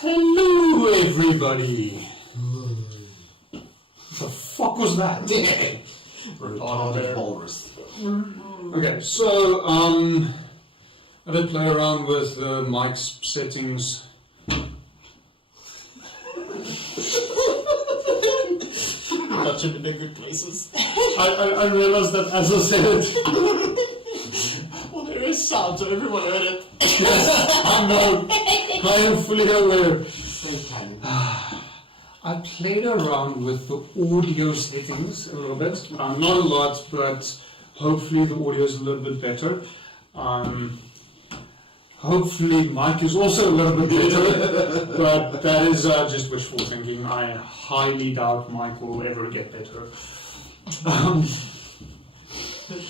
Hello, everybody. What the fuck was that? Retarded walrus. Okay, so I did play around with the mic's settings. Touching in the good places. I realized that as I said it. Well, there is sound, so everyone heard it. Yes, I know. I am fully aware. So tiny. I played around with the audio settings a little bit. Not a lot, but hopefully the audio is a little bit better. Hopefully mic is also a little bit better, but that is just wishful thinking. I highly doubt mic will ever get better.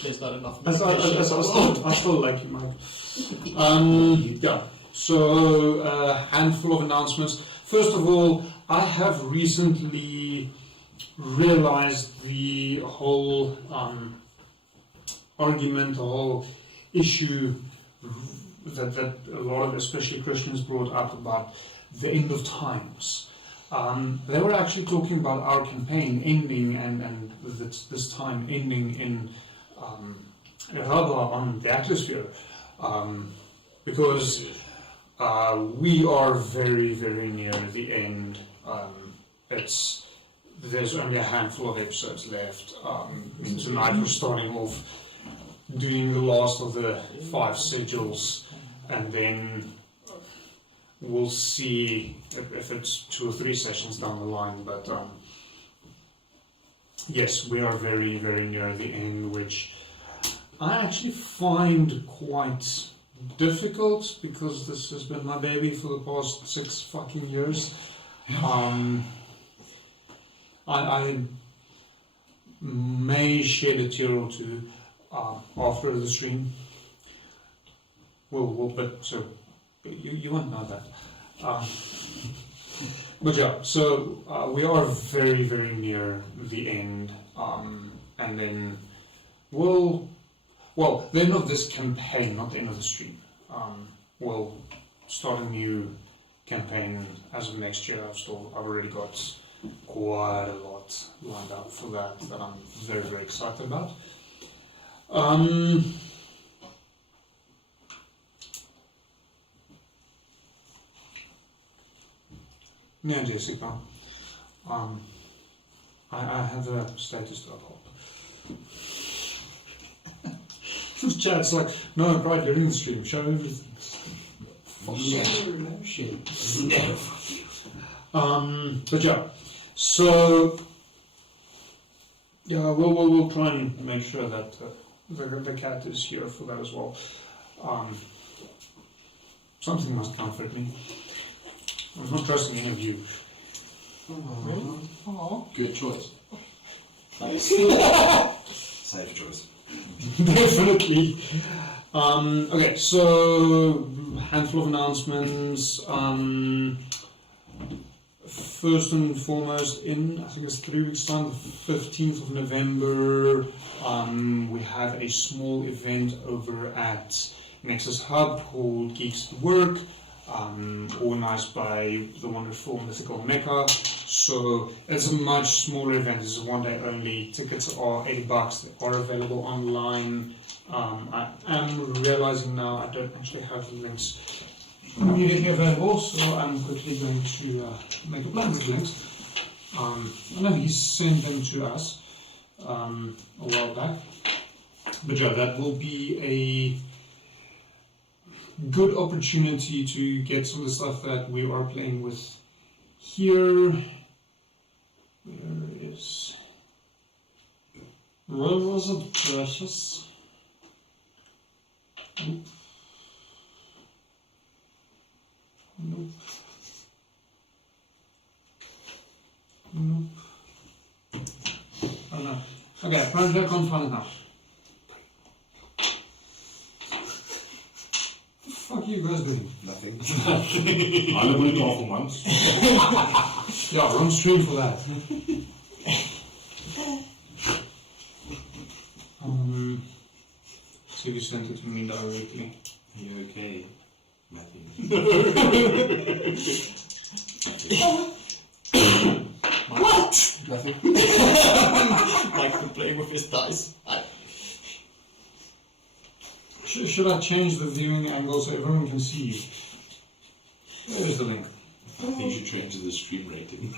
There's not enough. I still like you, Mike. Yeah. So a handful of announcements. First of all, I have recently realized the whole argument, the whole issue that a lot of, especially Christians, brought up about the end of times. They were actually talking about our campaign ending and this time ending in Rabba on the atmosphere, because we are very, very near the end. There's only a handful of episodes left. Tonight we're starting off doing the last of the 5 sigils, and then we'll see if it's 2 or 3 sessions down the line. But yes, we are very, very near the end, which I actually find quite difficult because this has been my baby for the past 6 fucking years. I may shed a tear or two after the stream. But you won't know that. But yeah, so we are very, very near the end, and then the end of this campaign, not the end of the stream. We'll start a new campaign as of next year. I've already got quite a lot lined up for that I'm very, very excited about. Yeah, Jessica. I have a status to uphold. Chat's like, no, right during the stream, show everything. No shit. But yeah, so yeah, we'll try and make sure that the cat is here for that as well. Something must comfort me. I'm not trusting any of you. Really? Oh. Good choice. Nice. Safe choice. Definitely. Okay, so handful of announcements. First and foremost, in I think it's 3 weeks time, the 15th of November, we have a small event over at Nexus Hub called Geeks to Work, organized by the wonderful Mythical Mecca. So it's a much smaller event. It's a 1-day only. Tickets are $80. They are available online. I am realizing now I don't actually have the links immediately available, so I'm quickly going to make a blank of links. I know he sent them to us a while back, but yeah, that will be a good opportunity to get some of the stuff that we are playing with here. Where was it, Precious? Nope. Oh no. Okay, apparently I can't find it now. What the fuck are you guys doing? Nothing. I'm going to go for once. Yeah, run stream for that. See if you sent it to me directly. Are you okay, Matthew? What? Nothing. Mike's been playing with his dice. Should I change the viewing angle so everyone can see you? There's the link. I think you should change the stream rating.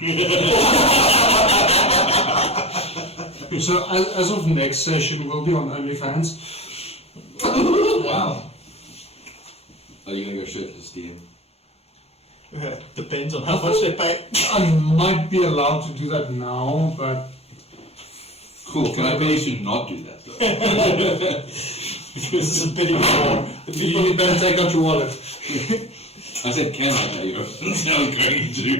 So as of next session, we'll be on OnlyFans. Wow. Are you gonna go shirtless, DM? Depends on how much they pay. I might be allowed to do that now, but Cool. Can I pay you to not do that though? This is a bidding war. you better take out your wallet. I said, can I pay you? I'm not going to.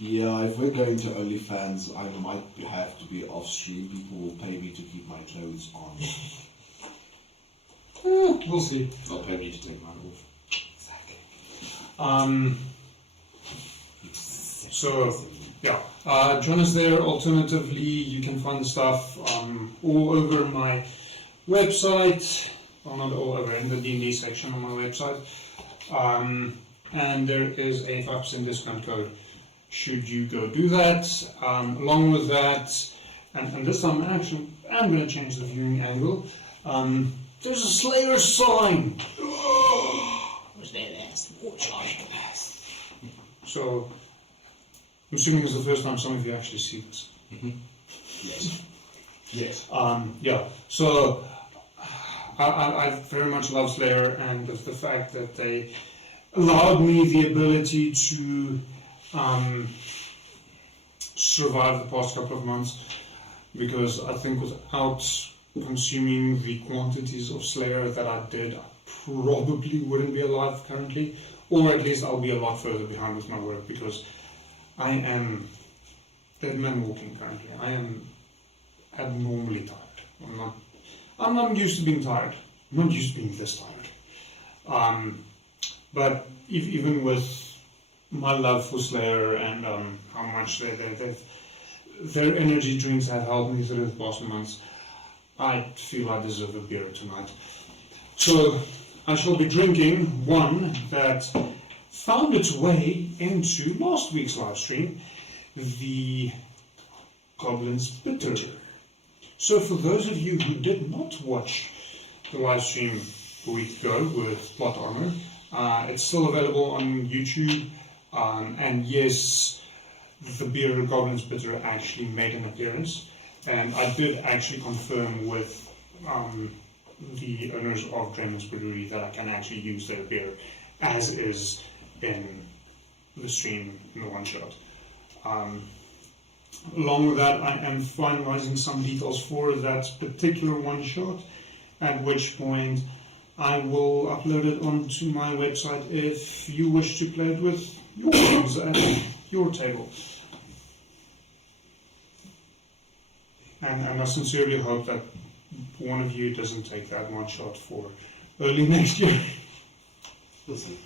Yeah, if we're going to OnlyFans, I might have to be off-stream. People will pay me to keep my clothes on. We'll see. I'll pay me to take mine off. So, yeah, John is there. Alternatively, you can find stuff all over my website. Well, not all over, in the D&D section on my website. And there is a 5% discount code should you go do that. Along with that, and this time I'm going to change the viewing angle. There's a Slayer sign. Was that last? So, I'm assuming it's the first time some of you actually see this. Yes. Yes. Yeah. So, I very much love Slayer, and the fact that they allowed me the ability to survive the past couple of months, because I think without consuming the quantities of Slayer that I did, I probably wouldn't be alive currently, or at least I'll be a lot further behind with my work, because I am dead man walking currently. I am abnormally tired. I'm not used to being tired. I'm not used to being this tired. But even with my love for Slayer and how much their energy drinks have helped me through the past months, I feel I deserve a beer tonight. So I shall be drinking one that found its way into last week's live stream, the Goblin's Bitter. So for those of you who did not watch the live stream a week ago with Plot Armor, it's still available on YouTube, and yes, the beer Goblin's Bitter actually made an appearance, and I did actually confirm with the owners of Draymans Brewery that I can actually use their beer as is in the stream in the one shot. Along with that, I am finalizing some details for that particular one shot, at which point I will upload it onto my website if you wish to play it with your friends at your table. And I sincerely hope that one of you doesn't take that one shot for early next year. We'll see.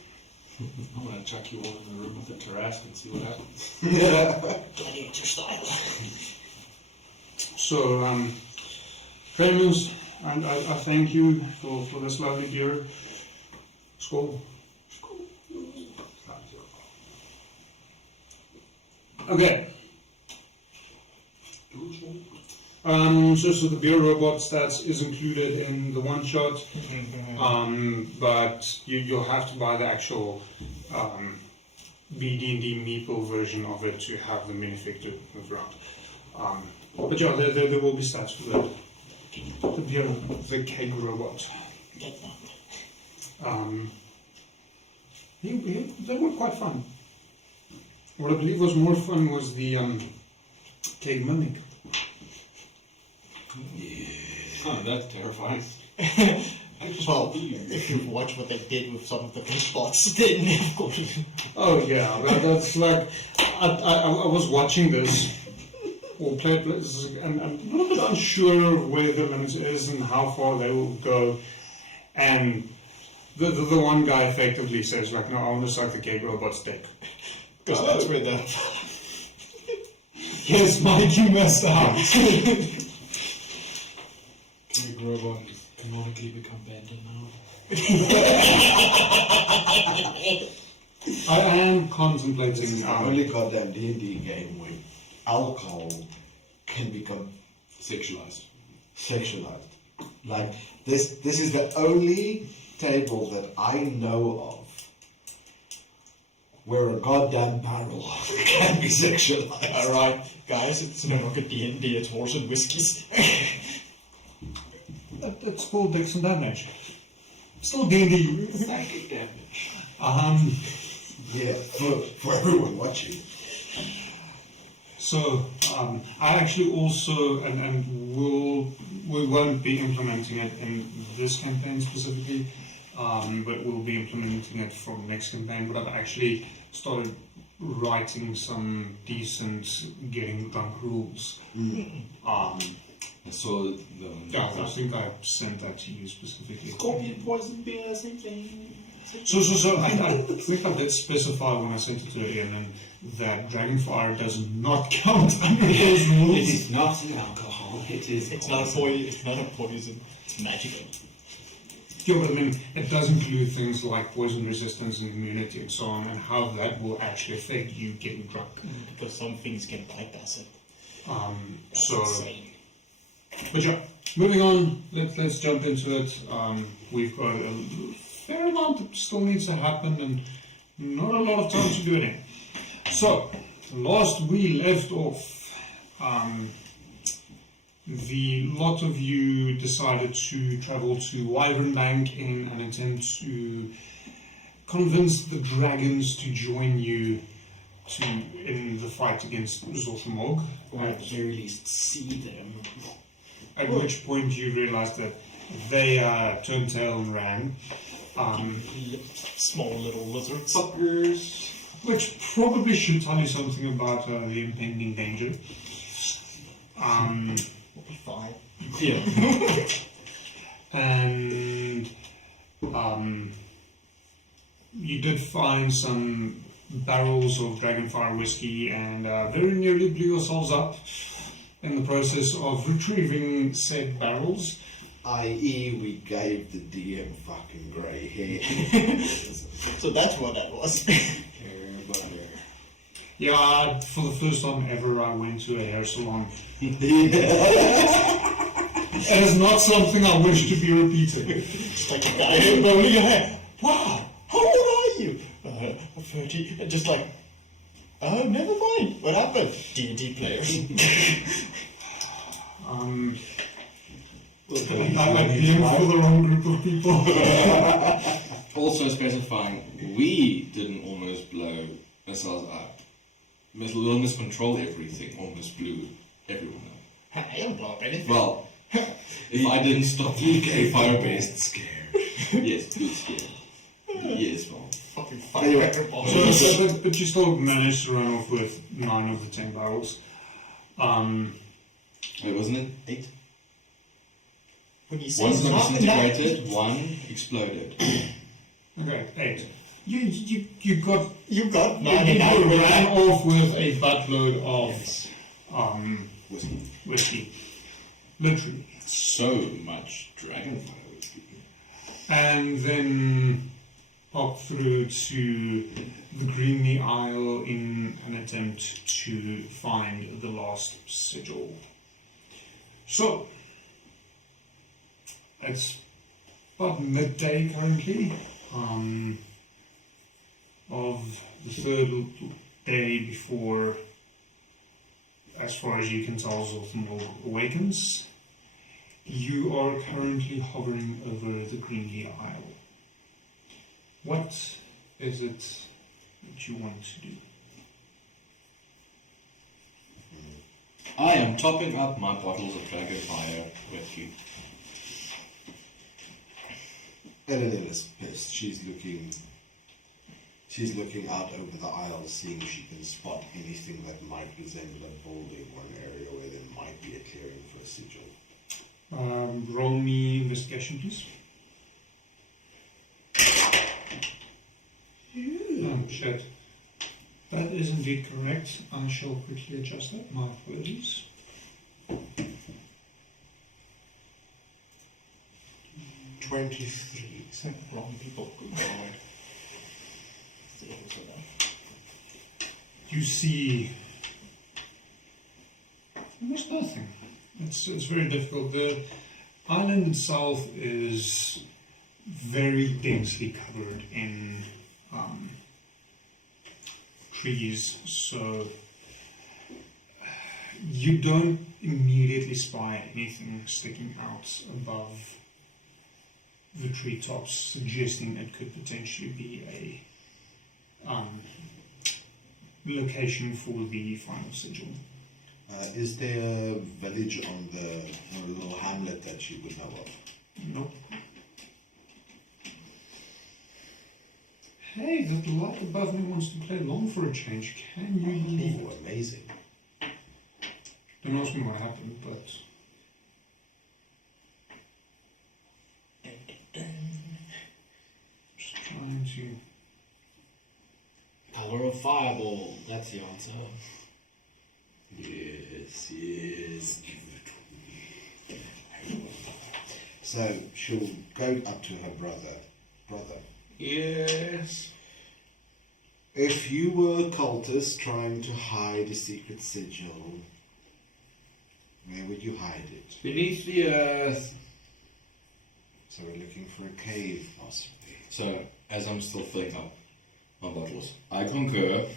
I'm going to chuck you all in the room with a Tarrasque and see what happens. Gladiator style. So, Draymans, and I thank you for this lovely beer. Skål. Okay. So the beer robot stats is included in the one shot, but you'll have to buy the actual BD&D meeple version of it to have the minifig to move around. But yeah, there will be stats for the beer, the keg robot. They were quite fun. What I believe was more fun was the keg mimic. Oh, that's terrifying. Well, if you watch what they did with some of the spots, then of course. Oh yeah, that's like I was watching this or play this, and I'm a little bit unsure of where the limit is and how far they will go. And the one guy effectively says like, "No, I want to suck the keg robot's dick." Because that's where the Yes, Mike, you messed up. Keg robot has canonically become Bandit now. I am contemplating. This is the only goddamn D&D game where alcohol can become Sexualized. sexualized. Like, this is the only table that I know of where a goddamn barrel can be sexualized. Alright, guys, it's no longer D&D, it's horse and whiskies. It's called Dicks and Damage. Still D&D. Psychic damage. Yeah, for everyone watching. So, I actually also, and we won't be implementing it in this campaign specifically, but we'll be implementing it from next campaign. But I've actually started writing some decent getting drunk rules. So Yeah, I think I sent that to you specifically. Scorpion, poison, beer, same thing. So I think I did specify when I sent it to Ian that Dragonfire does not count under those It rules. is not an alcohol. It's not a poison. It's magical. Yeah, but I mean, it does include things like poison resistance and immunity and so on, and how that will actually affect you getting drunk. Because some things can bypass it. That's So, insane. but yeah, moving on. Let's jump into it. We've got a fair amount that still needs to happen, and not a lot of time to do it in. So, last we left off, the lot of you decided to travel to Wyvern Bank in an attempt to convince the dragons to join you in the fight against Zolfamog. Or at the very least, see them. At which point you realized that they turned tail and ran. Small little lizards. Fuckers. Which probably should tell you something about the impending danger. We'll be fine. Yeah. And you did find some barrels of Dragonfire whiskey and very nearly blew yourselves up in the process of retrieving said barrels. I.e., we gave the DM fucking grey hair. So that's what that was. Yeah, for the first time ever, I went to a hair salon. It is not something I wish to be repeated. Just like a guy rolling your hair. Wow, how old are you? 30. And just like, oh, never mind. What happened? D&D players. I DM for the wrong group of people. Also specifying, we didn't almost blow missiles up. Little miscontrol everything, almost blew everyone up. I don't blow up anything. Well, if I didn't stop the fire-based scare. Yes, good scare. Yes, well. Fucking firecracker balls. But you still managed to run off with 9 of the 10 barrels. Wait, wasn't it 8? When you say One it's not disintegrated, one exploded. Okay, 8. You got You got you 99. ran off with a buttload of whiskey. Literally. So much dragonfire whiskey. And then popped through to the Greenly Isle in an attempt to find the last sigil. So, it's about midday currently of the third day before, as far as you can tell, Zolfamog awakens. You are currently hovering over the Greenly Isle. What is it that you want to do? I am topping up my bottles of dragonfire whiskey. Eleanor is pissed. She's looking out over the aisle, seeing if she can spot anything that might resemble a building or an area where there might be a clearing for a sigil. Roll me investigation, please. Oh, shit. That is indeed correct. I shall quickly adjust that. My apologies. 23. Wrong people. Good God. You see almost nothing. It's very difficult. The island itself is very densely covered in trees, so you don't immediately spy anything sticking out above the treetops, suggesting it could potentially be a location for the final sigil. Is there a village on or a little hamlet that you would know of? Nope. Hey, that light above me wants to play along for a change. Can you believe it? Oh, amazing. Don't ask me what happened, but just trying to. Color of fireball. That's the answer. Yes, yes, give it to me. So she'll go up to her brother. Brother, Yes. if you were a cultist trying to hide a secret sigil, where would you hide it? Beneath the earth. So we're looking for a cave, possibly. So, as I'm still filling up my bottles, I concur.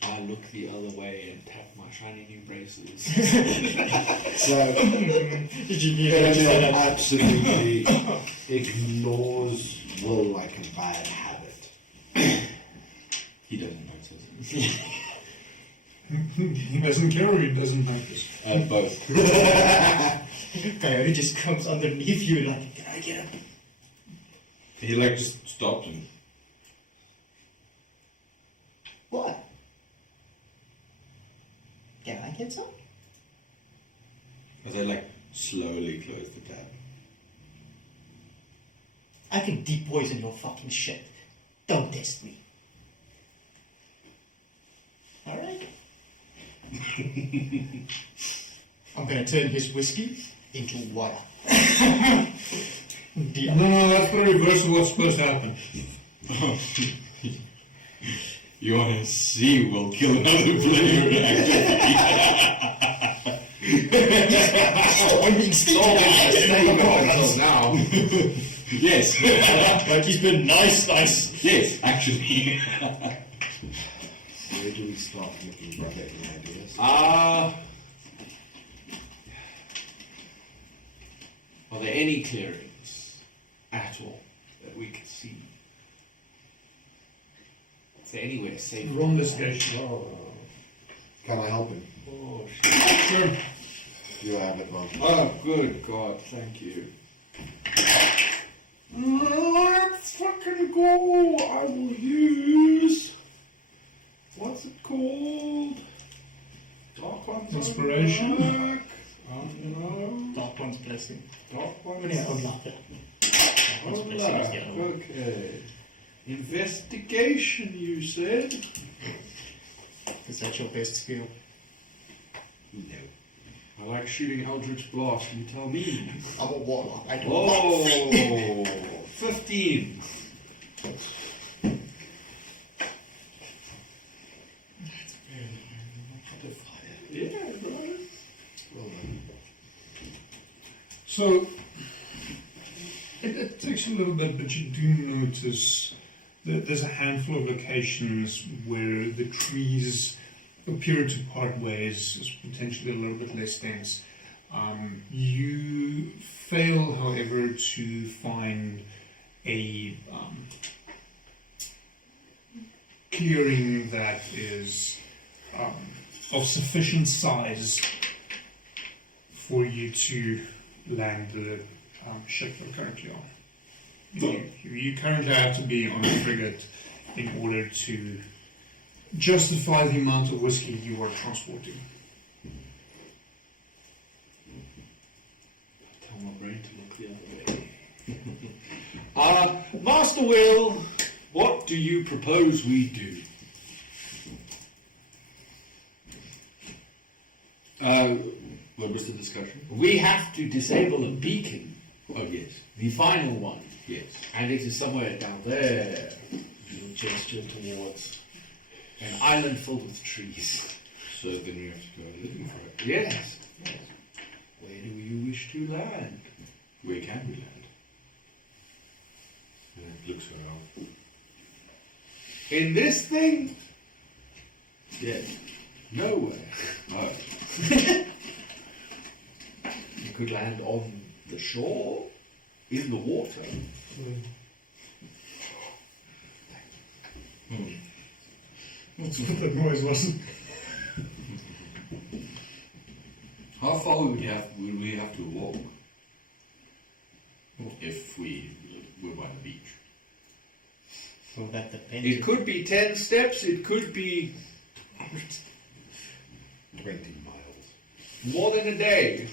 I look the other way and tap my shiny new braces. So Did you Elijah absolutely ignores Will like a bad habit. He doesn't notice. He doesn't care or he doesn't notice. Both. Coyote just comes underneath you and like, can I get him? He like just stopped and What? Can I get some? as I like slowly close the tab. I can deep poison your fucking shit. Don't test me. Alright? I'm gonna turn his whiskey into water. No, that's the reverse of what's supposed to happen. You want to see Will kill another player Until now. Yes. Like he's been nice. Yes, actually. Where do we start looking, brother? Any ideas? Are there any clearings at all that we can see? Is there anywhere safe? Wrong investigation. Can I help him? Oh, shit. Sure. You have advantage. Oh, good God, thank you. Let's fucking go. I will use. What's it called? Dark One's Inspiration? Back. No. Dark One's blessing. Dark One's. Yeah, Dark One's blessing is the other one. Okay. Investigation, you said? Is that your best skill? No. I like shooting Eldritch Blast, you tell me. I'm a warlock. I do Oh, 15. Yeah, right. Well then. So, it takes a little bit, but you do notice that there's a handful of locations where the trees appear to part ways, is potentially a little bit less dense. You fail, however, to find a clearing that is of sufficient size for you to land the ship you're currently on. You currently have to be on a frigate in order to justify the amount of whiskey you are transporting. Tell my brain to look the other way. Master Will, what do you propose we do? What was the discussion? We have to disable a beacon. Oh, yes. The final one. Yes. And it is somewhere down there. You gesture towards an island filled with trees. So then we have to go looking for it. Yes. Where do you wish to land? Where can we land? And it looks around. In this thing? Yes. Nowhere. Oh. You could land on the shore, in the water. That's what that noise was. How far would we have to walk if we were by the beach? So that depends. It could be 10 steps, it could be 20 miles. more than a day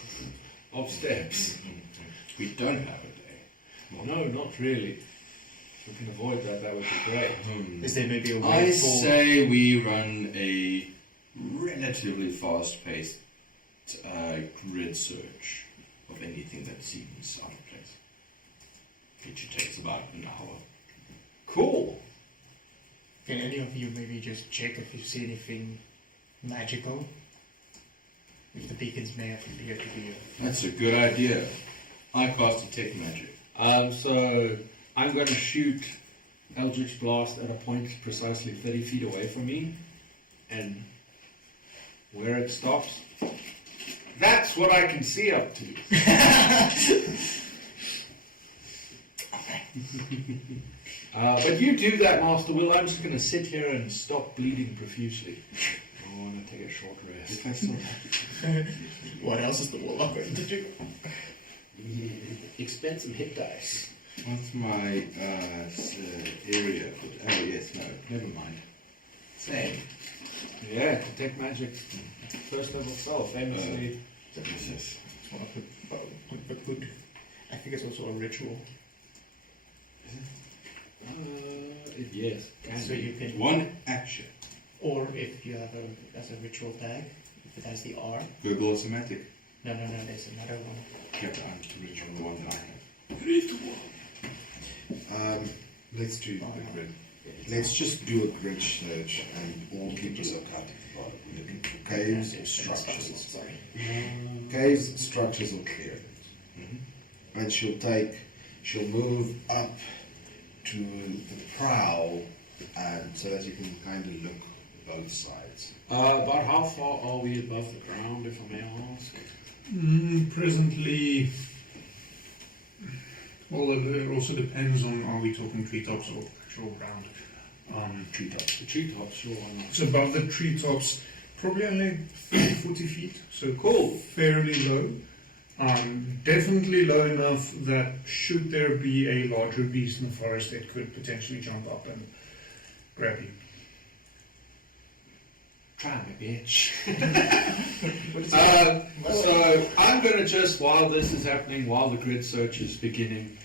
of steps. We don't have a day. No, not really. If we can avoid that, that would be great. Is there maybe a I way for... say we run a relatively fast-paced grid search of anything that seems out of place. Which takes about an hour. Cool. Can any of you maybe just check if you see anything magical? If the beacons may appear to be... That's a good idea. I cast Detect Magic. So I'm going to shoot Eldritch Blast at a point precisely 30 feet away from me, and where it stops, that's what I can see up to. But you do that, Master Will. I'm just going to sit here and stop bleeding profusely. I want to take a short rest. What else is the warlock going to do? Expensive hit dice. What's my area? Oh yes, no, never mind. Same. Yeah, Detect Magic. First level spell, famously. Yes. It's one of the good... I think it's also a ritual. Yes. So you can... One action. Or if you have as a ritual tag, if it has the R. Google automatic. No, there's another one. Yeah, but I'm original the one that I have. Let's do the grid. Let's just do a grid search and all keep us accountable. Looking for caves or structures. Sorry. Caves, structures, or clearings. And she'll move up to the prow, and so that you can kind of look both sides. About how far are we above the ground, if I may ask? Presently, well, it also depends on, are we talking treetops or actual ground? Treetops. The treetops, sure. So above the treetops, probably only 30, 40 feet, so Cool. fairly low. Definitely low enough that should there be a larger beast in the forest, it could potentially jump up and grab you. Try me, bitch. So I'm going to just, while this is happening, while the grid search is beginning,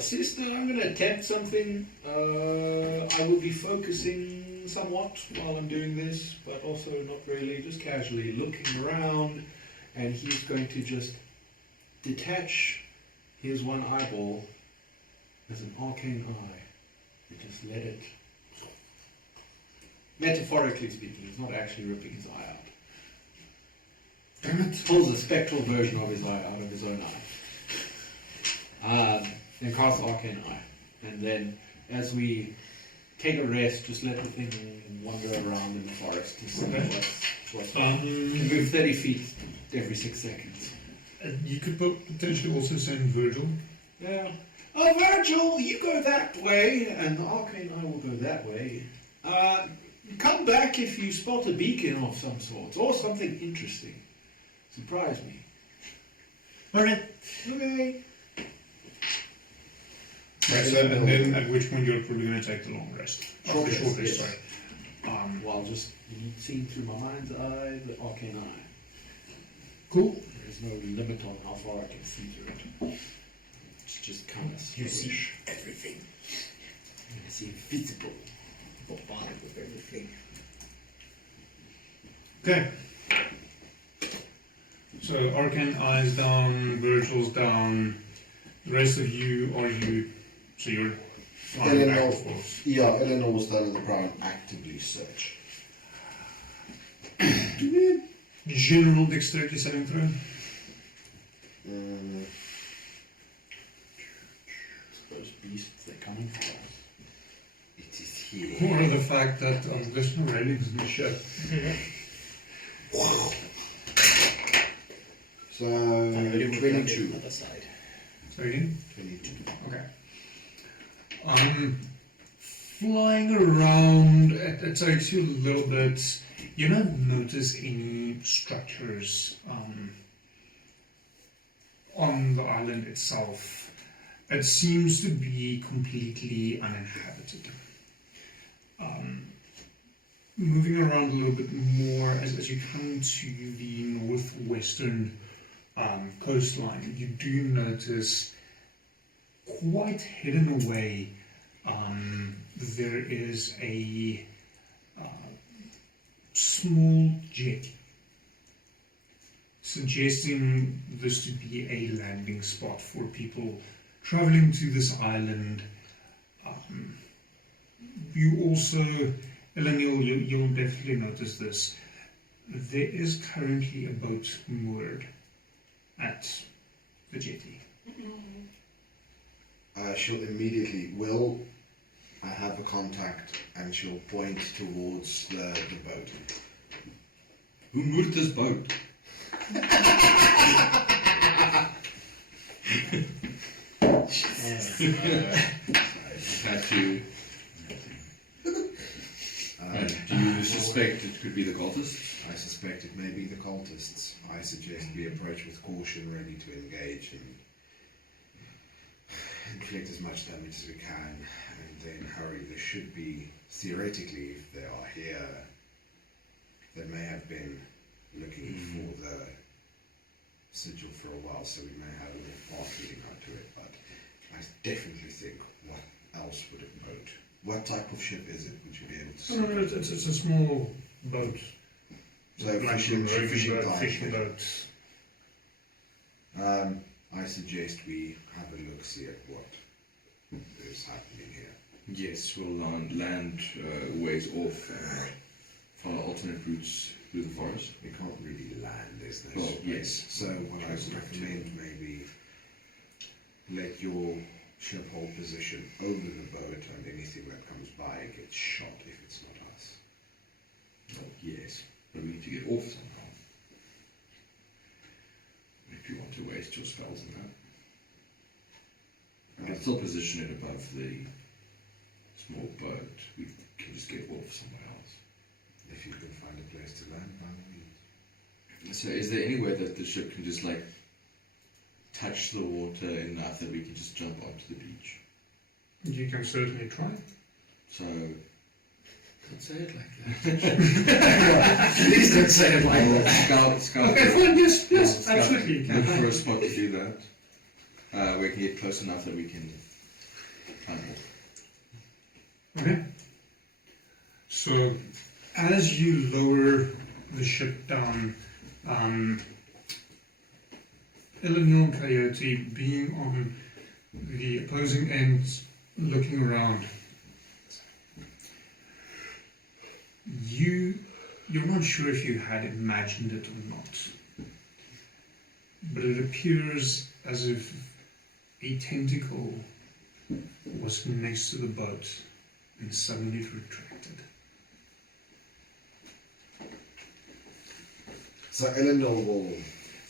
sister, I'm going to attempt something. I will be focusing somewhat while I'm doing this, but also not really, just casually looking around, and he's going to just detach his one eyeball as an arcane eye and just let it, metaphorically speaking, he's not actually ripping his eye out. Damn it. Pulls a spectral version of his eye out of his own eye. And casts Arcane Eye. And then, as we take a rest, just let the thing wander around in the forest to see what's can move 30 feet every 6 seconds. You could potentially also send Virgil. Yeah. Oh, Virgil, you go that way, and the Arcane Eye will go that way. Come back if you spot a beacon of some sort, or something interesting. Surprise me. Alright. Okay. Right, and then at which point you're probably going to take the long rest. Short The short rest, rest, yes. sorry. While just seeing through my mind's eye the Arcane Eye. Cool. There is no limit on how far I can see through it. It's just kind of You see skittish. everything. I see invisible. Bombarded with everything. Okay. So Arcane Eyes down, Virgil's down. The rest of you, are you So you're flying back Eleanor, and forth. yeah, Eleanor will stand on the ground and actively search. General dexterity saving throw. Those beasts, they're coming for us. It is here. Or the fact that there's no railings in the ship. So, Somebody will grab it 22. other side. Sorry? 22. Okay. Flying around, it takes you a little bit. You don't notice any structures on the island itself. It seems to be completely uninhabited. Moving around a little bit more as you come to the northwestern coastline, you do notice quite hidden away there is a small jetty, suggesting this to be a landing spot for people traveling to this island. You also, Eleniel, you'll definitely notice this. There is currently a boat moored at the jetty. She'll immediately, I have a contact, and she'll point towards the boat. Who moved this boat? Had to. Do you suspect it could be the cultists? I suspect it may be the cultists. I suggest we approach with caution, ready to engage and inflict as much damage as we can, and then hurry. There should be, theoretically, if they are here, they may have been looking for the sigil for a while, so we may have a little path leading up to it, but I definitely think, what else would it boat? What type of ship is it? Would you be able to see? No, it's a small boat. So Like fishing boat, type. fishing boat. I suggest we have a look, see at what is happening here. Yes, we'll land ways off and follow alternate routes through the forest. We can't really land, is there? Well, yes. So what I would recommend, maybe let your ship hold position over the boat, and anything that comes by gets shot if it's not us. Well, yes, but we need to get off somehow. If you want to waste your spells in that. I can still position it above the small boat. We can just get off somewhere else. If you can find a place to land, by all means. So is there any way that the ship can just like touch the water enough that we can just jump onto the beach? You can certainly try. So, don't say it like that. Please don't say it like that. Scout. Okay, fine, yes, Scout, absolutely you can. Look for a spot to do that. Where we can get close enough that we can climb off. Okay. So, as you lower the ship down, Eleanor and Coyote, being on the opposing ends, looking around, you're not sure if you had imagined it or not, but it appears as if a tentacle was next to the boat and suddenly it retracted. So Eleanor will...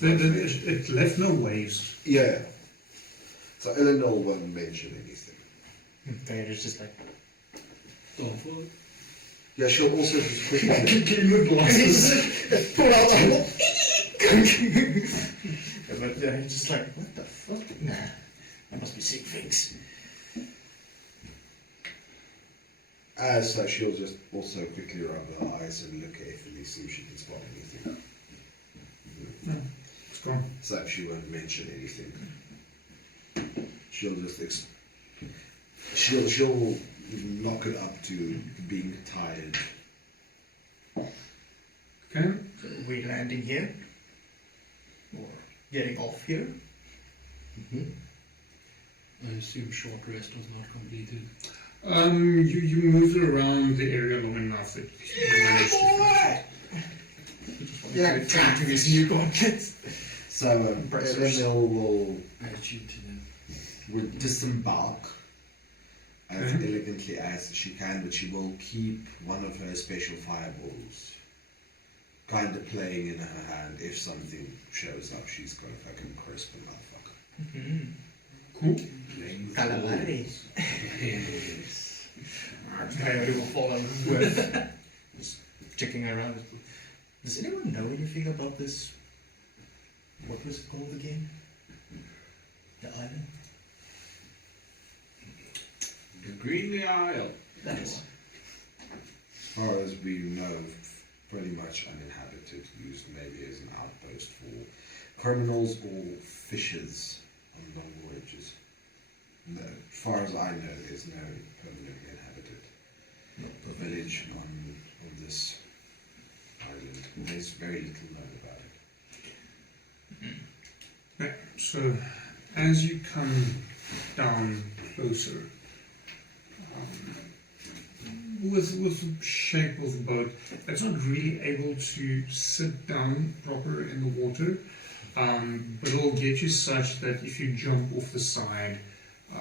It left no waves. Yeah. So Eleanor won't mention anything. There is just like, Yeah, she'll also just quickly... pull out. But they're just like, what the fuck? Nah, I must be seeing things. So she'll just also quickly rub her eyes and look carefully, see if she can spot anything. No, it's gone. So she won't mention anything. She'll just she'll knock it up to being tired. Okay. So are we landing here? Or getting off here? I assume short rest was not completed. You moved around the area long enough that you managed to. Yeah, trying to these new gauntlets. So Eleanor Attitude to them. will disembark as elegantly as she can, but she will keep one of her special fireballs kind of playing in her hand. If something shows up, she's got a fucking crisp motherfucker. Cool. Calamari. Yes. Coyote will follow with just checking around. Does anyone know anything about this? What was it called again? The island? The Greenly Isle. That's As far as we know, pretty much uninhabited, used maybe as an outpost for criminals or fishers on long voyages. No, as far as I know, there's no permanently inhabited village on this island. There's very little known about it. Right, so as you come down closer, with the shape of the boat, it's not really able to sit down proper in the water, but it'll get you such that if you jump off the side,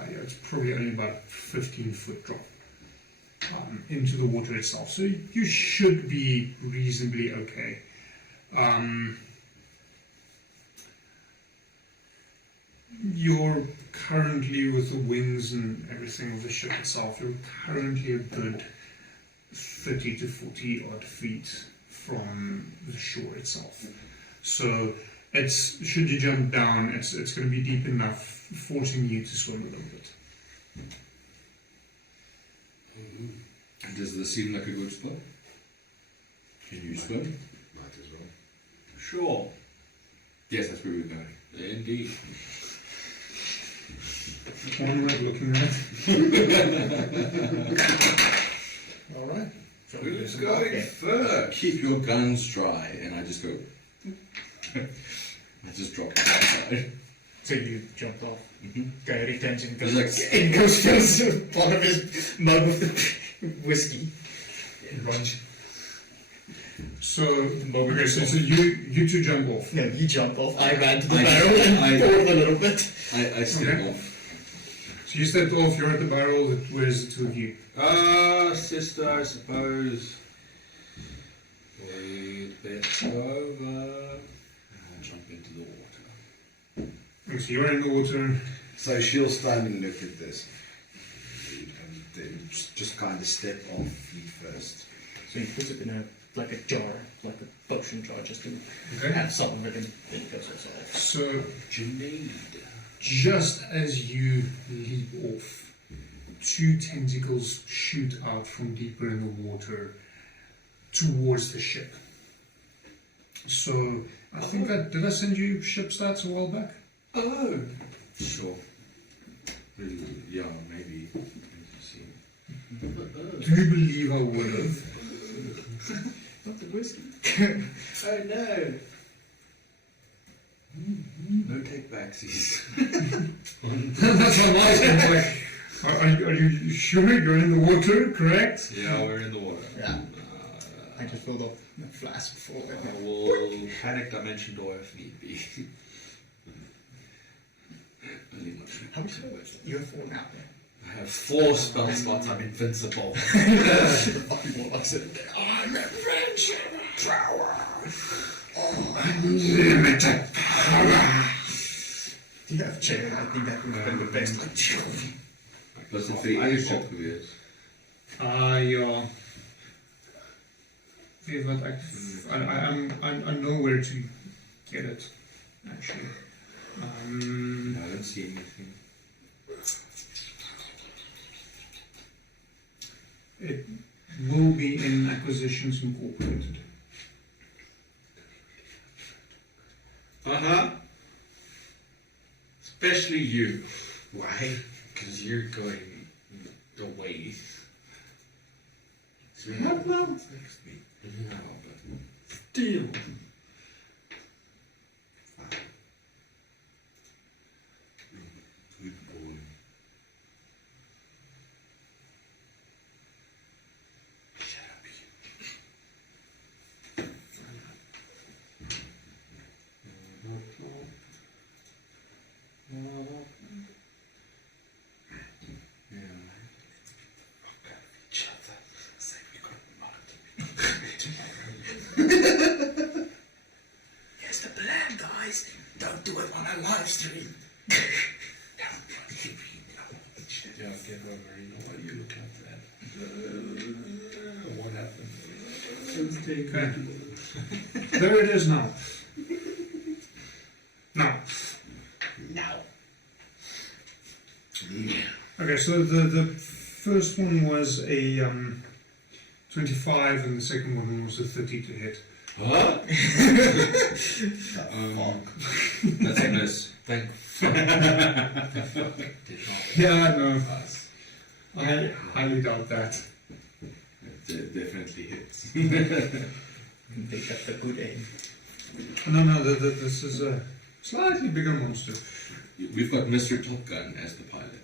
it's probably only about a 15-foot drop into the water itself. So you should be reasonably okay. You're currently, with the wings and everything of the ship itself, you're currently a good 30 to 40 odd feet from the shore itself. So it's, should you jump down, it's going to be deep enough, forcing you to swim a little bit. Does this seem like a good spot? Can you swim? Might as well. Sure. Yes, that's where we're going. Indeed. One way of looking at it. alright. Who's going first? Keep your guns dry, and I just go. I just drop it outside. So you jumped off. Mm-hmm. Coyote turns and goes, He's like, in goes fills the bottom of his mug with the whiskey. And runs. So, okay, so you two jump off. No, you jump off. I ran to the I- barrel and I- poured a little bit. I step Okay. off. So you stepped off, you're at the barrel, where's the two of you? Sister, I suppose. We'd better go over. And I'll jump into the water. Okay, so you're in the water. So she'll stand and look at this. And then just kind of step off feet first. So he puts it in a jar, like a potion jar, just to Okay. have some of it, and then he goes outside. So What you need. just as you leap off, two tentacles shoot out from deeper in the water towards the ship. So I think did I send you ship stats a while back? Oh. Sure. Yeah, maybe. See. Do you believe I would have? Not the whiskey. Oh no. No take backsies. That's how I said. Like, are you sure you're in the water? Correct. Yeah, we're in the water. Yeah. I just filled up the flask before. I will panic dimension door if need be. Only one. How much you have 4 now? I have 4 spell slots. I'm invincible. The fucking warlocks in there. I'm a friendship power. Unlimited power. Do you have chain? I think that would have been the best. Like, Plus the 3 airship is. Ja. Okay, but I know where to get it, actually. I don't see anything. It will be in Acquisitions Incorporated. Especially you. Why? Because you're going away. So we have months next week. No, but still. Good boy. Guys, don't do it on a live stream. Yeah, get over it. Why do you look like that? What happened? Okay. There it is now. Now. Okay, so the first one was a 25 and the second one was a 30 to hit. Huh? That's a miss. Thank Yeah, no. I highly doubt that. It definitely hits. They got the good aim. No, this is a slightly bigger monster. We've got Mr. Top Gun as the pilot.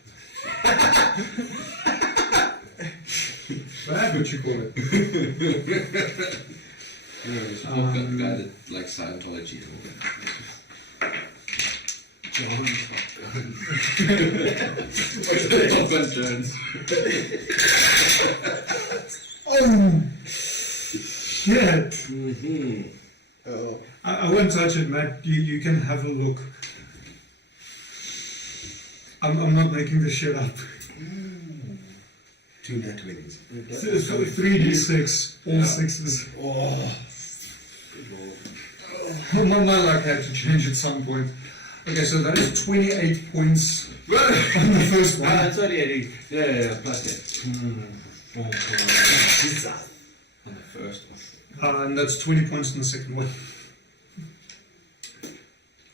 That's what you call it. You know, Mr. Top Gun, the guy that likes Scientology and all that. John Top Gun. Top Gun Jones. Oh! Shit! Mm-hmm. Oh. I won't touch it, Matt. You can have a look. I'm not making this shit up. 2 net wings. 3d6, all sixes. Oh. My luck had to change at some point. Okay, so that is 28 points on the first one. It's only 80. Yeah, plus it. On the first one. And that's 20 points on the second one.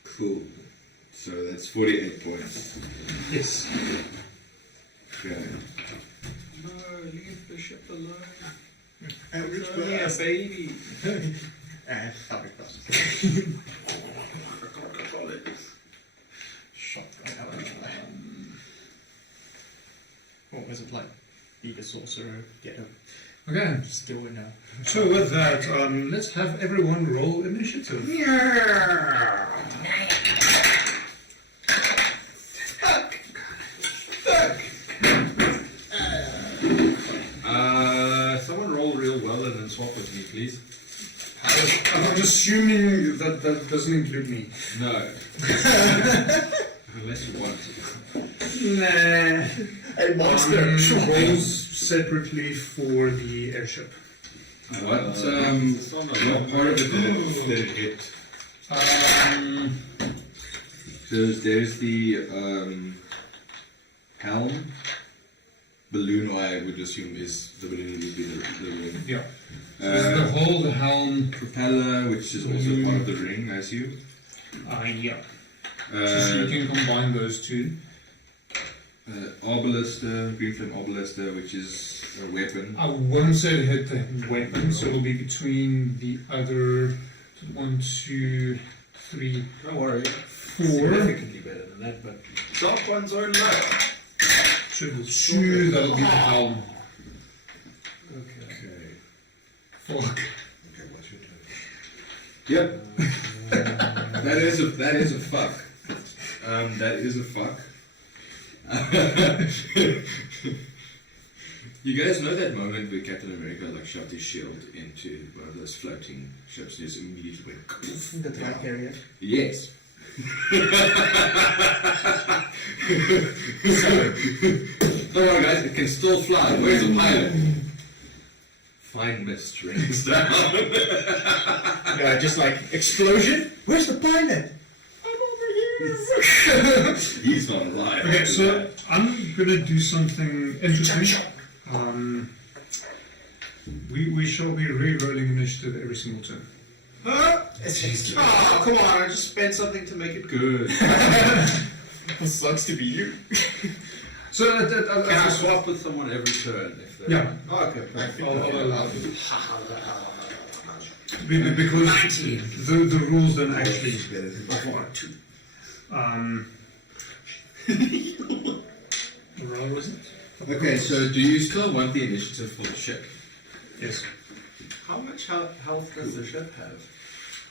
Cool. So that's 48 points. Yes. Okay. No, leave the ship alone. And It's only a baby. And how it does. Shot right out of the eye. What was it like? Be the sorcerer, get him. Okay, Still in now. so with that, let's have everyone roll initiative. Someone roll real well and then swap with me, please. I'm assuming that doesn't include me. No. Unless you want to. Nah. Hey, monster! Rolls separately for the airship. What part of it did it hit? So there's the helm. Balloon, I would assume, is the balloon would be the ring. Yeah. So there's the hull, the helm. Propeller, which is also part of the ring, I assume. Yeah. So you can combine those two. Arbalister, green flame arbalister, which is a weapon. I won't say it hit the weapon, so it'll be between the other 1, 2, 3, Don't worry. 4. Significantly better than that, but top one's are low. Triple 2, that'll be the helm. Okay. Fuck. Okay, what's your turn? Yep. that is a fuck. That is a fuck. You guys know that moment where Captain America shoved his shield into one of those floating ships and just immediately went The dry carrier. Yes. Don't worry guys, it can still fly. Where's the pilot? Fine mist rings down. Just like, explosion? Where's the pilot? He's not alive. Okay, so I'm gonna do something interesting. We shall be re-rolling initiative every single turn. Huh? Oh, come on, I just spent something to make it good. It sucks to be you. So Can I swap with someone every turn? If they're... Yeah. Oh, okay. I'll allow it. Because the rules don't actually. The roll was it? Okay, so do you still want the initiative for the ship? Yes. How much health does the ship have?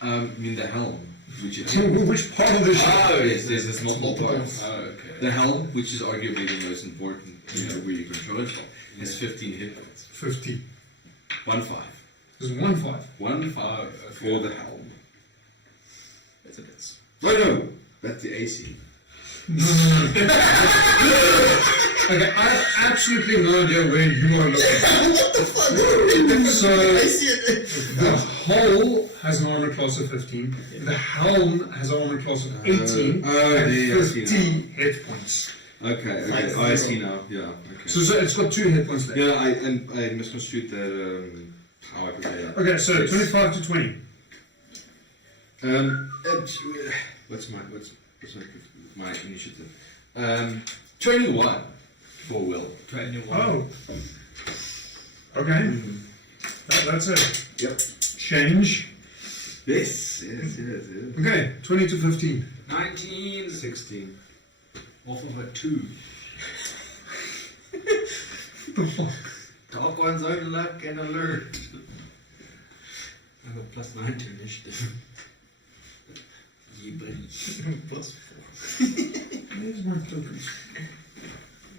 I mean the helm, which is Which part of the ship? oh yes, there's multiple parts. Oh, okay. The helm, which is arguably the most important, where you control it, has 15 hit points. 50. 1-5. There's 1-5. 1-5 for the helm. It's a bit. Oh no, that's the AC. Okay, I have absolutely no idea where you are looking. What the fuck? So, I see it. the hull has an armor class of 15. The helm has an armor class of 18 and 50 hit points. Okay, Like I zero. see now. Yeah, okay. So it's got 2 hit points left. Yeah, I misconstrued that. How I can say that. Okay, so Yes. 25 to 20. What's my initiative? 21 for Will. 21. Oh. Okay. That's it. Yep. Change. Yes. Okay, 20 to 15. 19. 16. Off of a 2. Top one's own luck and alert. I have a +9 to initiative. Yeah, buddy. +4. Where's my tokens?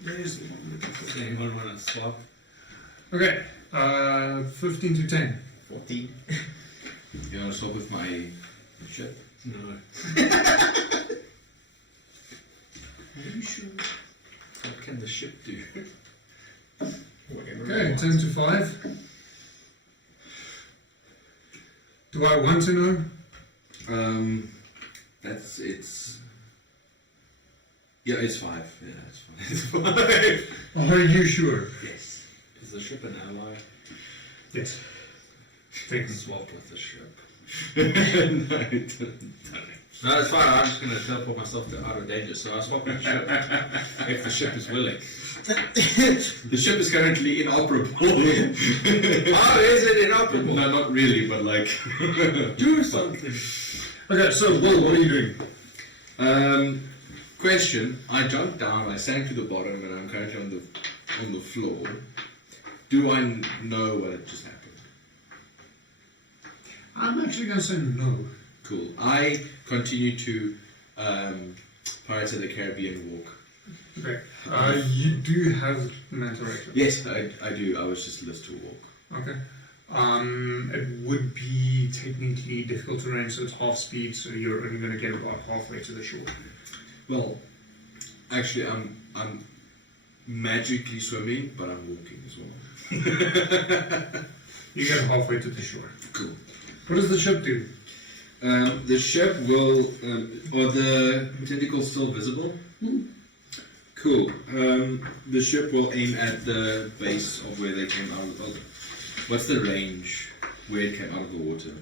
Where's the one? Does anyone want to swap? Okay, 15 to 10. 14. You want to swap with my ship? No. Are you sure? What can the ship do? Whatever. Okay, 10 to 5. Do I want to know? It's 5. Yeah, it's 5. Are you sure? Yes. Is the ship an ally? Yes. Take and swap with the ship. No, it didn't. No, it's fine. I'm just going to teleport myself to out of danger, so I'll swap with the ship. If the ship is willing. The ship is currently inoperable. Oh, is it inoperable? No, not really, but like. Do something. Okay, so Will, what are you doing? Question. I jumped down, I sank to the bottom, and I'm currently on the floor. Do I know what had just happened? I'm actually going to say no. Cool. I continue to Pirates of the Caribbean walk. Okay, you do have mental record. Yes, I do. I was just list to walk. Okay. It would be technically difficult terrain, so it's half speed, so you're only going to get about halfway to the shore. Well, actually, I'm magically swimming, but I'm walking as well. You get halfway to the shore. Cool. What does the ship do? The ship will. Are the tentacles still visible? Cool. The ship will aim at the base of where they came out of. What's the range where it came out of the water?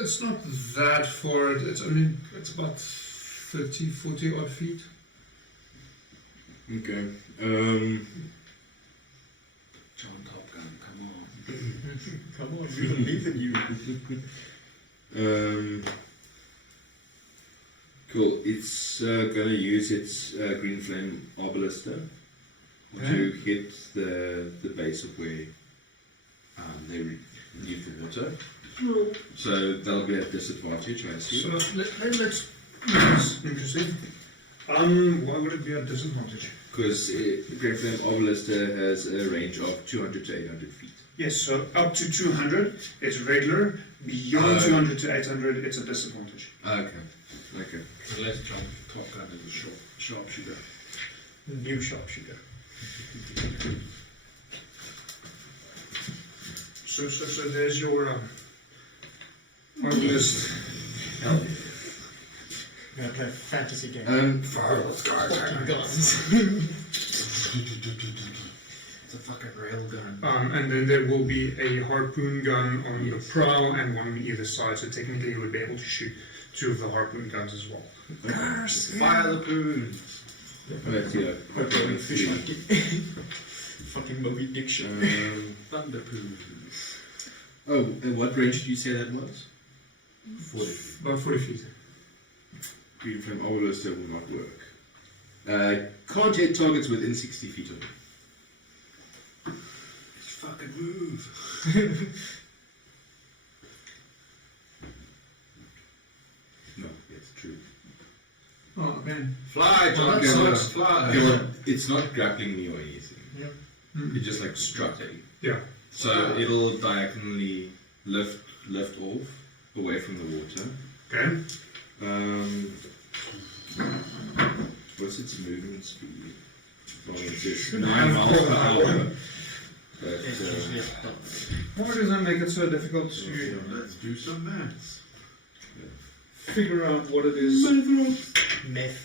It's not that far. It's about 30, 40 odd feet. Okay. John Top Gun, come on. Come on, we believe in you. Cool. It's gonna use its green flame arbalister to hit the base of where they leave the water. So they'll be at disadvantage, I see. So let's. That's interesting. Why would it be a disadvantage? Because green flame arbalister has a range of 200 to 800 feet. Yes, so up to 200, it's regular. Beyond 200 to 800, it's a disadvantage. Okay. So let's John Top Gun as a sharpshooter. New sharpshooter. So there's your list. I'm gonna play a fantasy game. Fire the sky. Fucking guns. It's a fucking railgun. And then there will be a harpoon gun on the prow and one on either side. So technically, you would be able to shoot 2 of the harpoon guns as well. Fire the poons. Let's see. Fish monkey. Fucking Moby Dick shit. Thunder poons. Oh, and what range did you say that was? 40. About 40 feet. Green flame arbalister will not work. Can't hit targets within 60 feet of it. Just fucking move. No, it's true. Oh, man. Fly, John. Okay, well, Fly. Okay, well, it's not grappling me or anything. Yep. It just like struck me. Yeah. So it'll diagonally lift off away from the water. Okay. What's its movement speed? Well, it's just 9 miles per hour. But, Why does that make it so difficult to Let's do some maths. figure out what it is? Meth.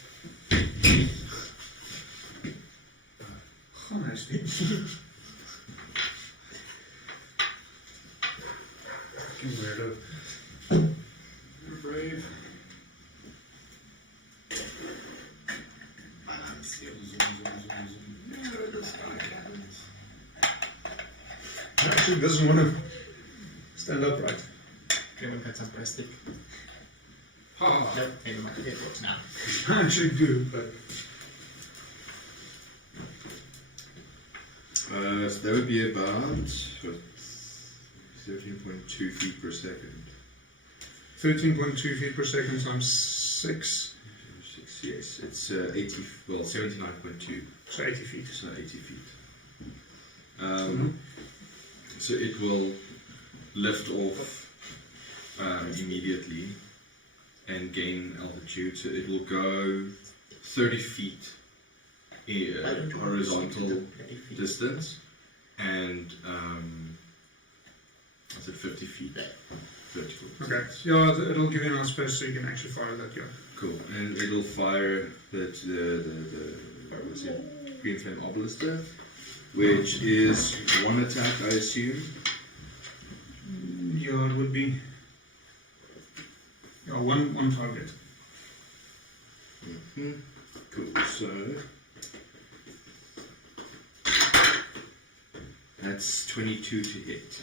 Oh, nice. Fucking weirdo. You're brave. Balance. Yeah, the sky cabins. Actually, doesn't want to stand upright. Anyone got some plastic? Ha! Nope, never mind. It works now. I actually do, but so that would be about 13.2 feet per second. 13.2 feet per second times 6, Yes, it's 79.2. so 80 feet. It's not 80 feet. So it will lift off immediately and gain altitude. So it will go 30 feet horizontal distance and I said 50 feet vertical. Okay, yeah, it'll give you enough space so you can actually fire that gun. Cool. And it'll fire the green flame obelisker, which is one attack, I assume. Yeah, it would be. Yeah, one target. Cool. So that's 22 to hit.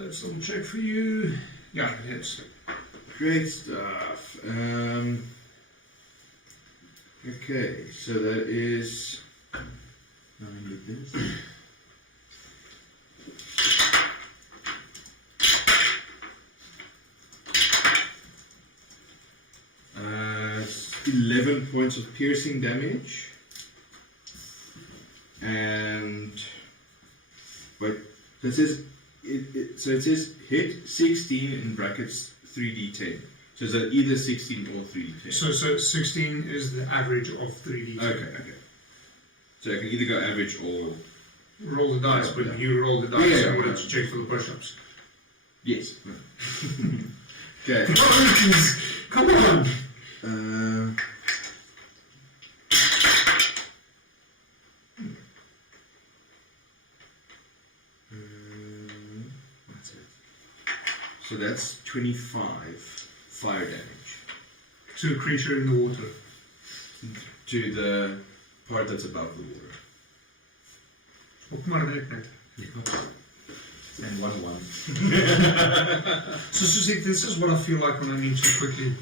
Let's double check for you. Yeah, it hits. Great stuff. Okay, so that is. I need this. Uh, 11 points of piercing damage. And wait, that says so it says hit 16 in brackets 3d10. So is that either 16 or 3d10? So 16 is the average of 3d. Okay. So I can either go average or Roll the dice, but you roll the dice in order to check for the push-ups. yes. Okay. Come on! What's it? So that's 25 fire damage To a creature in the water. to the part that's above the water. Op maar net. And 1/1. So Suzik, this is what I feel like when I need to quickly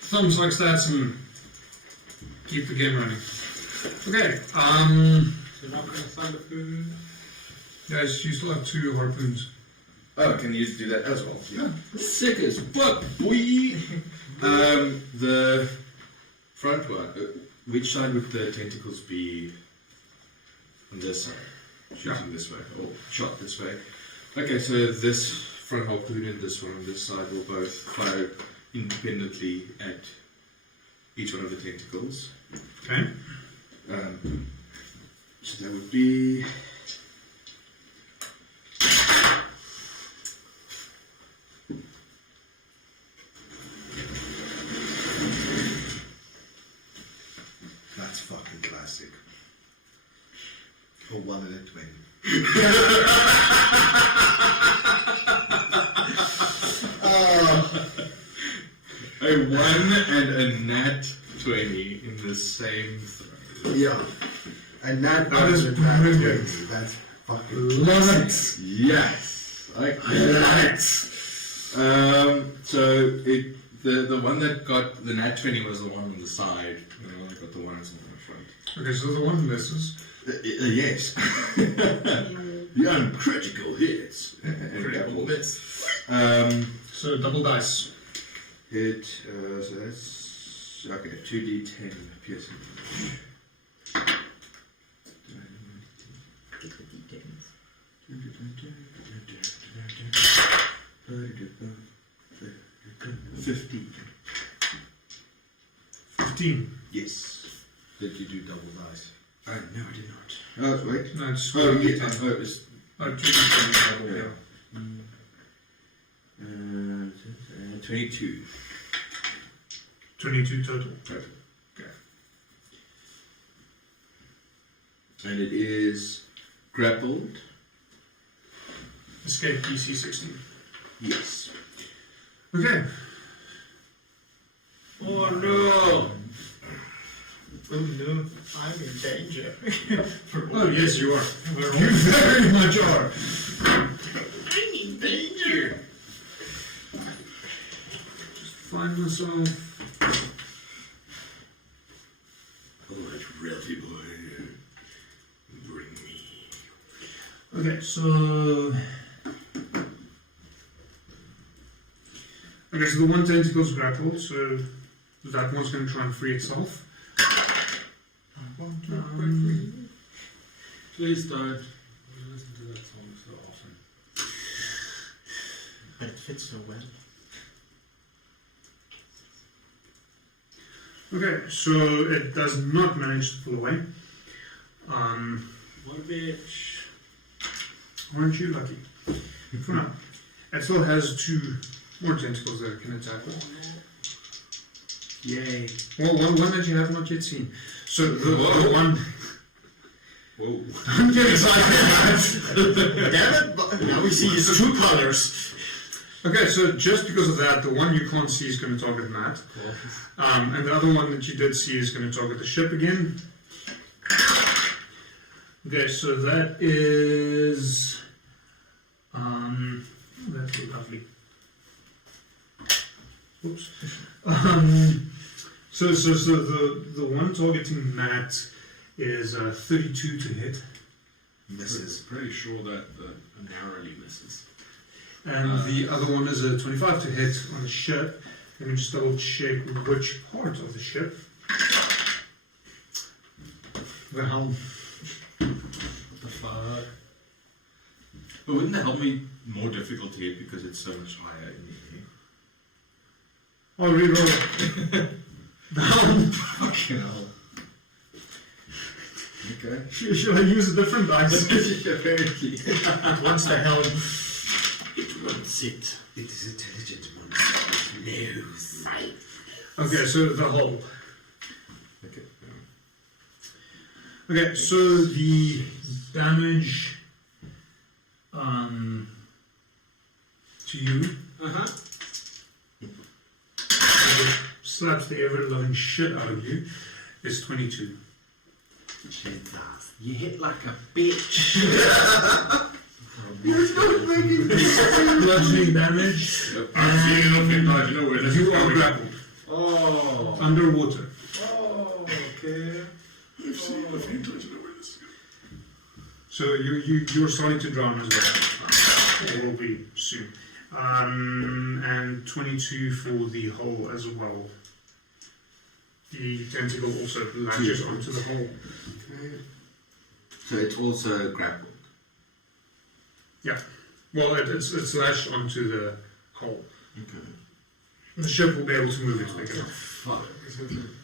thumbs like stats and keep the game running. Okay, So now we're going to Thunderfoon. guys, you still have 2 harpoons. Oh, can you do that as well? Yeah. Sick as fuck, boy! The front one, which side would the tentacles be on this side? Shooting this way, or shot this way. Okay, so this front harpoon and this one on this side will both fire independently at each one of the tentacles. Okay. So that would be... That's fucking classic. For 1 and a 20. A 1 and a nat 20 in the same throw. Yeah. And that is was brilliant. That's fucking Love it! Yes! I like it. So the one that got the nat 20 was the one on the side, and the one that got the ones in the front. Okay, so the one misses. Yes. The uncritical hits. Critical hits. So double dice. Hit, so that's, okay, 2d10 piercing. Get the details. 15 15. 15. Yes. Did you do double dice? No, I did not. Oh, wait. No, it's Oh, yeah. 10. Oh, it was. Oh, 2 Yeah. yeah. 22. 22 total. Right. Okay. And it is grappled. Escape DC 16. Yes. Okay. Oh no! Oh no, I'm in danger. Oh, yes, you are. You very much are. I'm in danger. Find myself. Alright, Ralphie boy. Bring me. Okay, so. Okay, so the one tentacle's grappled, so that one's going to try and free itself. Please don't. We listen to that song so often. But it fits so well. Okay, so it does not manage to pull away. What a bitch. Aren't you lucky? For now. It still has 2 more tentacles that it can attack with. Yay. Well, one that you have not yet seen. So the one. Whoa. Don't get excited. Damn it! But now we see his 2 colors. Okay, so just because of that, the one you can't see is going to target Matt. And the other one that you did see is going to target the ship again. Okay, so that is... that's lovely. Oops. So the one targeting Matt is 32 to hit. Misses. Pretty sure that narrowly misses. And the other one is a 25 to hit on the ship. Let me just double check which part of the ship. The helm. What the fuck? But wouldn't the helmet be more difficult to get because it's so much higher in the air? I'll reroll. The helm. Fucking hell. Okay. Should I use a different dice? Apparently. It wants the helm. It wants it. It is intelligent one. Knows. Okay, so the hull. Okay. Okay, so the damage to you slaps the ever-loving shit out of you is 22. You hit like a bitch. Bludgeoning damage, and you are grappled Oh. underwater. Oh, okay. So you're starting to drown as well. It will be soon. And 22 for the hole as well. The tentacle also latches onto the hole. So it's also grappled. Yeah. Well, it's lashed onto the hole. Okay. The ship will be able to move it big enough. Fuck.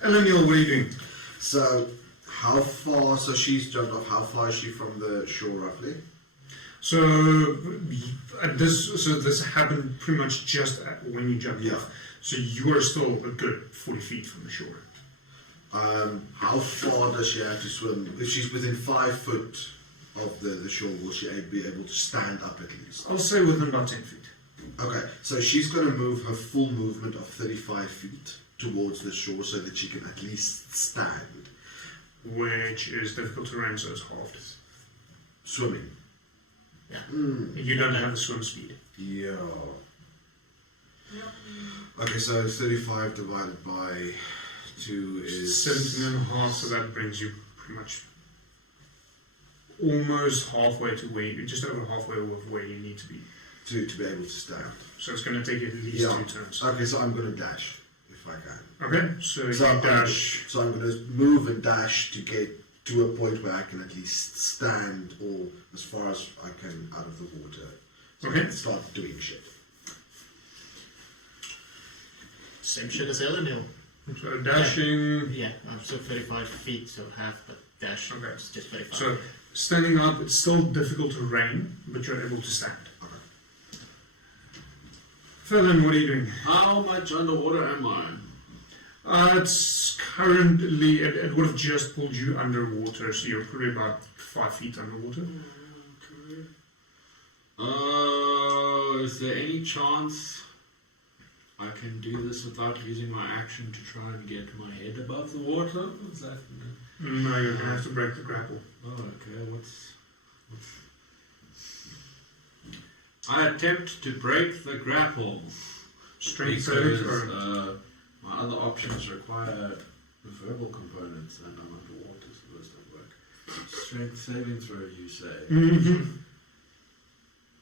Eleniel, what are you doing? So, how far? So she's jumped off. How far is she from the shore, roughly? So this happened pretty much just when you jumped off. So you are still a good 40 feet from the shore. How far does she have to swim? If she's within 5 foot of the shore, will she be able to stand up at least? I'll say within about 10 feet. Okay, so she's going to move her full movement of 35 feet towards the shore so that she can at least stand. Which is difficult to run, so it's halved. Swimming. Yeah. You don't have the swim speed. Yeah. Okay, so 35 divided by 2 is 17 and a half, so that brings you pretty much almost halfway to where you, just over halfway of where you need to be. to be able to stand. So it's going to take you at least 2 turns. Okay, so I'm going to dash if I can. Okay, so you dash. So I'm going to move and dash to get to a point where I can at least stand or as far as I can out of the water. So I Okay. can start doing shit. Same shit as Ellen Hill. So dashing. Yeah, I'm still 35 feet, so half, but dash is just 35. So standing up, it's still difficult to rein, but you're able to stand. Philin, what are you doing? How much underwater am I? It's currently, it would have just pulled you underwater, so you're probably about 5 feet underwater. Okay. Is there any chance I can do this without using my action to try and get my head above the water? Is that... No, you're gonna have to break the grapple. Oh, okay. What's... I attempt to break the grapple. Strength because saving or my other options require verbal components and I'm underwater, so those don't work. Strength saving throw, you say? mm-hmm.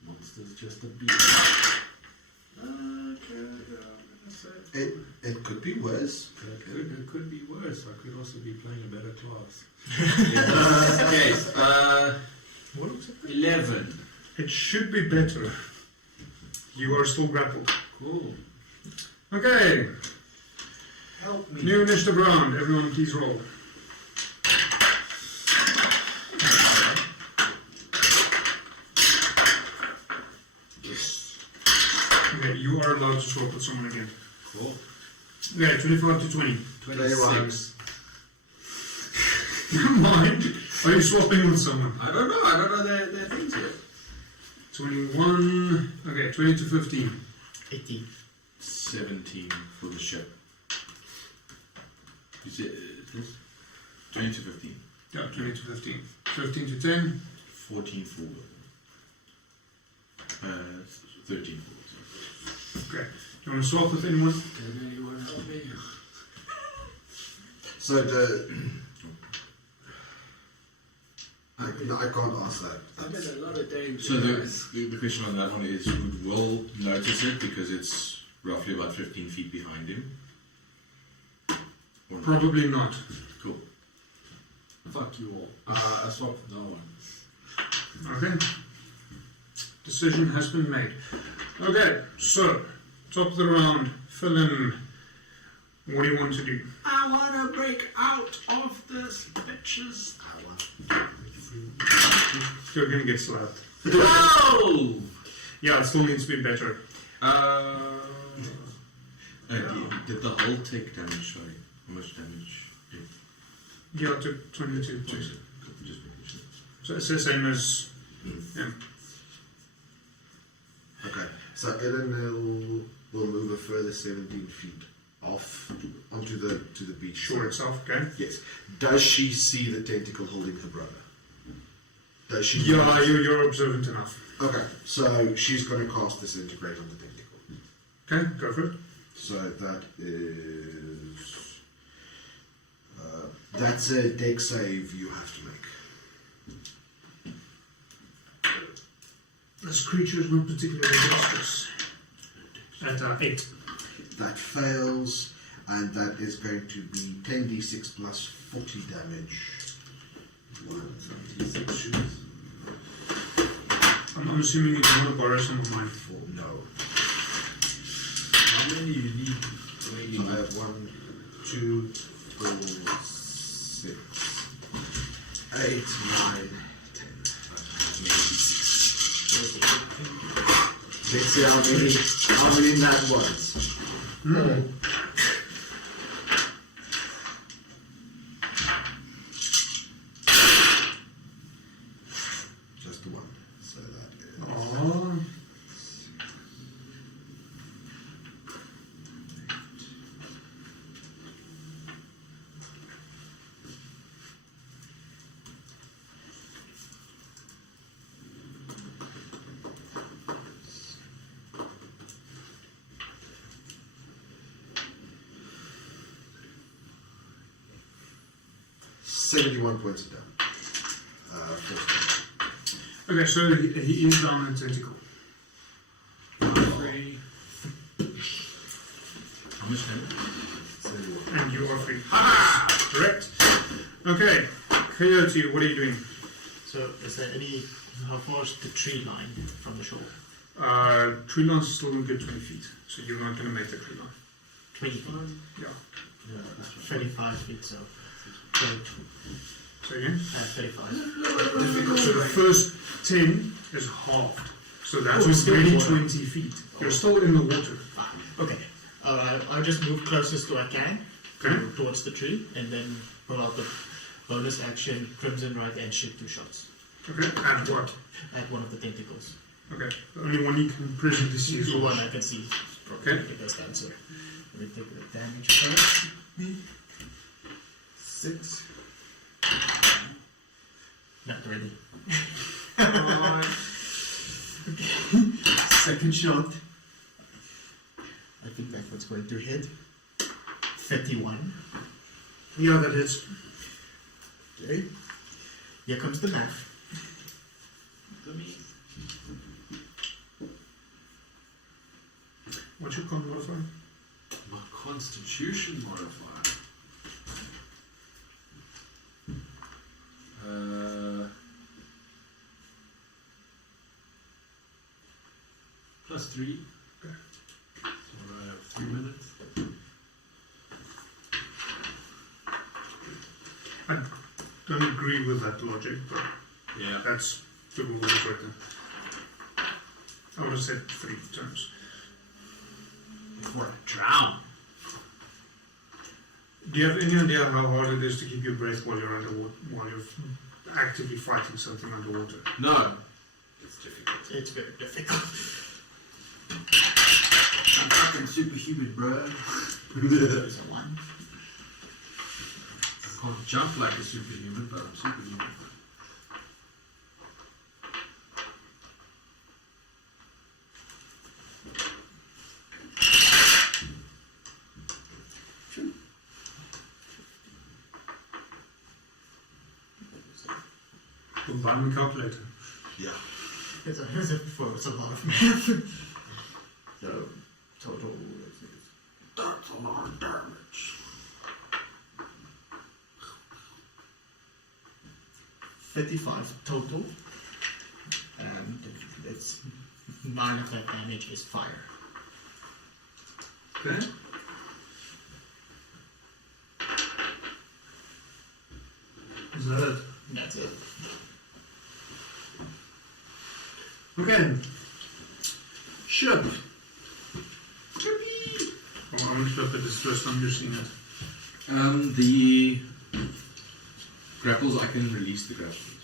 Monster's just a beast. Okay, It could be worse. it could be worse. I could also be playing a better class. Yes. What was it? 11. It should be better. You are still grappled. Cool. Okay, Help me. new initiative round. Everyone please roll. Yes. Okay, you are allowed to swap with someone again. Cool. Okay, 25 to 20. 26. Never mind. Are you swapping with someone? I don't know their things yet. 21. Okay, 20 to 15. 18. 17 for the ship. Is it this? 20 to 15. Yeah, 20 to 15. 15 to 10. 14 for 13 for. Okay. Do you want to swap with anyone? Can anyone help me? So no, I can't ask that. I'm in a lot of danger. So the question on that one is, would Will notice it because it's roughly about 15 feet behind him? Or not? Probably not. Cool. Fuck you all. I swapped with no one. Okay. Decision has been made. Okay, so, top of the round. Fill in. What do you want to do? I want to break out of this bitches. You're gonna get slapped. No! Yeah, it still needs to be better. Did the hull take damage? Sorry. How much damage did Yeah, it took 22 points. just making sure. So it's the same as. Yeah. Okay, so Ellen will move a further 17 feet off onto the beach. Shore itself, okay? Yes. Does she see the tentacle holding her brother? Does she? Yeah, you're observant enough. Okay, so she's going to cast Disintegrate on the tentacle. Okay, go for it. So that is that's a dex save you have to make. This creature is not particularly dexterous. At 8. That fails, and that is going to be 10d6 plus 40 damage. 1d6. I'm assuming you want to borrow some of mine. No. How many you need? So I have 1, 2, 4, 6, 8, 9, 10. Let's see how many nat ones. Just one. So that is. Oh. $71 points of damage. Okay, so he is down in tentacle. Free. How much damage? 71. And you are free. Correct. Okay, Coyote, what are you doing? So, is there any... How far is the tree line from the shore? Tree line's still a good 20 feet, so you're not going to make the tree line. 20 feet. Yeah. Yeah. 35 feet, so. So again? 35. So the first 10 is halved. So that's Oh, still already water. 20 feet. You're still in the water. Ah, okay. I'll just move closest to I can Okay? towards the tree, and then pull out the bonus action, Crimson Right, and shoot 2 shots Okay. And what? at one of the tentacles. Okay. The only one you can presently see is The yours. one I can see. Okay. It does that, so let me take the damage first. 6. Not ready. Second shot. I think that's what's going to hit. 31. Yeah, that hits. Okay. Here comes the math. What's your con modifier? My constitution modifier. +3. Okay. So I have 3 minutes. I don't agree with that logic, but Yeah. that's the rule of written. I would have said 3 turns. Before I drown. Do you have any idea how hard it is to keep your breath while you're underwater, while you're actively fighting something underwater? No. It's difficult. It's very difficult. I'm fucking superhuman, bro. There's a 1. I can't jump like a superhuman, but I'm superhuman. Combine the calculator. Yeah. It's a lot of math. So, total, let's see. That's a lot of damage. 35 total. And it's 9 of that damage is fire. Okay. Is that it? That's it. Okay. Ship. Oh, I want to look at this first time you're seeing it. The grapples, I can release the grapples,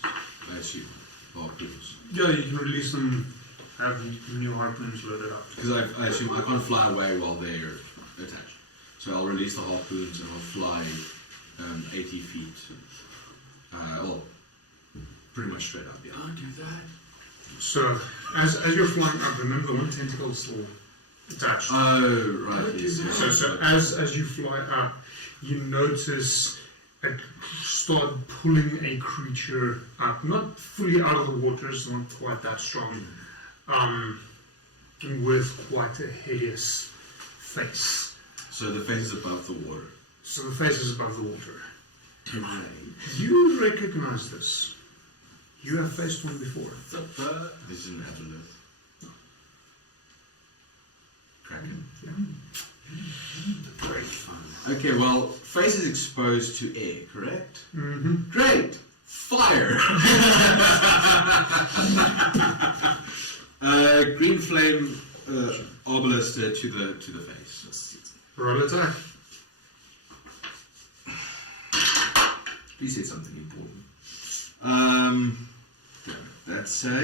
I assume. Harpoons. Yeah, you can release them, have new harpoons loaded up. Because I assume I can't fly away while they're attached. So I'll release the harpoons and I'll fly 80 feet. Well, pretty much straight up, yeah. I'll do that. So, as you're flying up, remember the one tentacle is still attached. Oh, right, yes. So as you fly up, you notice it start pulling a creature up, not fully out of the water, it's not quite that strong, with quite a hideous face. So the face is above the water. So the face is above the water. You recognize this. You have faced one before. This is an aboleth. Kraken. Great. Okay, well, face is exposed to air, correct? Mm-hmm. Great! Fire! Green flame obelisk to the face. Roll attack. Please say something important. That's a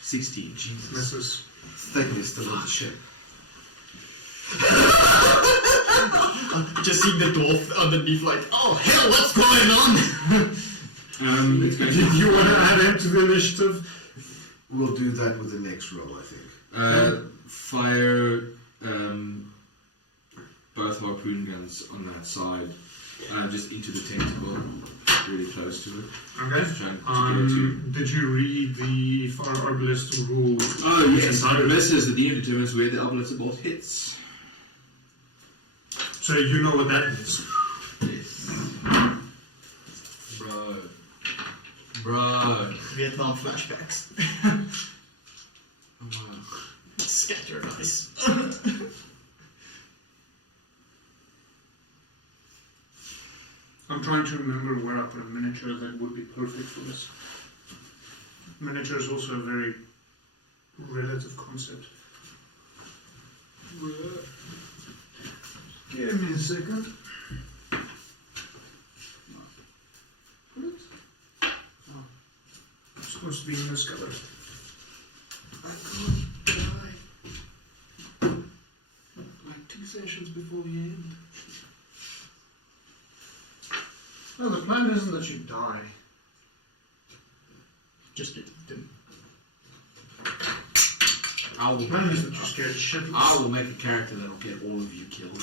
16. Jesus. Misses. Thank you, still on the ship. Just seeing the dwarf underneath, like, oh hell, what's going on? It's going Do you want to add into the initiative? We'll do that with the next roll, I think. fire both harpoon guns on that side, just into the tentacle, really close to it. Okay. Just trying to get it to. Did you read the fire obelisk rule? Oh yes, misses. The DM determines where the obelisk bolt hits. So you know what that is. Yes. Bro. Vietnam flashbacks. Scatter dice. I'm trying to remember where I put a miniature that would be perfect for this. Miniature is also a very relative concept. Give me a second. It's supposed to be in this color. Like 2 sessions before the end. No, the plan isn't that you die. Just didn't. The plan is that you scared shitless. I will make a character that'll get all of you killed.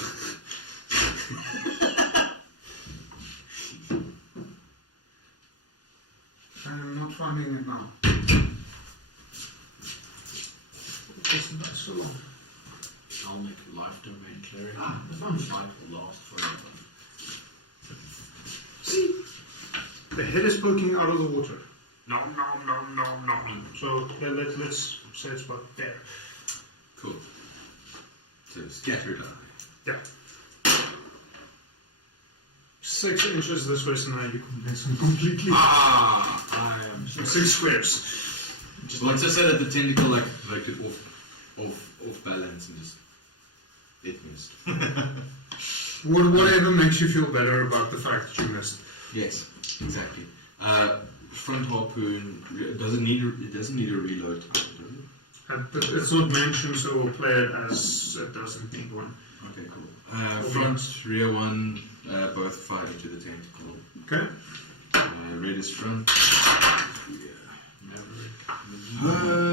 I'm not finding it now. It's not so long. I'll make a life domain cleric. I The found it. fight will last forever. See? The head is poking out of the water. No. So let's say it's about there. Cool. So scatter die. Yeah. 6 inches this way, so now you can miss them completely. I am 6 squares. Well, it's just so that the tentacle like it off balance and just it missed. Whatever makes you feel better about the fact that you missed. Yes, exactly. Front harpoon doesn't need a reload time, does it? It's not mentioned, so we'll play it as it doesn't need one. Okay, cool. Front, rear one, both fire into the tentacle. Okay. Red is front. never.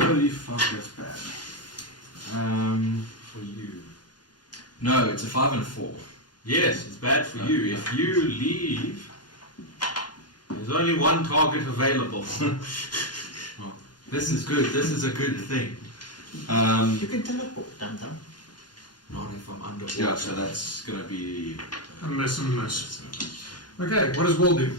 Holy fuck, that's bad. For you. No, it's a 5 and a 4. Yes, it's bad for you. If you leave, there's only one target available. Well, This is good. This is a good thing. You can teleport downtown. Not if I'm underwater. yeah, so that's gonna be. A miss and a miss. Okay, what does Will do?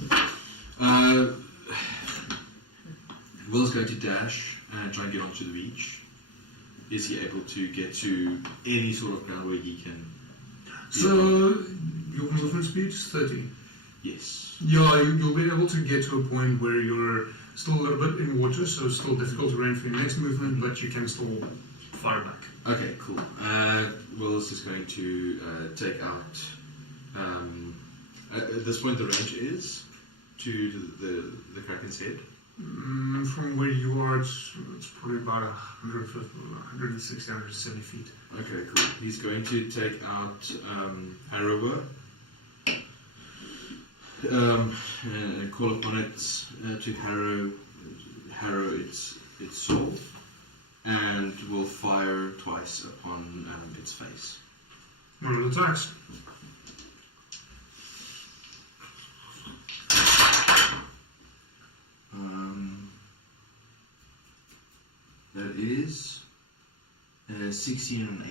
Will's going to dash and try and get onto the beach. Is he able to get to any sort of ground where he can? So, your movement speed is 30. Yes. Yeah, you'll be able to get to a point where you're still a little bit in water, so it's still difficult to range for your next movement, but you can still fire back. Okay, cool. Will is just going to take out. At this point, the range is to the Kraken's head. From where you are, it's probably about 160, 170 feet. Okay, cool. He's going to take out Harrower and call upon it to harrow its soul, and will fire twice upon its face. Roll attacks. That is 16 and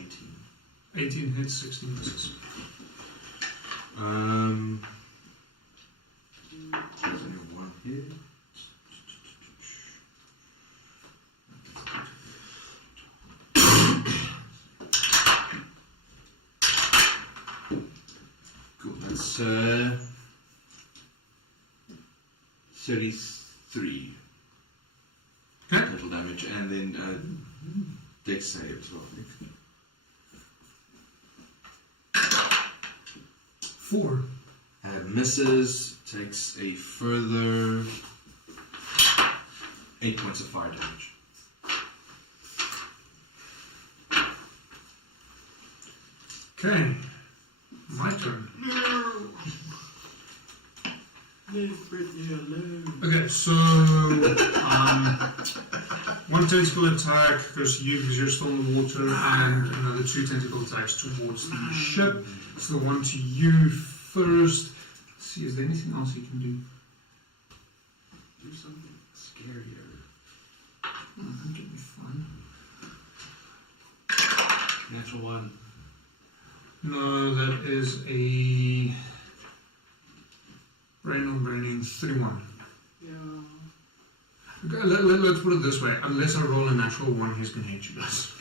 18. 18 hits, 16 misses. There's only one hit. Cool, that's 33 Okay. total damage, and then dex save as well, I think. 4. Misses, takes a further 8 points of fire damage. Okay. My turn. Leave Brittany alone. Okay, so one tentacle attack goes to you because you're still in the water, and another 2 tentacle attacks towards the ship. So the one to you first. Let's see, is there anything else you can do? Do something scarier. I think it'll be fine. Natural one. No, that is a brain on braining 31. Yeah. Okay, let's put it this way. Unless I roll a natural 1, he's going to hit you guys.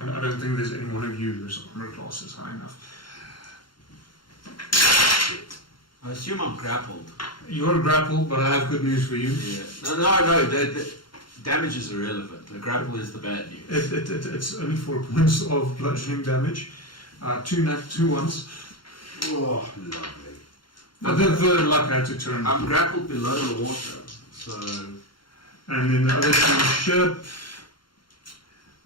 And I don't think there's any one of you whose armor class is high enough. I assume I'm grappled. You're grappled, but I have good news for you. Yeah. No. The damage is irrelevant. The grapple is the bad news. It's only 4 points of bludgeoning damage. Two ones. Oh, lovely. But the luck had to turn. I'm grappled below the water, so... And then the other two ship.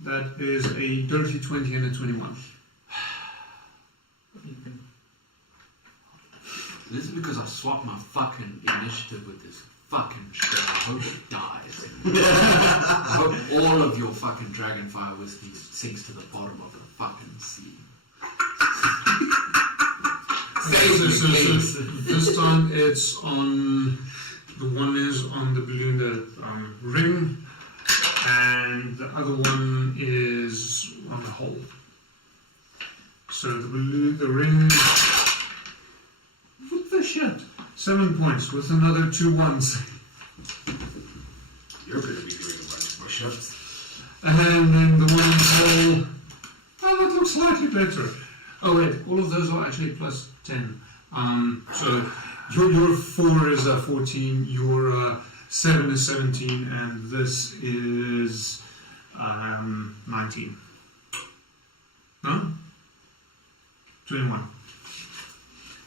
That is a dirty 20 and a 21. This is because I swapped my fucking initiative with this fucking shit. I hope it dies. I hope all of your fucking Dragonfire whiskey sinks to the bottom of the fucking sea. So this time it's on, the one is on the balloon, the ring, and the other one is on the hole. So the balloon, the ring, what the shit? 7 points with another 2 ones. You're going to be doing a bunch of push-ups. And then the one in the hole, oh, that looks slightly better. Oh wait, all of those are actually plus 10. So your 4 is 14, your 7 is 17, and this is 19. No? 21.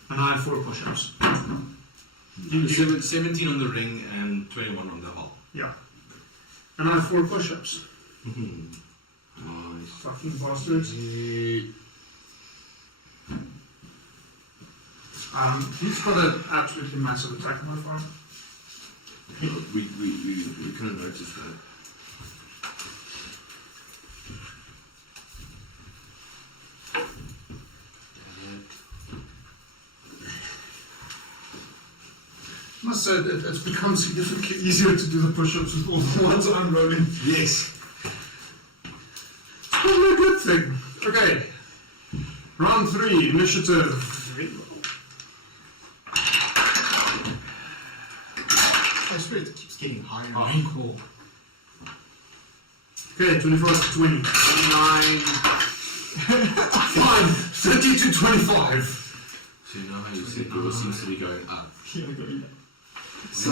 And I have 4 push-ups. 17 on the ring and 21 on the hull. Yeah. And I have 4 push-ups. Nice. Fucking bastards. He's got an absolutely massive attack modifier. We kind of noticed that. I must say it's become significantly easier to do the push-ups with all the ones I'm rolling. Yes. It's probably a good thing. Okay. Round 3, initiative. I swear it keeps getting higher. Oh, cool. Okay, 24 to 20. 29. Fine, 30 to 25. So you know how you said yours seems to be going up. So,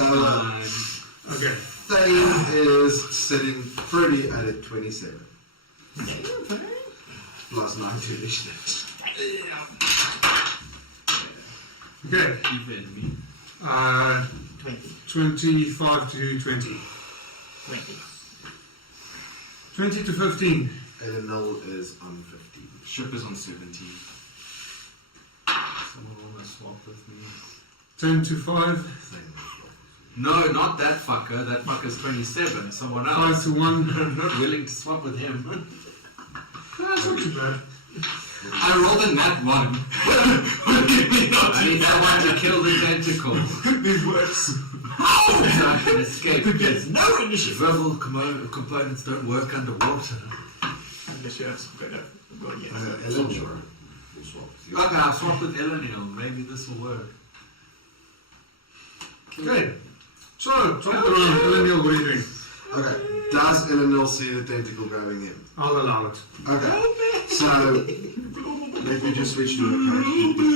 Okay. Thane is sitting pretty at a 27. Plus 9 to initiative. Okay. Even me. 20. 25 to 20. 20. 20 to 15. Eleanor is on 15. Ship is on 17. Someone wanna swap with me? 10 to 5. Thane is well. No, not that fucker. That fucker's 27. Someone 5 else. to 1. I'm not willing to swap with him. That's not too bad. I rolled a nat 1. I need someone to kill the tentacle. It works. So I can escape. There's no initiative. Verbal components don't work underwater. Unless you have some better. Well, yes. Eleanor will swap with you. Okay, I'll swap with Eleanor. Maybe this will work. Okay. So, top of the round. Eleniel, what are you doing? Okay, does Eleanor see the tentacle grabbing him? I'll allow it. Okay, so let me just switch to a character.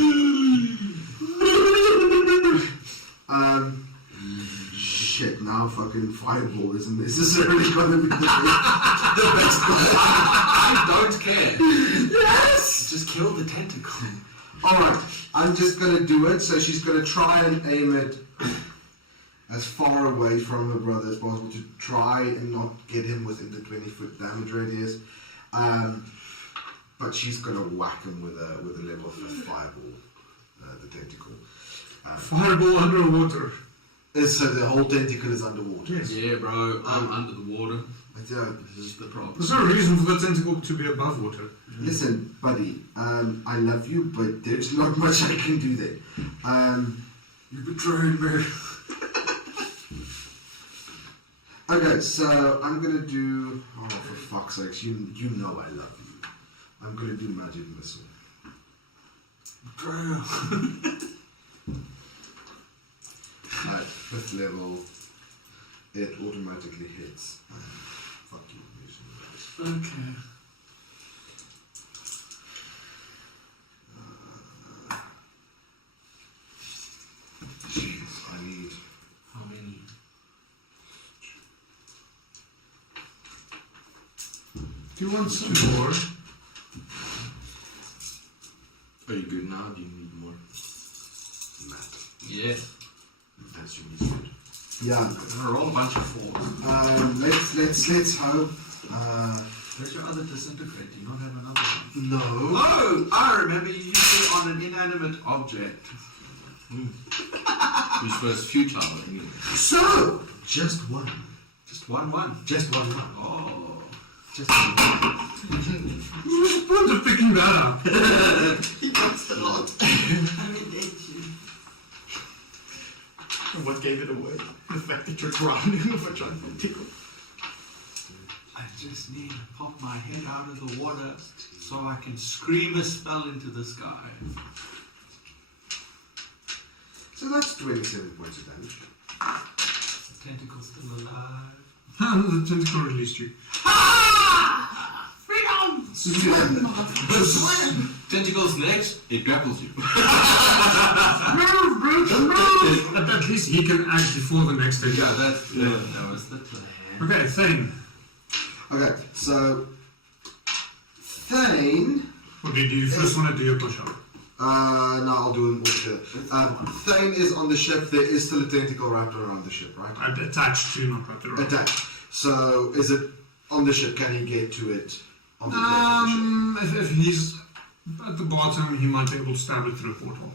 Shit, now fucking fireball isn't necessarily going to be the best one. I don't care. Yes! Just kill the tentacle. Alright, I'm just going to do it. So she's going to try and aim it as far away from her brother as possible to try and not get him within the 20-foot damage radius. But she's going to whack him with a level 5 fireball, the tentacle. Fireball underwater. So the whole tentacle is underwater. Yes. Yeah, bro. I'm under the water. I don't. This is the problem. There's no reason for the tentacle to be above water. Listen, buddy, I love you, but there's not much I can do there. You betrayed me. Okay, so I'm gonna do. Oh, for fuck's sakes, you know I love you. I'm gonna do magic missile. At 5th level, it automatically hits. Fuck you, I'm using that. Okay. Do you want some more? Are you good now? Do you need more? Yes. That's your good. Yeah. We're all a bunch of fours. Let's hope. Where's your other disintegrate? Do you not have another one? No. Oh, I remember you used it on an inanimate object. Which was futile anyway. So, just one. Just one. Just one. Oh. Just one. What's the point of picking that up? He gets a lot. And what gave it away? The fact that you're drowning with a giant tickle. I just need to pop my head out of the water so I can scream a spell into the sky. So that's 27 points of damage. The tentacle's still alive. The tentacle released you. Freedom! Tentacles next, it grapples you. At least he can actually fall the next day. Yeah, that was the plan. Okay, Thane. Okay, so Thane. What do you first want to do your push-up? No, I'll do it with the. Thane is on the ship. There is still a tentacle wrapped around the ship, right? Attached to, not wrapped around. Attached. So, is it on the ship? Can he get to it on the deck of the ship? If he's at the bottom, he might be able to stab it through a portal.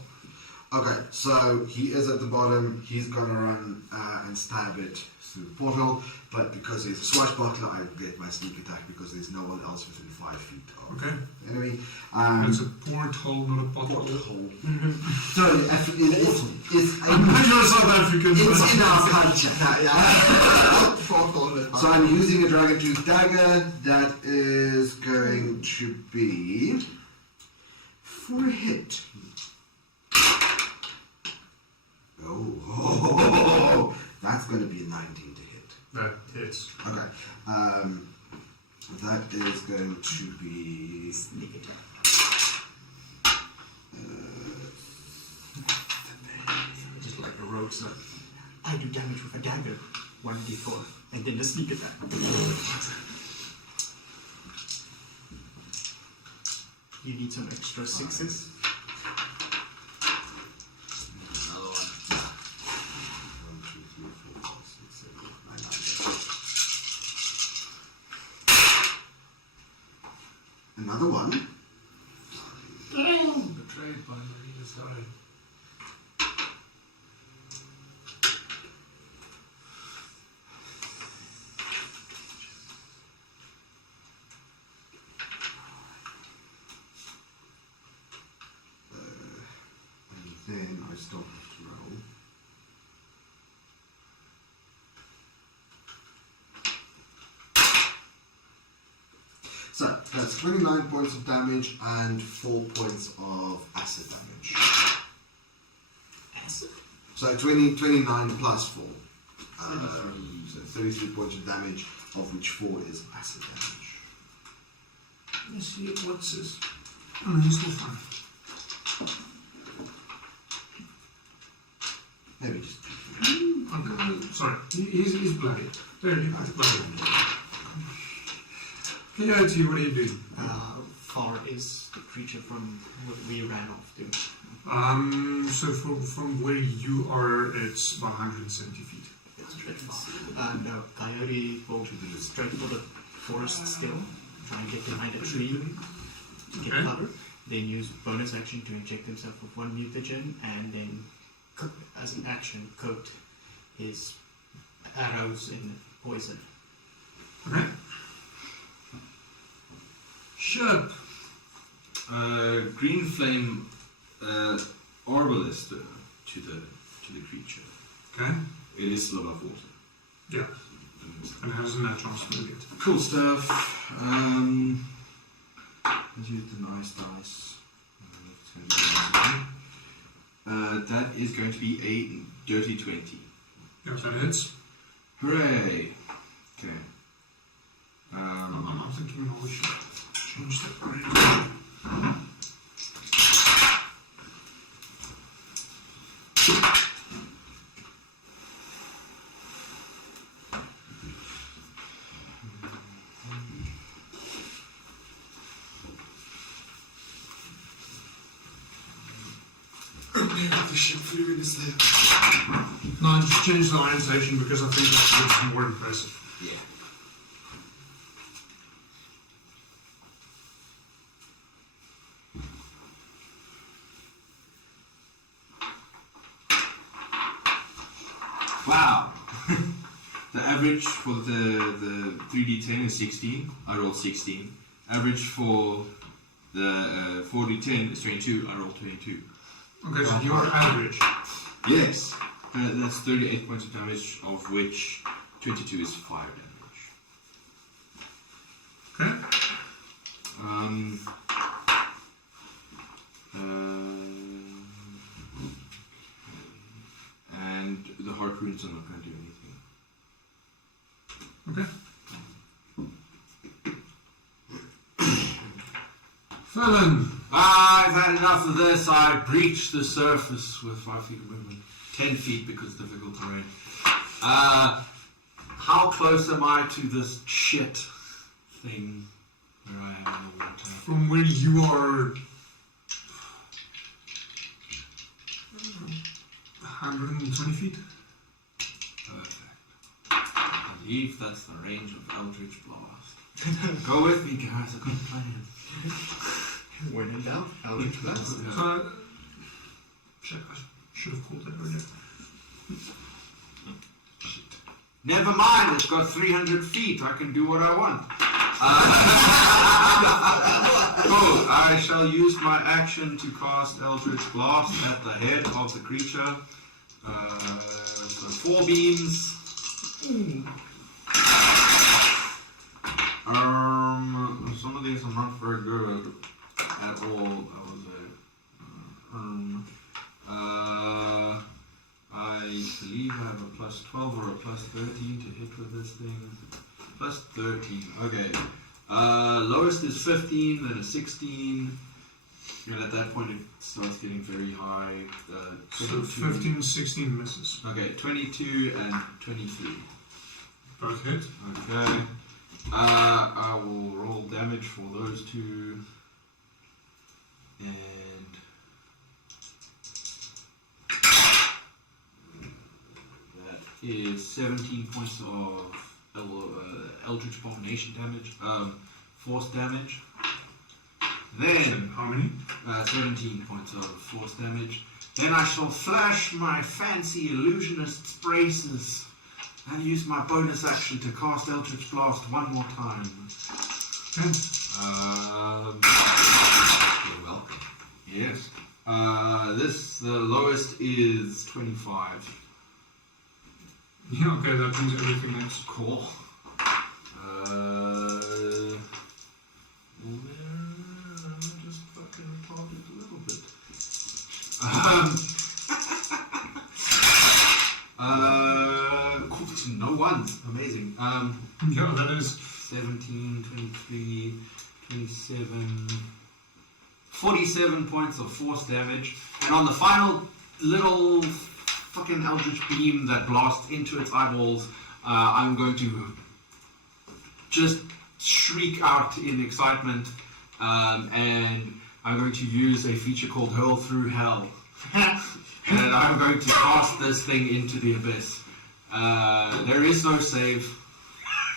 Okay, so he is at the bottom. He's gonna run and stab it through the portal. But because he's a swashbuckler, I get my sneak attack because there's no one else within 5 feet of Okay. the enemy. It's a porthole, not a bottle. Sorry, it's I'm not South African. It's in our culture. Portal. So I'm using a dragon tooth dagger. That is going to be for a hit. Oh, that's going to be a 19 to hit. That hits. Okay. That is going to be. Sneak attack. Just like a rogue, so I do damage with a dagger, 1d4, and then a sneak attack. You need some extra sixes. Another one. 1, 2, 3, 4, 5, 6, 7, 8, 9, 10. Another one. Betrayed by Maria, sorry. And then I still have to roll. So that's 29 points of damage and 4 points of acid damage. Acid. So 29 plus 4. So 33 points of damage, of which 4 is acid damage. Let's see what's his. Oh, no, he's still fine. Maybe just Okay, sorry, he's bloody. There he is, bloody. Okay, what are you doing? Far is the creature from what we ran off to. So from where you are, it's about 170 feet. Straight far. No, Coyote will straight for the forest still, try and get behind a tree to get cover. Then use bonus action to inject himself with 1 mutagen, and then as an action coat his arrows in poison. Okay. Sharp. Green flame arbalist to the creature. Okay. It is still above water. Yeah. And it has a natural spell yet. Cool stuff. Let's use the nice dice. That is going to be a dirty 20. Yes, that hits. Hooray! Okay. I'm thinking, holy shit. Change that already. The ship flew in his head. No, I just changed the orientation because I think it's more impressive. Yeah. Wow. The average for the 3d10 is 16. I rolled 16. Average for the 4d10 is 22. I rolled 22. Okay, so your average. Yes. That's 38 points of damage, of which 22 is fire damage. Okay. And the harpoons are not going to do anything. Okay. Felon! I've had enough of this. I breached the surface with 5 feet of movement. 10 feet because it's difficult terrain. How close am I to this shit thing where I am in the water? From where you are 120 feet? Perfect. I believe that's the range of Eldritch Blast. Go with me, guys. I've got a plan. When in doubt, Eldritch Blast. Shit, I should have called it earlier. Never mind, it's got 300 feet. I can do what I want. Cool. I shall use my action to cast Eldritch Blast at the head of the creature. So 4 beams. Some of these are not very good at all. That was I believe I have a plus 12 or a plus 13 to hit with this thing. Plus 13. Okay. Lowest is 15, then a 16. And at that point it starts getting very high. So 15, 16 misses. Okay, 22 and 23. Both hit. Okay. I will roll damage for those two. And that is 17 points of Eldritch Abomination damage, force damage. Then, How many? 17 points of force damage. Then I shall flash my fancy illusionist's braces and use my bonus action to cast Eldritch Blast one more time. Okay. You're welcome. Yes. The lowest is 25. Yeah, okay, that brings everything else. Cool. Just fucking retarded a little bit. Cool, no ones. Amazing. Yeah, that is 17, 23, 27, 47 points of force damage. And on the final little fucking eldritch beam that blasts into its eyeballs, I'm going to just shriek out in excitement, and I'm going to use a feature called Hurl Through Hell. And I'm going to cast this thing into the abyss. There is no save.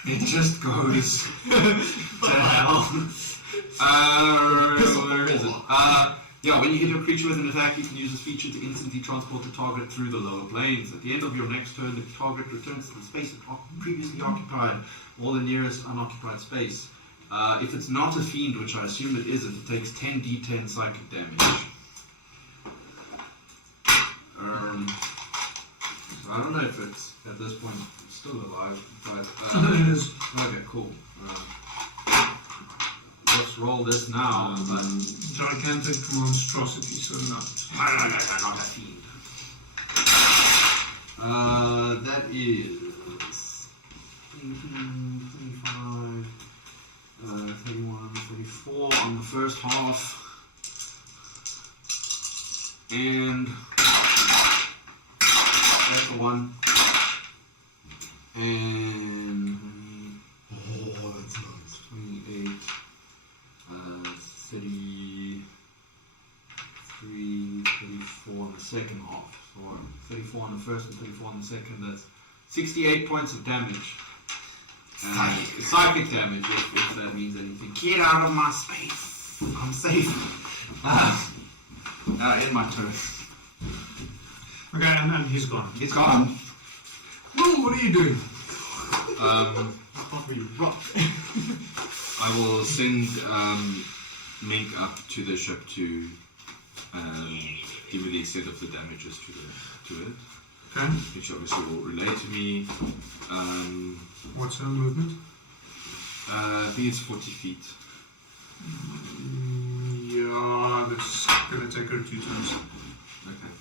It just goes to hell. Where is it? Yeah, when you hit your creature with an attack, you can use this feature to instantly transport the target through the lower planes. At the end of your next turn, the target returns to the space it previously occupied, or the nearest unoccupied space. If it's not a fiend, which I assume it isn't, it takes 10d10 psychic damage. So I don't know if it's, at this point, still alive, but... it is. Okay, cool. Let's roll this now. Gigantic monstrosity, so not. Not a fiend. That is 18, 25, 31, 34 on the first half. And that's the one. And Oh, that's nice. 28, 33, 34, and second half. So 34 on the first and 34 on the second. That's 68 points of damage. Psychic damage, if that means anything. Get out of my space. I'm safe. In my turn. Okay, and then he's gone. He's gone. Well, what are you doing? Probably rocked. I will send Mink up to the ship to give me the extent of the damages to it, Okay. which obviously will relate to me. What's her movement? I think it's 40 feet. Yeah, that's gonna take her 2 turns. Okay.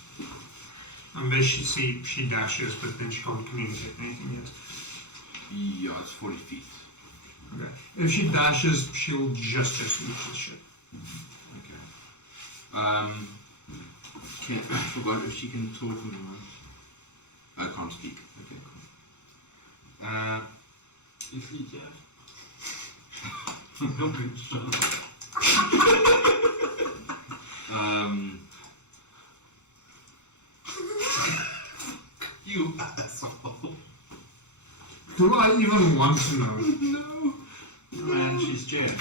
Unless she dashes, but then she can't communicate anything yet. Yeah, it's 40 feet. Okay. If she dashes, she'll just reach the ship. Okay. I forgot if she can talk or not. I can't speak. Okay, cool. If he does. You asshole. Do I even want to know? Man, she's Jen.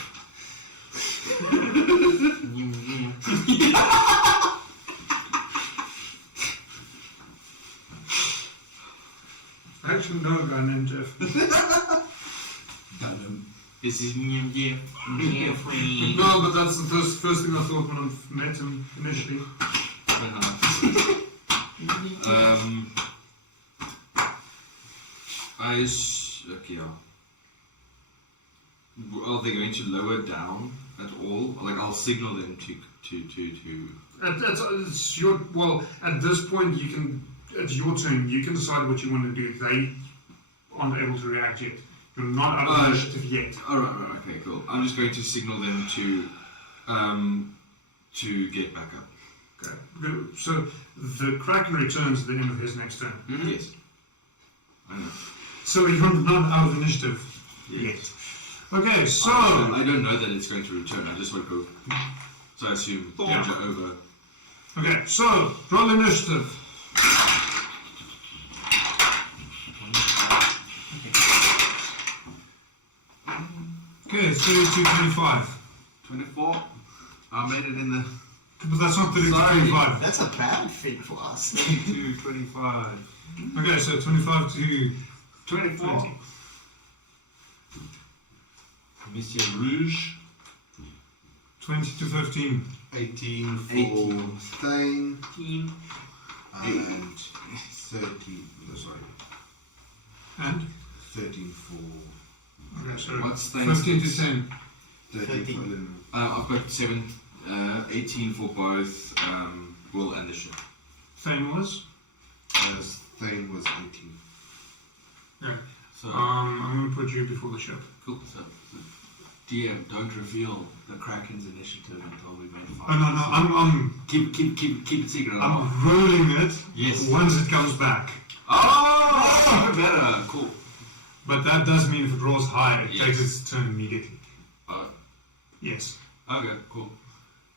Actually, no, gun and Jeff. This is No, but that's the first thing I thought when I met him initially. Okay, yeah. Are they going to lower down at all? Like, I'll signal them to. It's your, well, at this point, you can. It's your turn. You can decide what you want to do. They aren't able to react yet. You're not out of initiative yet. Alright, okay, cool. I'm just going to signal them to get back up. Okay. So the Kraken returns at the end of his next turn. Mm-hmm. Yes. I know. So you're not out of initiative Yes. yet. Okay, so I don't know that it's going to return. I just want to go. So I assume danger over. okay, so roll initiative. Okay, 32, 25. 24. I made it in the. But that's not 32, Sorry. 25. That's a bad fit for us. 22, 25. Okay, so 25 to 24. 20. Monsieur Rouge. 20 to 15. 18 for 18. Thane 18. and 13. No, sorry, And? 13 for. Okay, so What's Thane's 15 to next? 10. 13 for Lynn. I've got 18 for both Will and the ship. Thane was? Thane was 18. Yeah. So, I'm going to put you before the ship. cool. So, DM, don't reveal the Kraken's initiative until we make 5. Oh, no, I'm Keep it secret. I'm rolling it Yes. once it comes back. Oh, even better. Cool. But that does mean if it rolls high, it Yes. takes its turn immediately. Oh, Yes. okay, cool.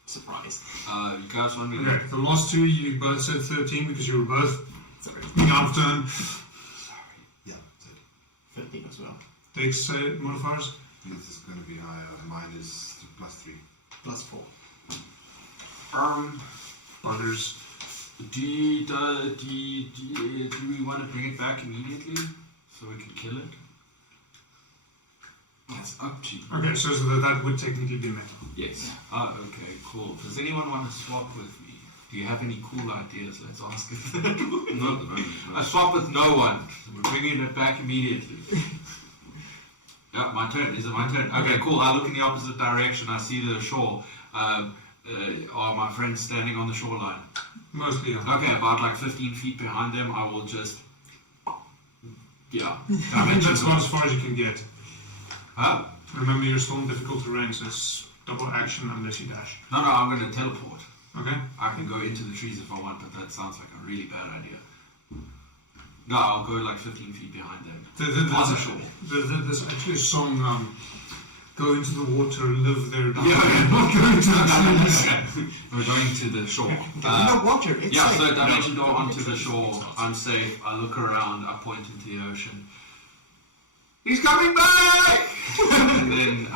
Surprise. You guys want me to? Okay, the last two you both said 13 because you were both Sorry. out of turn. Yeah, 15 as well. Takes modifiers. this is going to be higher. Mine is +3. Plus 4. Buggers. Do we want to bring it back immediately so we can kill it? That's up to you. Okay, so that would technically be metal. Yes. Oh, okay, cool. Does anyone want to swap with me? Do you have any cool ideas? Let's ask it. Not at the moment. I swap with no one. We're bringing it back immediately. Yeah, my turn. Is it my turn? Okay, cool. I look in the opposite direction. I see the shore. Are my friends standing on the shoreline? Mostly. Okay, about like 15 feet behind them, I will just... Yeah. I think that's about as far as you can get. Huh? Remember, you're still in difficult terrain, so it's double action unless you dash. No, I'm going to teleport. Okay? I can go into the trees if I want, but that sounds like a really bad idea. No, I'll go like 15 feet behind them. On the shore. There's actually a song go into the water, live there, die. Yeah. Not go into the seas. We're going to the shore. no water. It's Yeah, safe. so dimension door onto the shore. I'm safe. I look around. I point into the ocean. He's coming back! And then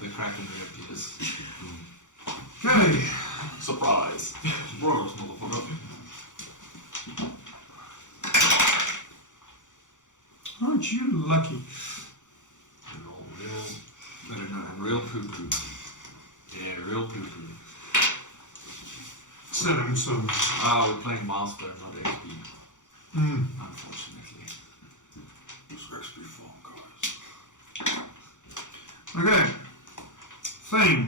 the Kraken reappears. Okay. Surprise! Surprise, motherfucker. Aren't you lucky? I don't know, I'm real poo-poo. Yeah, real poo-poo. 7, so. We're playing milestone, not XP. Unfortunately. It's XP fun, guys. Okay. Thane.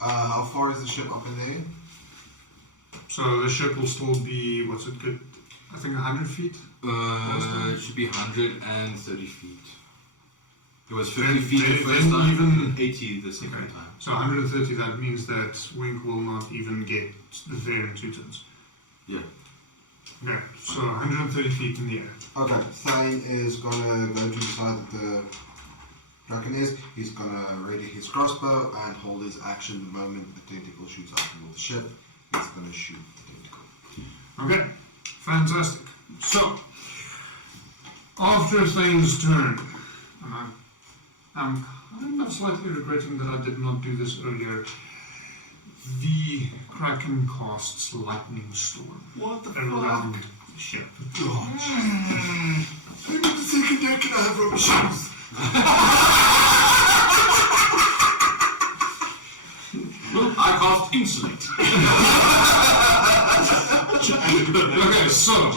How far is the ship up in the air? So the ship will still be, what's it good? I think 100 feet? It should be 130 feet. It was 50 Then- feet the then first time, even- 80 the second Okay. time. So 130, that means that Wink will not even get there in 2 turns. Yeah. Okay, so 130 feet in the air. Okay, Thane is gonna go to the side that the Kraken is. He's gonna ready his crossbow and hold his action the moment the tentacle shoots out from the ship. He's gonna shoot the tentacle. Okay, fantastic. So, after Thane's turn, and I'm kind of slightly regretting that I did not do this earlier, the Kraken casts Lightning Storm. What the around the ship. I need to take a deck and I have rubber shoes. I cast insulate. Okay, so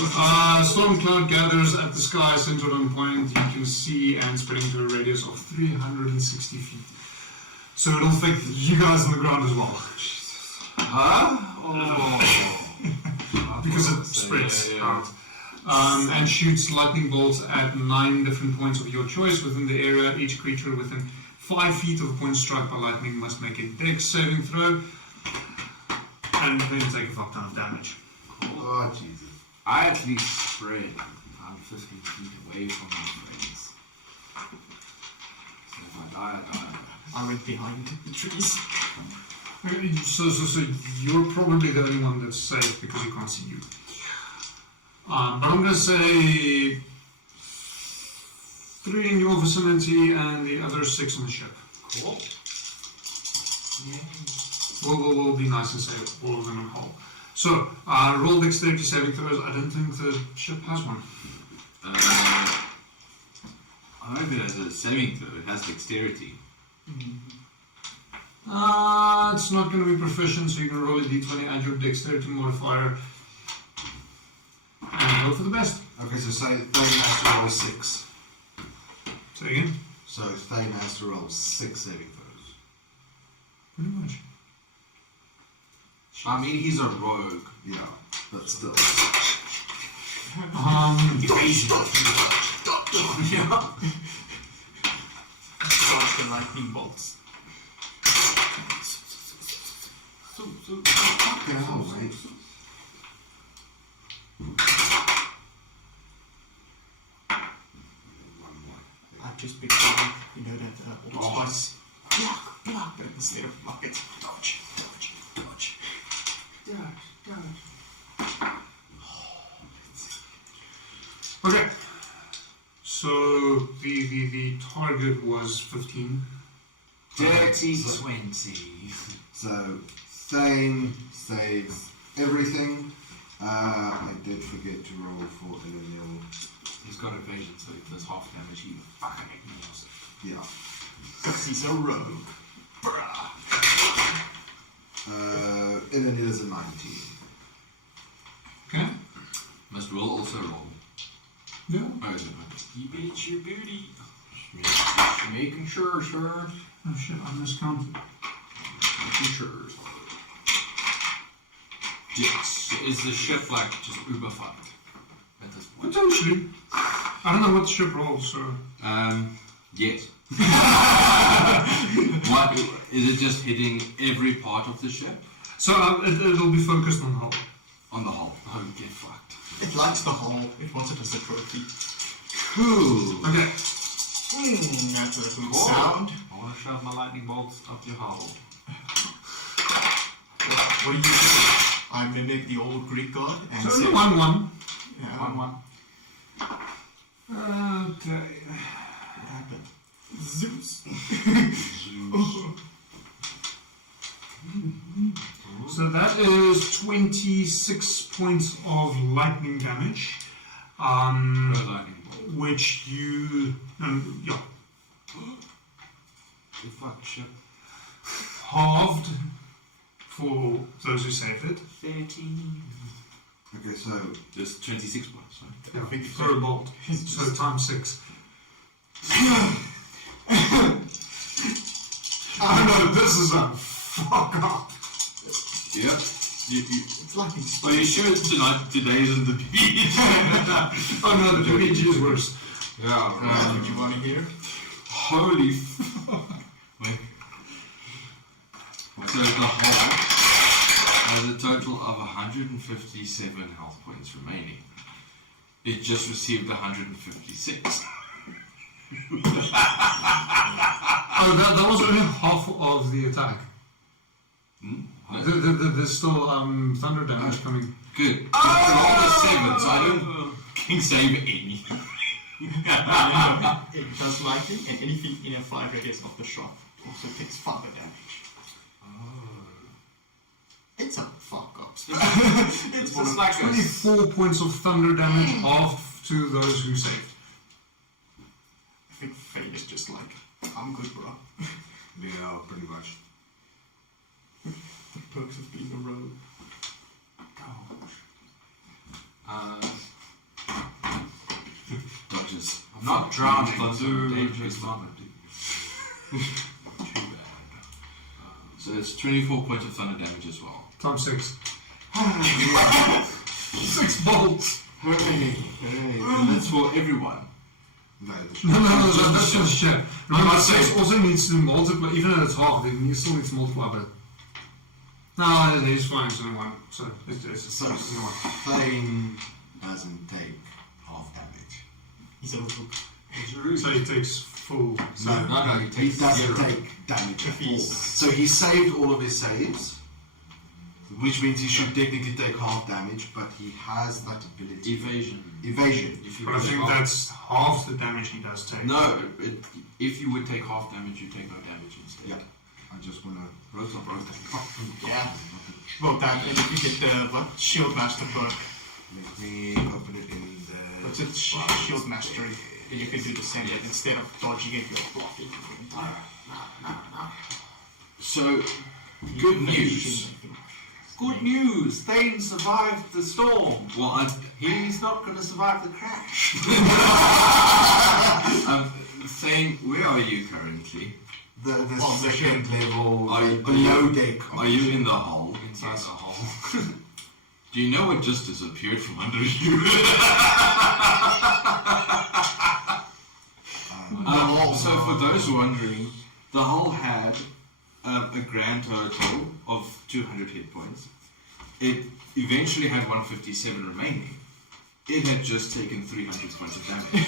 storm cloud gathers at the sky centered on point. You can see and spreading to a radius of 360 feet. So it'll affect you guys on the ground as well. Huh? Oh. Because it spreads Yeah. out. And shoots lightning bolts at 9 different points of your choice within the area. Each creature within 5 feet of a point struck by lightning must make a dex saving throw and then take a fuck ton of damage. Oh, Jesus. I actually spread. I'm 15 feet away from my friends. So if I die, I die. I went behind the trees. So you're probably the only one that's safe because you can't see you. But I'm going to say 3 in your vicinity and the other 6 on the ship. Cool. We'll be nice and say all of them in whole. So, roll dexterity saving throws. I don't think the ship has one. I don't know if it has a saving throw, it has dexterity. It's not going to be proficient, so you can roll a d20, add your dexterity modifier, and hope for the best. Okay, so say Thane has to roll 6. Say again? So Thane has to roll 6 saving throws. Pretty much. I mean, he's a rogue. Yeah, but still. Dodge the lightning bolts. Fucking hell, mate. I've just been trying, you know, that old spice. Block, instead of bucket. Dodge. Okay. So, the target was 15. Dirty 20. So Thane saves everything. I did forget to roll for Eleniel. He's got evasion, so if there's half damage, he fucking ignores it. Yeah. Because he's a rogue. Eleniel is a 19. Okay? Must roll also roll. Yeah. Oh, is it? You beat your booty. Making sure, sir. Oh shit, I miscounted. Making sure. Yes. Is the ship like just uber fucked at this point? Potentially. I don't know what the ship rolls, so. Yes. What is it? Just hitting every part of the ship So it'll be focused on hull. on the hull? Oh, get fucked. It likes the hull. It wants it as a trophy. Cool. Okay. That's a good Cool. sound. I want to shove my lightning bolts up your hole. What do you do? I mimic the old Greek god and So say, only 1-1. Yeah, 1-1. Okay. what happened? Zeus. So that is 26 points of lightning damage. Per lightning bolt. Which you. Yeah. You fuck shit. Halved for those who saved it. 13. Okay, so There's 26 points, right? Yeah, per bolt. So times 6. Oh no, this is a fuck up. Yeah. It's like Well, you sure today isn't the beach? Oh no, the PG is worse. Yeah, That's what you want to hear? Holy fuck. Wait. So the whole has a total of 157 health points remaining. It just received 156. Oh, that was only half of the attack. There's still thunder damage coming. Good. I rolled a 7, so I don't fucking save any. It does lightning, and anything in a 5 radius of the shot also takes thunder damage. It's a fuck up. It's just like a 24 points of thunder damage half to those who saved. I think Fate is just like, I'm good, bro. yeah, pretty much. The perks of being a rogue. Dodges. I'm not drowning. Thunder, So dangerous it's moment. Too bad. So it's 24 points of thunder damage as well. Times 6. 6 bolts! Hooray! And that's for everyone. No, No, that's just shit. Remember, 6 also needs to multiply, even at its half, it still needs to multiply, but. No, he's fine, it's only 1. So it's only 1. Thane doesn't take half damage. He's a rogue. So he takes full. No, he He takes doesn't 0. take damage at all. He's- So he saved all of his saves, which means he should technically take half damage, but he has that ability. Evasion. Evasion. If you But I would think take half- that's half the damage he does take. No, if you would take half damage, you take no damage instead. Yeah. I just wanna. Rosa. Yeah. Well, that, and if you get the Shield Master perk, Let me open it in the. what's it? Shield Mastery. Then you can do the same instead of dodging it, you're blocking it. So, good news. Good news! Thane survived the storm. Well, He's not going to survive the crash. Thane, where are you currently? The Oh, the second level, Are you- below deck. Are you in the hull? Inside the hole. Do you know what just disappeared from under you? So for those wondering, the hull had a grand total of 200 hit points. It eventually had 157 remaining. It had just taken 300 points of damage.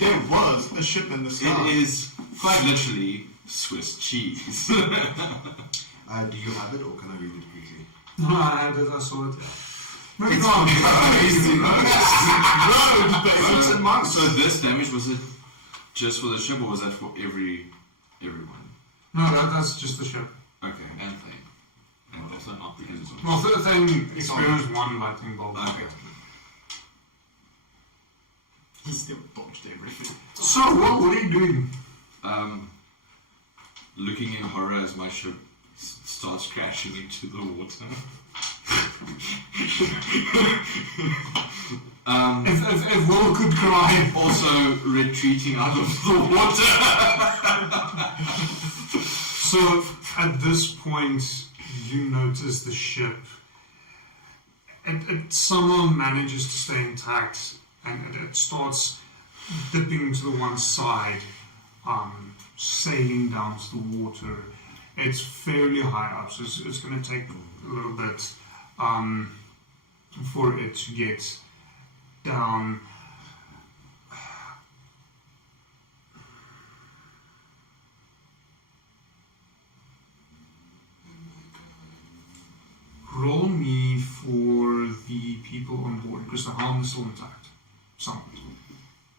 There was a ship in the sky. It is quite literally Swiss cheese. Do you have it, or can I read it quickly? No, I had it, I saw it. So this damage, was it just for the ship, or was that for everyone? No, that's just the ship. Okay, and thing. And also not because it's on. Well, the thing experienced 1 lightning bolt. Okay. He still dodged everything. So, what are you doing? Looking in horror as my ship starts crashing into the water. If Will could cry. Also retreating out of the water. So, at this point, you notice the ship. It somehow manages to stay intact, and it starts dipping to the one side, sailing down to the water. It's fairly high up, so it's going to take a little bit for it to get down. so helm is still intact. Somewhat.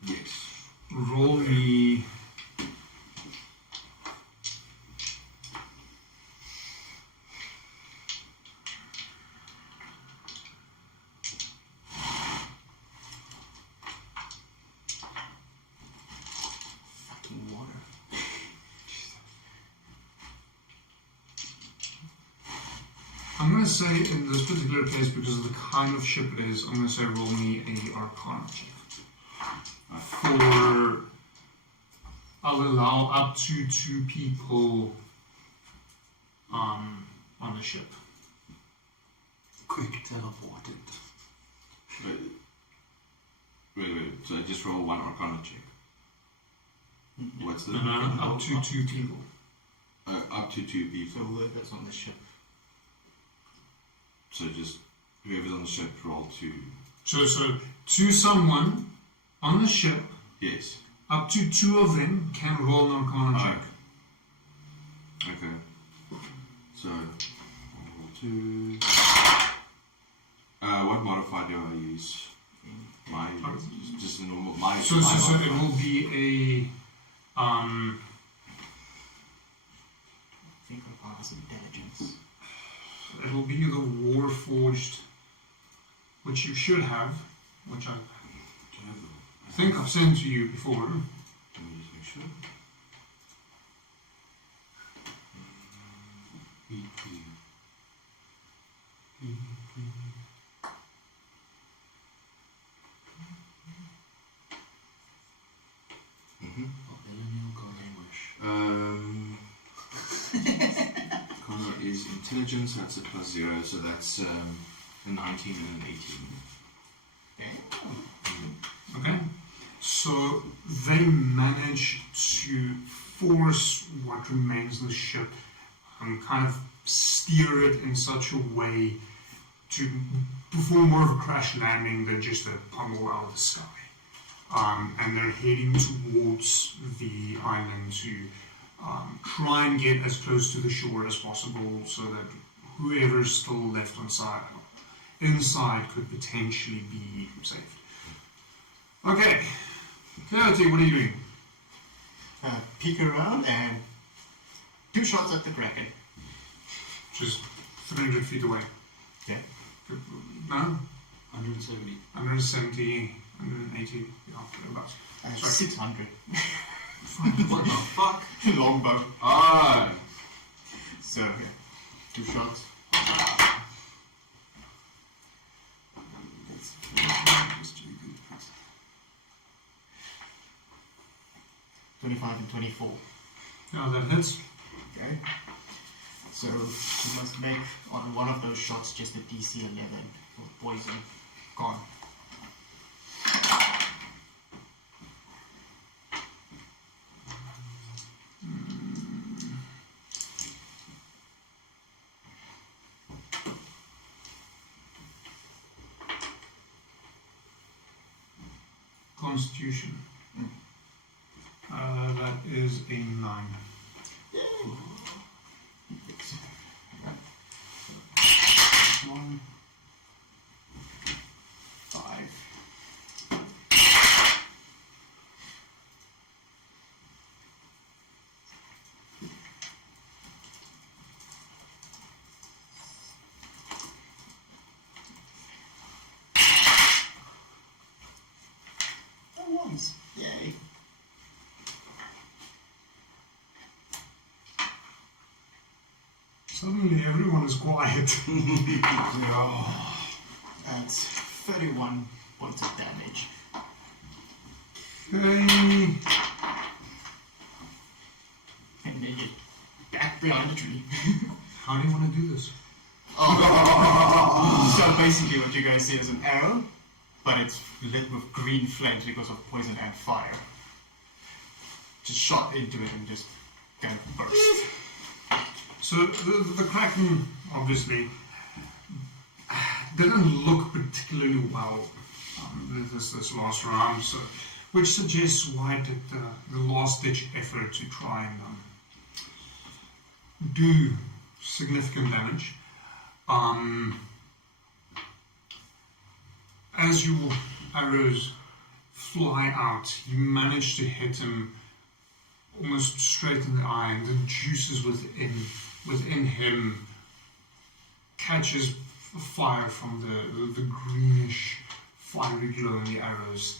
Yes. Roll me. Fucking water. I'm going to say in this particular case, because of the kind of ship it is, I'm going to say roll me a Arcana check. For I'll allow up to 2 people on the ship. Quick teleported. Wait. So I just roll 1 Arcana check. What's the? Up to 2 people. Up to 2 So people. whoever's on the ship. So just whoever's on the ship roll 2. So to someone on the ship, Yes. up to 2 of them can roll an Arcana check. Okay. So roll 2. What modifier do I use? My just a normal my. So it will be a I think Arcana's intelligence. it will be the Warforged, which you should have, which I think I've sent to you before. Let me just make sure. Connor is intelligence, that's a +0, so that's a 19 and an 18. Okay, so they manage to force what remains of the ship and kind of steer it in such a way to perform more of a crash landing than just a pummel out of the sky. And they're heading towards the island to try and get as close to the shore as possible so that whoever's still left inside could potentially be saved. Okay, Coyote, what are you doing? Peek around and 2 shots at the Kraken. Just 300 feet away. Yeah. No? 170. 170, 180, yeah, thereabouts. Sorry. 600. What the fuck? Longbow. Ah! So, 2 shots. That's 25 and 24. Yeah, that hits. Okay. So you must make on one of those shots just a DC 11 for poison. Gone. Constitution. That is a 9. One, 5. Once. Yay. Suddenly everyone is quiet. That's 31 points of damage. Okay. And then you're back behind the tree. How do you want to do this? So basically what you're going to see is an arrow, but it's lit with green flames because of poison and fire. Just shot into it and just kind of burst. So the Kraken obviously didn't look particularly well this last round, so, which suggests why it did the last-ditch effort to try and do significant damage. as your arrows fly out, you manage to hit him almost straight in the eye, and the juices within him catches fire from the greenish fiery glow in the arrows.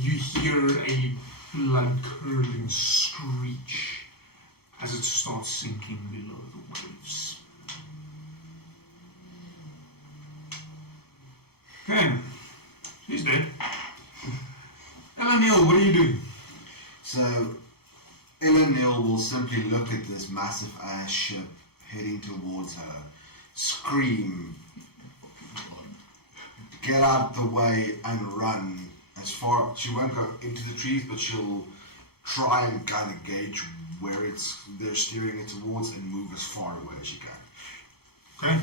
You hear a blood-curdling screech as it starts sinking below the waves. Okay, she's dead. Ella Neal, what are you doing? So, Neal will simply look at this massive ass ship heading towards her, scream, get out of the way and run as far. She won't go into the trees, but she'll try and kind of gauge where they're steering it towards and move as far away as she can. Okay.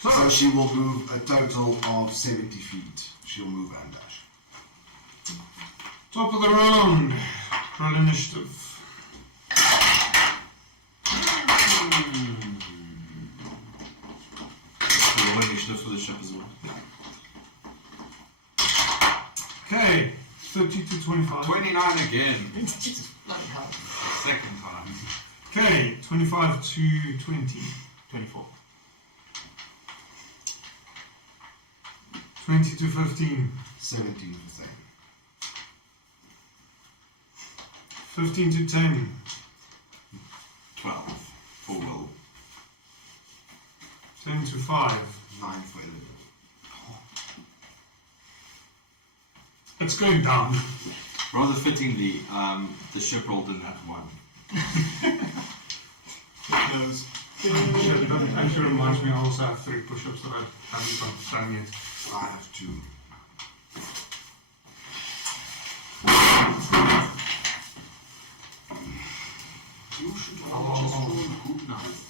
So she will move a total of 70 feet. She'll move and dash. Top of the round. Roll initiative. Roll initiative for the ship as well. Okay, 30 to 25. 29 again. Jesus bloody hell. Second time. Okay, 25 to 20. 24. 20 to 15. 17%. 15 to 10. 12 for Will. 10 to 5. 9 for Elizabeth. It's going down. Rather fittingly, the ship rolled in at 1. That actually reminds me, I also have 3 push-ups that I haven't done yet. I have 2. You should all just roll good nights.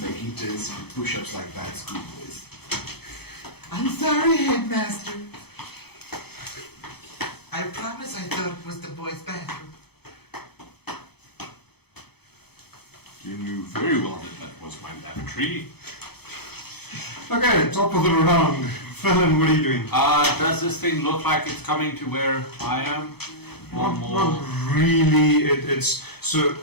Making Jason push-ups like that, schoolboys. I'm sorry, Headmaster. I promise I thought it was the boys' bathroom. You knew very well that was my lavatory. Okay, top of the round. Fallon, what are you doing? Does this thing look like it's coming to where I am? Not really. So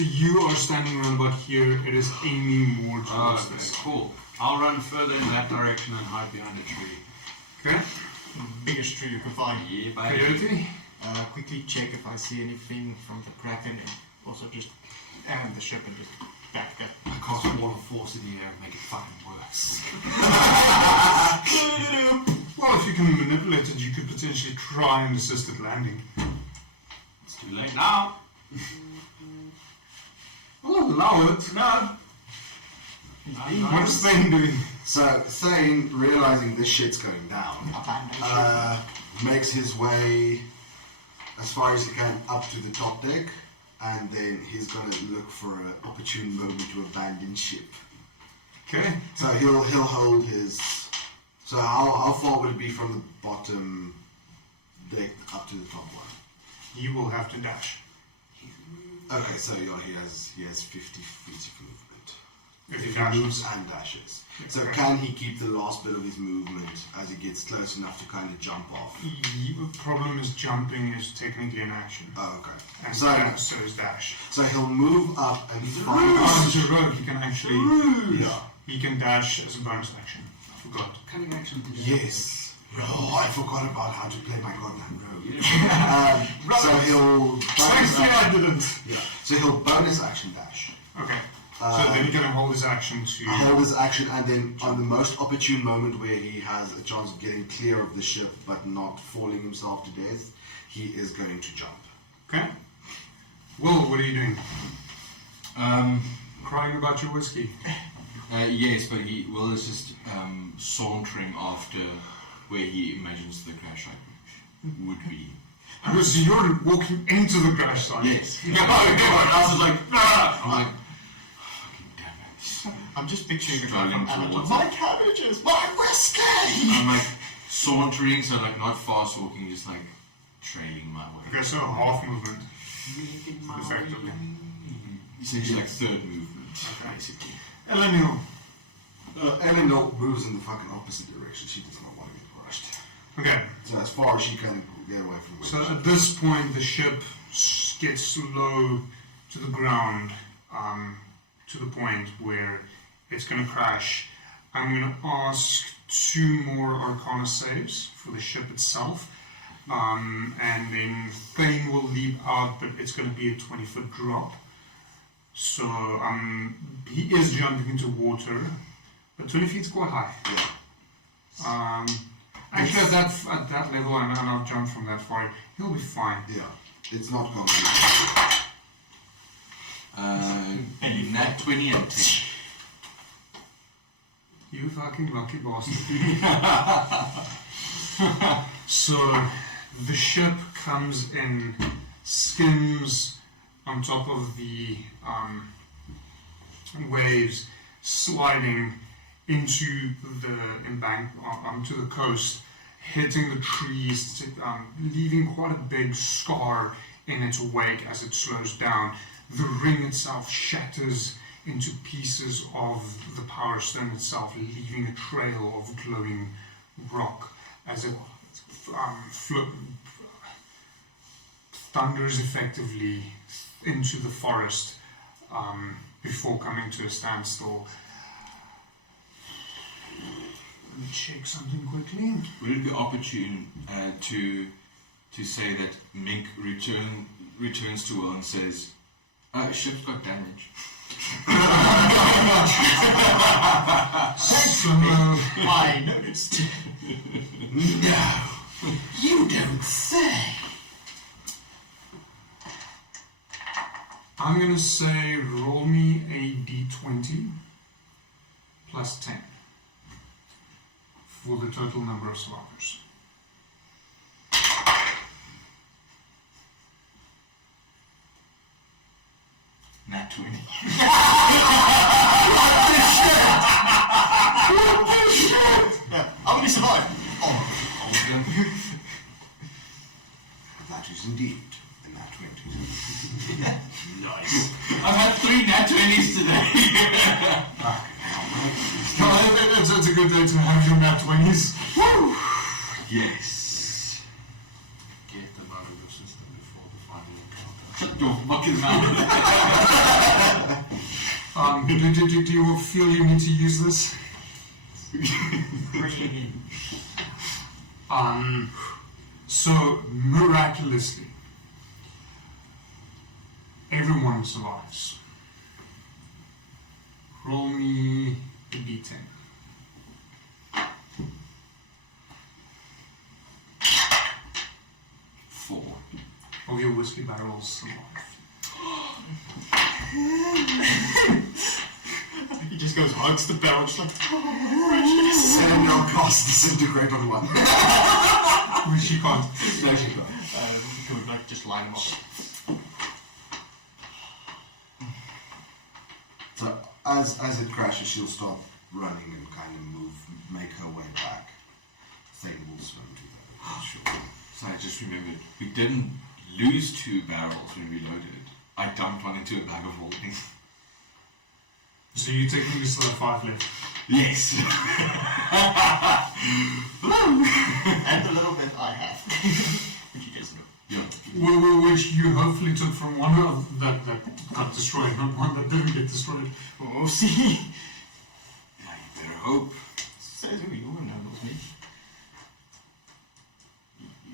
you are standing around about here. It is aiming more towards Okay, this. cool. I'll run further in that direction and hide behind a tree. Okay. Biggest tree you can find. Yeah, baby. Coyote. Quickly check if I see anything from the Kraken and also just the ship and just back that. I cast Wall of Force in the air and make it fucking worse. Well, if you can manipulate it, you could potentially try and assist it landing. It's too late now. I'll allow it. No. What is Thane doing? So, Thane, realizing this shit's going down, makes his way as far as he can up to the top deck, and then he's going to look for an opportune moment to abandon ship. Okay. So he'll hold his. So how far would it be from the bottom deck up to the top one? He will have to dash. Okay, so yeah, he has 50 feet of movement. If he He dashes. moves and dashes. So Okay. can he keep the last bit of his movement as he gets close enough to kind of jump off? The problem is jumping is technically an action. Oh, okay. And So so is dash. he'll move up and find. He's a rogue. He can actually. Yeah. He can dash as a bonus action. I forgot. Cunning action did you Yes. Oh, I forgot about how to play my goddamn rogue. So he'll bonus I action. didn't. Yeah. So he'll bonus action dash. Okay. So then he can hold his action to. Hold his action, and then on the most opportune moment where he has a chance of getting clear of the ship but not falling himself to death, he is going to jump. Okay. Will, what are you doing? Crying about your whiskey. Yes, but Will is just sauntering after where he imagines the crash site would be. Because you're walking into the crash site. Yes. Everyone else is like, ah! I'm like, fucking damn it. I'm just picturing the guy Struggling from Avatar. towards My cabbages, my whiskey! I'm like sauntering, so like not fast walking, just like trailing my way. Okay, so half movement, effectively. Essentially like third movement, basically. Eleanor. Eleanor moves in the fucking opposite direction. She does not want to get crushed. Okay. So as far as she can get away from So at this point, the ship gets low to the ground, to the point where it's going to crash. I'm going to ask 2 more Arcana saves for the ship itself, and then Thane will leap out, but it's going to be a 20-foot drop. So he is jumping into water, but 20 feet's quite high. Actually, at that level, and I'll jump from that far, he'll be fine. Yeah, it's not complicated. Nat 20 and 10. You fucking lucky bastard. So the ship comes in, skims on top of the waves, sliding into the embankment, onto the coast, hitting the trees, leaving quite a big scar in its wake as it slows down. The ring itself shatters into pieces of the power stone itself, leaving a trail of glowing rock as it thunders effectively into the forest before coming to a standstill. Let me check something quickly. Would it be opportune to say that Mink returns to Will and says, ship's got damage? So, I noticed. No, you don't say. I'm going to say roll me a d20 plus 10 for the total number of survivors. Nat 20. How many survive? All of them. That is indeed a nat 20. Nice. I've had 3 Nat 20s today. No, it's a good day to have your nat 20s. Woo! Yes. Get them out of your system before the final encounter. Shut your fucking mouth. Do you feel you need to use this? So miraculously, everyone survives. Roll me a d10. 4. All your whiskey barrels survive. He just goes, hugs the barrel, just like, Send your cast disintegrate on one. Which she can't. No, she got. Can we like just line them up? So as it crashes, she'll start running and kind of make her way back. Thing will swim to her. Sure. So I just remembered, we didn't lose 2 barrels when we loaded. I dumped one into a bag of holding. So you technically still have 5 left. Yes. And the little bit I have. Which you guys know. Yeah. Which you hopefully took from one of that got destroyed, not one that didn't get destroyed. Oh, see. Yeah, you better hope. Says who you wouldn't know it was me.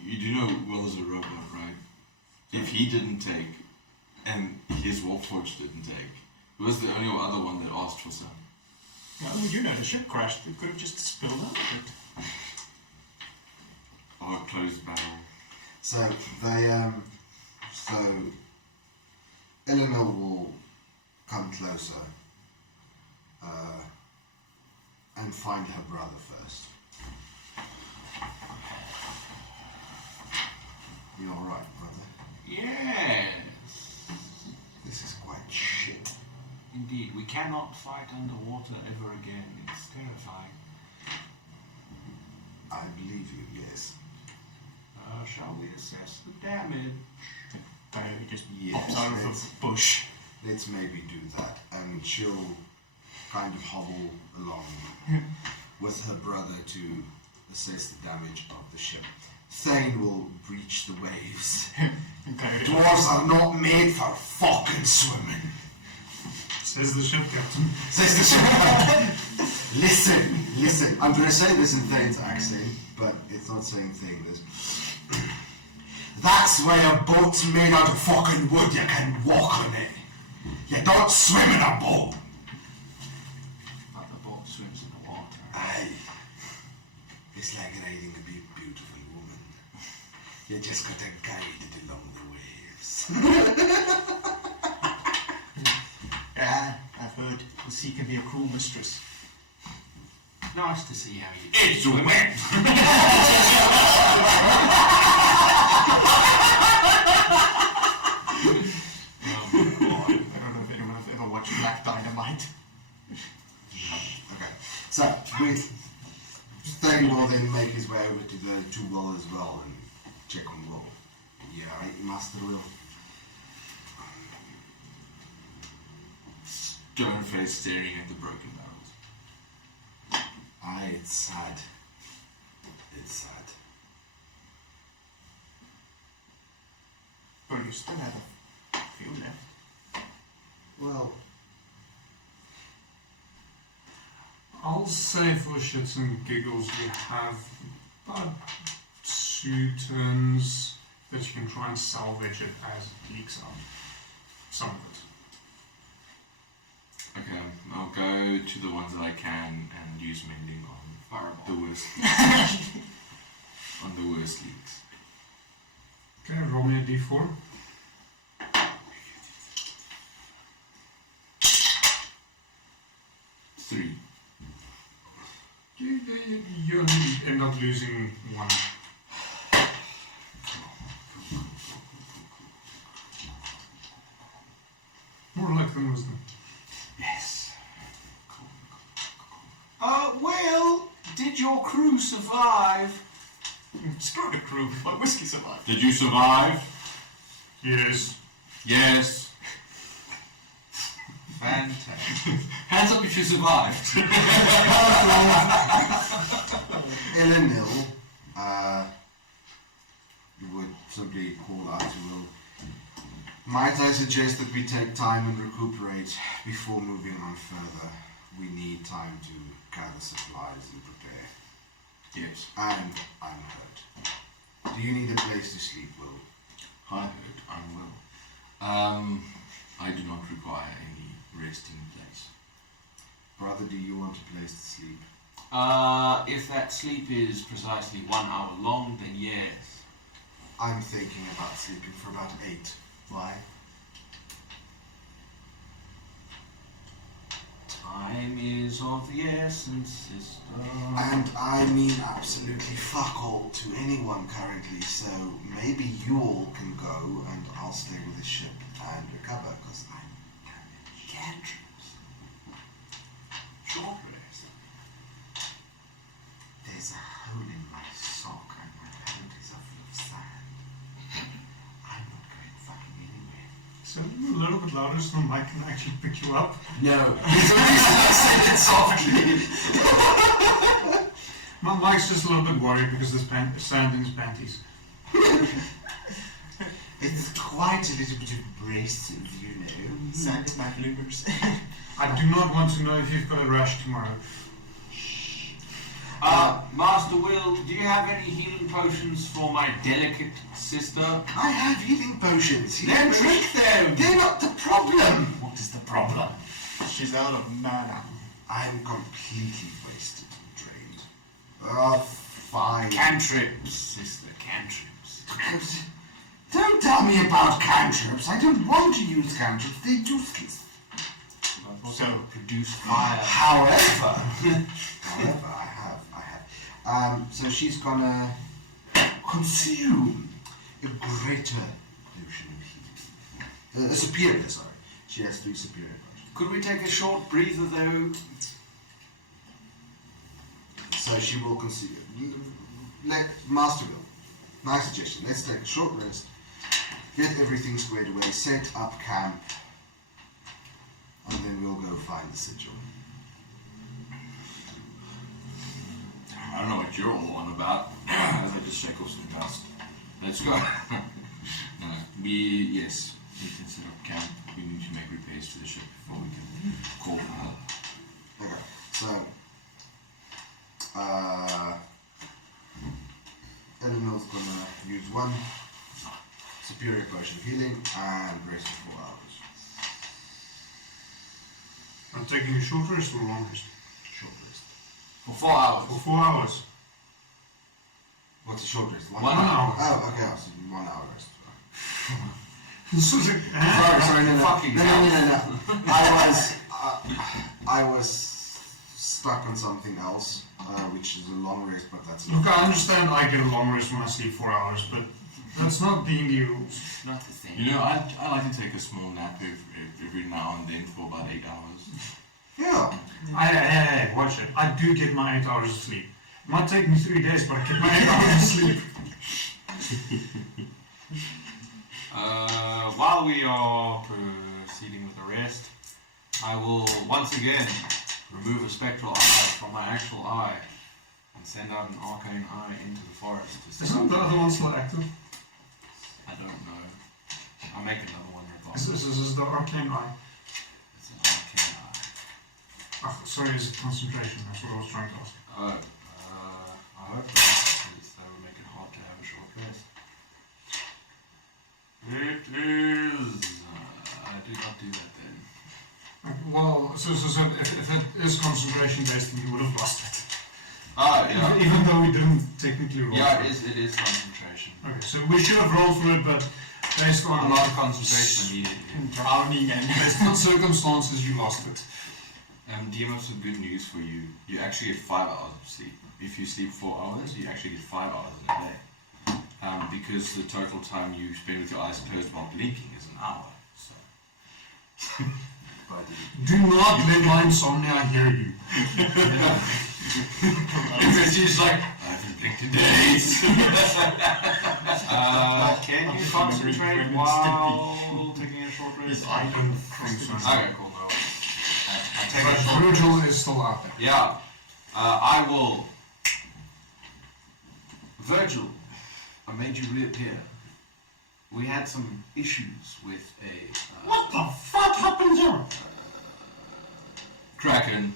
You do know Will is a robot, right? If he didn't take, and his Warforged didn't take, who was the only other one that asked for some? Well, you know, the ship crashed. It could have just spilled out of it. Or a closed barrel. So they so Eleanor will come closer and find her brother first. You alright, brother? Yes. This is quite shit. Indeed, we cannot fight underwater ever again. It's terrifying. I believe you. while we assess the damage. Coyote just Yes, pops out of let's- the bush. Let's maybe do that. And she'll kind of hobble along with her brother to assess the damage of the ship. Thane will breach the waves. Coyote Dwarves are not made for fucking swimming. Says the ship captain. Says the ship. Listen. I'm going to say this in Thane's accent, but it's not saying Thane this. That's why a boat's made out of fucking wood. You can walk on it. You don't swim in a boat. But the boat swims in the water. Aye. It's like riding a beautiful woman. You just got to guide it along the waves. Yeah, I've heard the sea can be a cruel mistress. Nice to see how you It's wet. I don't know if anyone has ever watched Black Dynamite. Okay. So, Thane will then make his way over to Will as well and check on Will. Yeah, right, Master Will. Stone face staring at the broken barrels. Aye, it's sad. It's sad. But you still have a few left. Well, I'll say for shits and giggles we have about 2 turns that you can try and salvage it as it leaks out. Some of it. Okay, I'll go to the ones that I can and use mending on Fireball. the worst on the worst leaks. Okay, roll me a d4. Three. You only end up losing 1. More luck than wisdom. Yes. Will, did your crew survive? Screw the crew. My whiskey survived. Did you survive? Yes. Yes. Fantastic. Hands up if you survived. Elenil would simply call out to Will. Might I suggest that we take time and recuperate before moving on further? We need time to gather supplies and prepare. Yes. And I'm hurt. Do you need a place to sleep, Will? I heard I'm well. I do not require any resting place. Brother, do you want a place to sleep? If that sleep is precisely 1 hour long, then yes. I'm thinking about sleeping for about 8. Why? Time is of the essence, sister. And I mean absolutely fuck all to anyone currently, so maybe you all can go and I'll stay with the ship and recover, because I'm damaged. Cantrips. Short rest. There's a hole in my sock and my panties are full of sand. I'm not going fucking anywhere. So a little bit louder so the mic can actually pick you up. No. There's a reason I said it softly. My mic's just a little bit worried because there's sand in his panties. It's quite a little bit abrasive, you know. Sand in my bloomers. I do not want to know if you've got a rash tomorrow. Master Will, do you have any healing potions for my delicate sister? I have healing potions. Then drink them! They're not the problem. What is the problem? She's out of mana. I'm completely wasted and drained. Fine. Cantrips, sister, cantrips. Don't tell me about cantrips. I don't want to use cantrips. They're useless. So, produce fire. However, I have. So she's gonna consume a greater potion of healing. A superior, sorry. She has 3 superior potions. Could we take a short breather though? So she will consume. Let Master will. nice suggestion. Let's take a short rest, get everything squared away, set up camp, and then we'll go find the sigil. I don't know what you're all on about. As I just shake off some dust. Let's go. No, we can set up camp. We need to make repairs to the ship before we can call for help. Okay, so Eleanor's gonna use one superior potion of healing and rest for 4 hours. I'm taking a short rest or a long rest? Short rest. For 4 hours. For 4 hours. What's a short rest? 1 hour. Oh, okay, so 1 hour rest. This was a... Sorry, no. Fucking I was stuck on something else, which is a long rest, but that's Look, I understand I get a long rest when I sleep 4 hours, but that's not D&D rules. Not the thing. You know, I like to take a small nap every now and then for about 8 hours. Yeah. Hey, watch it. I do get my 8 hours of sleep. It might take me 3 days, but I get my 8 hours of sleep. While we are proceeding with the rest, I will once again remove a spectral eye from my actual eye and send out an arcane eye into the forest. Isn't the other one still active? I don't know. I'll make another one This is the arcane eye. It's an arcane eye. Oh, sorry, is it concentration? That's what I was trying to ask. I hope not, because that would make it hard to have a short rest. It is... I did not do that then. Well, so if it is concentration based, then you would have lost it. Yeah. Even though we didn't technically roll Yeah, for it is concentration. Okay, so we should have rolled for it, but based on A lot of concentration immediately. drowning and based on circumstances, you lost it. DM has some good news for you. You actually get 5 hours of sleep. If you sleep 4 hours, you actually get 5 hours in a day. Because the total time you spend with your eyes closed while blinking is an hour. So. Do not let my insomnia hear you. She's like, I haven't blinked in days. Can you concentrate while taking a short rest? I don't think so. Okay, cool. No. I take a But short rest. Virgil is still out there. Yeah. I will. Virgil, I made you reappear. We had some issues with a. What the fuck happened here? Kraken,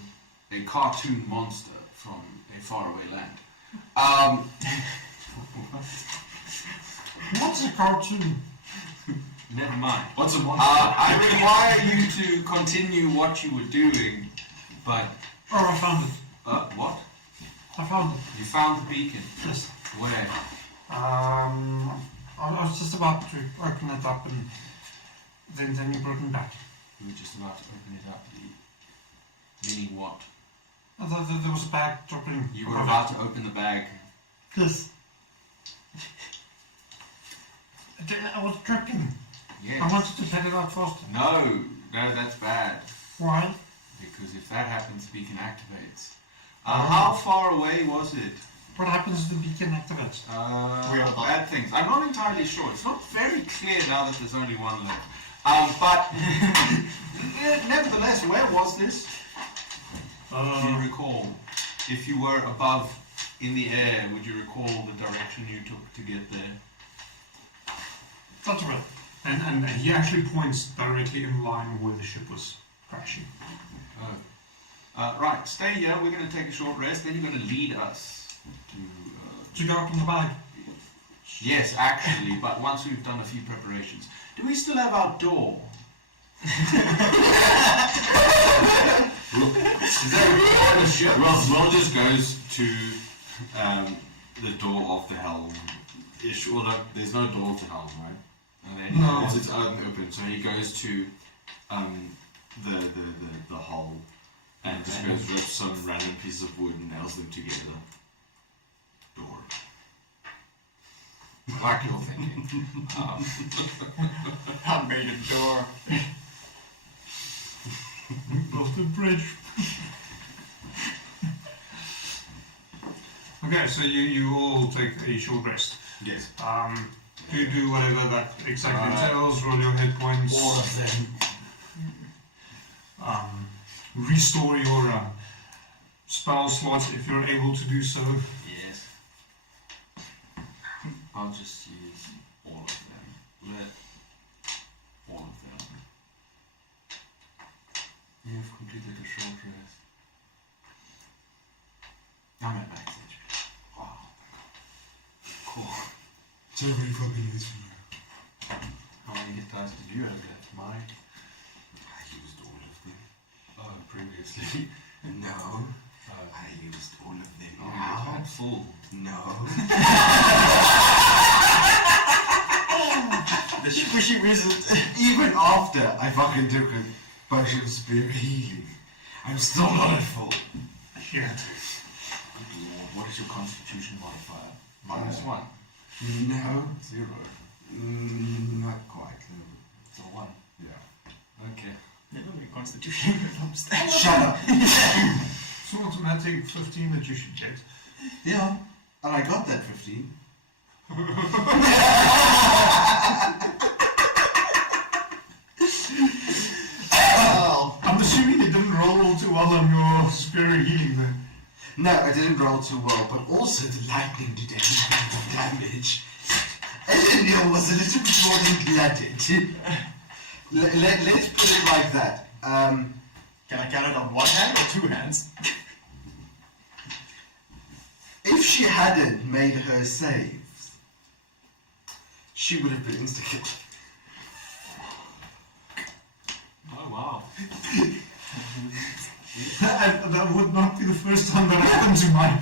a cartoon monster from a faraway land. What's a cartoon? Never mind. What's a monster? I require you to continue what you were doing, but. Oh, I found it. What? I found it. You found the beacon. Yes. Where? I was just about to open it up and then you brought me back. You were just about to open it up. Meaning what? There was a bag dropping. You were about to open the bag. Yes. I was dripping. Yes. I wanted to get it out faster. No, that's bad. Why? Because if that happens, the beacon activates. How far away was it? What happens if the beacon activates? Bad things. I'm not entirely sure. It's not very clear now that there's only one left. But nevertheless, where was this? Do you recall? If you were above in the air, would you recall the direction you took to get there? That's right. And he actually points directly in line where the ship was crashing. Right, stay here. We're going to take a short rest. Then you're going to lead us to go up in the bag. Yes, actually, but once we've done a few preparations. Do we still have our door? Ron just goes to the door of the helm. Well, no, there's no door of the helm, right? And then No. it's open, so he goes to the hull and just goes rip some random pieces of wood and nails them together. Door. Like you're thinking. I made a door. Built a bridge. Okay, so you all take a short rest. Yes. Do whatever that exactly entails. Roll your hit points. All of them. Restore your spell slots if you're able to do so. Yes. I'll just use all of them. All of them. You've completed a short rest. I'm at max HP. Wow. Cool. So very fucking useful. How many hit dice did you have left? Mine? I used all of them. Previously? No. I used all of them. Oh, you had full. No. The squishy wizard. Even after I fucking took a potion of spirit healing, I'm still not at full. Shit. Good lord, what is your constitution modifier? -1. No. 0. Not quite. It's a 1. Yeah. Okay. Never your constitution helps that. Shut up. It's an automatic 15 that you should get. Yeah. And I got that 15. I'm assuming you didn't roll all too well on your spirit healing then. No, I didn't roll too well, but also the lightning did a little bit of damage. Eleniel was a little bit more than blooded. Let's put it like that. Can I count it on one hand or 2 hands? If she hadn't made her saves, she would have been insta-killed. Oh wow. That would not be the first time that happened to mine.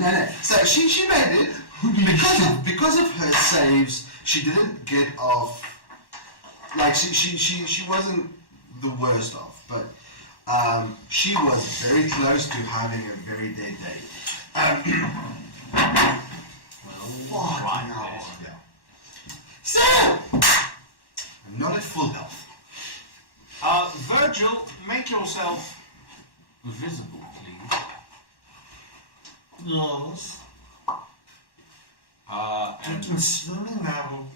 No. So she made it because of her saves. She didn't get off. Like she wasn't the worst off, but she was very close to having a very dead day. Right now. Yeah. So I'm not at full health. Virgil, make yourself visible, please. Yes. And slowly now.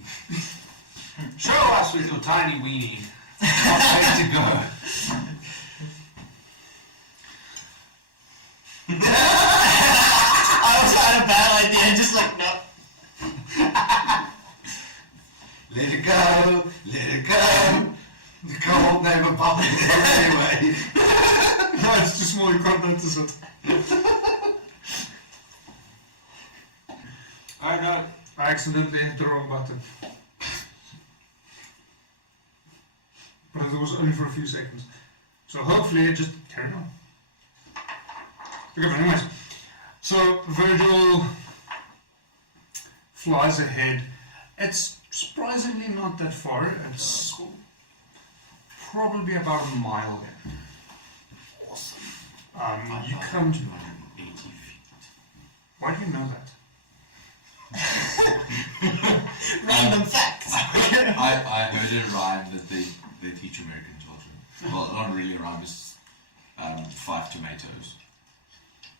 show us with your tiny weenie what way to go. I was had a bad idea, just like, no. Let it go, let it go. The cold never bothered anyway. No, it's too small, you can't notice it. I know. I accidentally hit the wrong button. But it was only for a few seconds. So hopefully it just carried on. Okay, but anyways. So Virgil flies ahead. It's surprisingly not that far. It's probably about a mile in. Awesome. You come to... 80 feet. Why do you know that? Random facts. I heard a rhyme that they teach American children. Well, not really a rhyme, it's 5 tomatoes.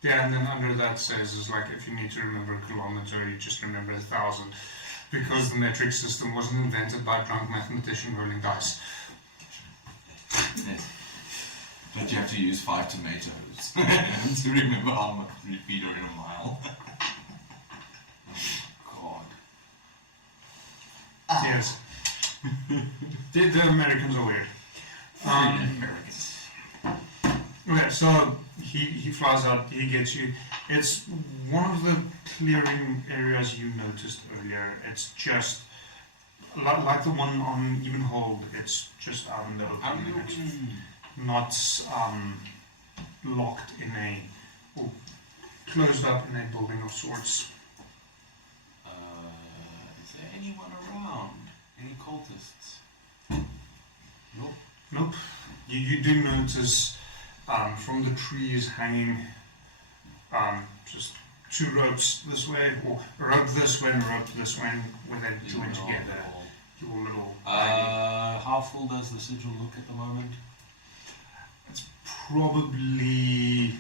Yeah, and then under that says is like if you need to remember a kilometer, you just remember 1,000, because the metric system wasn't invented by a drunk mathematician rolling dice. Yes. But you have to use 5 tomatoes to remember how much 3 feet are in a mile. Oh, God. Yes. The Americans are weird. Americans. Okay, so he flies out, he gets you. It's one of the clearing areas you noticed earlier. It's just like the one on Evenhold, it's just out in the open. It's not locked in a, or closed up in a building of sorts. Is there anyone around? Any cultists? Nope. Nope. You do notice from the trees hanging just 2 ropes this way, or a rope this way and a rope this way, where they join together. Your little. How full does the sigil look at the moment? It's probably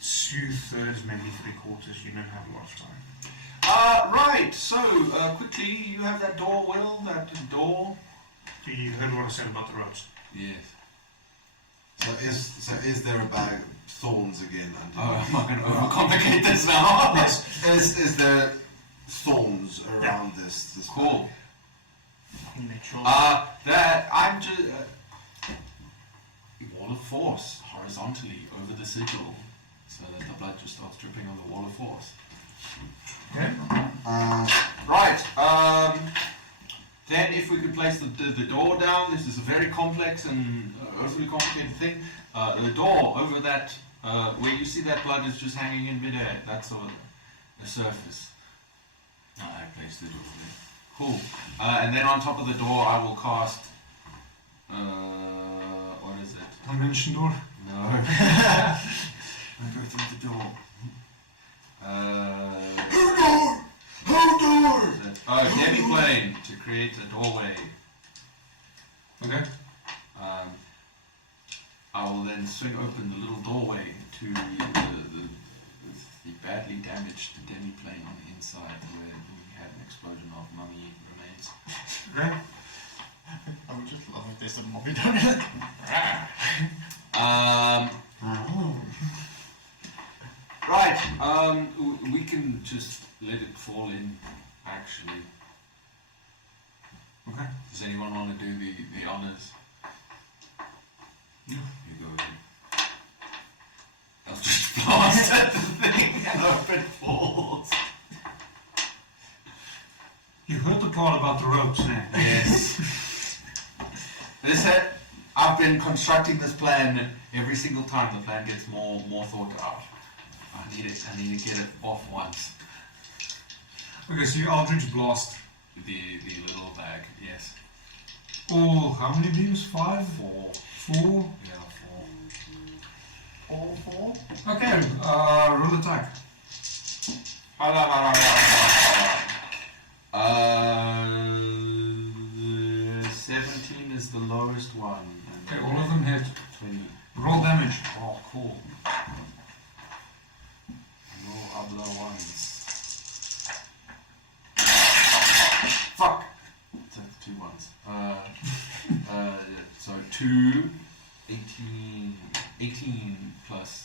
2/3, maybe 3/4. You don't have a lot of time. Right, so, quickly, you have that door, Will, that door. You heard what I said about the roads. Yes. So is there a bag of thorns again? Am I going to overcomplicate this now? Yes. Is there thorns around this? Cool. Make sure. I'm just... wall of force, horizontally, over the sigil, so that the blood just starts dripping on the wall of force. Okay. Right, then if we could place the door down, this is a very complex and overly complicated thing. The door over that, where you see that blood is just hanging in midair, that's the surface. I placed the door there. Cool. And then on top of the door I will cast, what is it? Dimension door? No. I go through the door. Demi-plane to create a doorway. Okay. I will then swing open the little doorway to the badly damaged demi-plane on the inside where we had an explosion of mummy remains. Okay. I would just love if there's some mummy down here. Right, we can just let it fall in, actually. Okay. Does anyone want to do the honors? No. You go ahead. I'll just blast at the thing and hope it falls. You heard the part about the ropes now. Yes. I've been constructing this plan, and every single time the plan gets more thought out. I need to get it off once. Okay, so you Eldritch Blast. The little bag, yes. Oh, how many beams? 5? 4. 4? Yeah, 4. All four? Okay, roll attack. 17 is the lowest one. Okay, all of them hit. 20. Roll damage. Oh, cool. No other ones. Fuck! That's 2 ones. So 2, 18 plus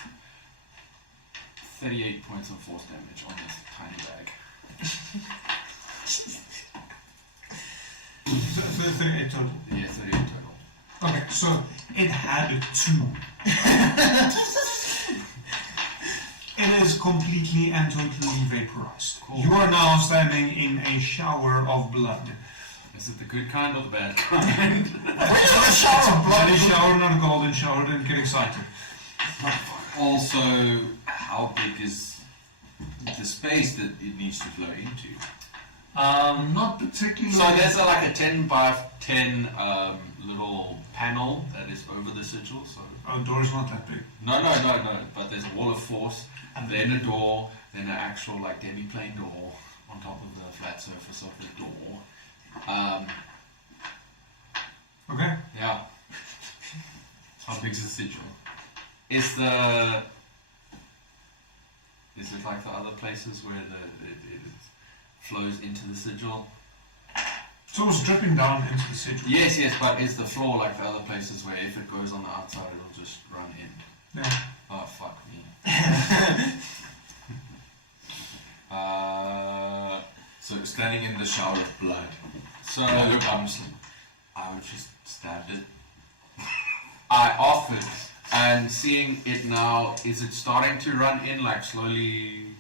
38 points of force damage on this tiny bag. 38 total. Yeah, 38 total. Okay, so it had 2. It is completely and totally vaporized. Cool. You are now standing in a shower of blood. Is it the good kind or the bad kind? A shower of bloody shower, not a golden shower, don't get excited. Also, how big is the space that it needs to flow into? Not particularly. So there's like a 10 by 10 little panel that is over the sigil. So Our door is not that big. no. But there's a wall of force, and then a door, then an actual like demi-plane door on top of the flat surface of the door. Okay. Yeah. How big is the sigil? Is it like the other places where it flows into the sigil? So it was dripping down into the sigil. Yes, but is the floor like the other places where if it goes on the outside it'll just run in? Yeah. Oh, fuck me. So standing in the shower of blood. So I would just stabbed it. I offered, and seeing it now, is it starting to run in like slowly?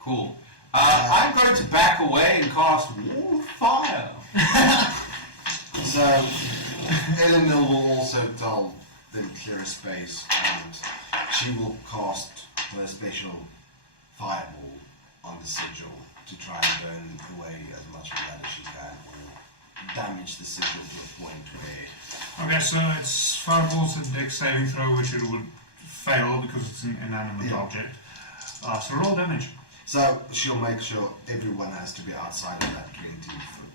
Cool. I'm going to back away and cast Wall of Fire. So, Eleanor will also tell them clear a space, and she will cast her special fireball on the sigil to try and burn away as much blood as she can, or damage the sigil to a point where... Okay, so it's fireballs and dex saving throw, which it would fail because it's an inanimate object. So roll damage. So she'll make sure everyone has to be outside of that 20-foot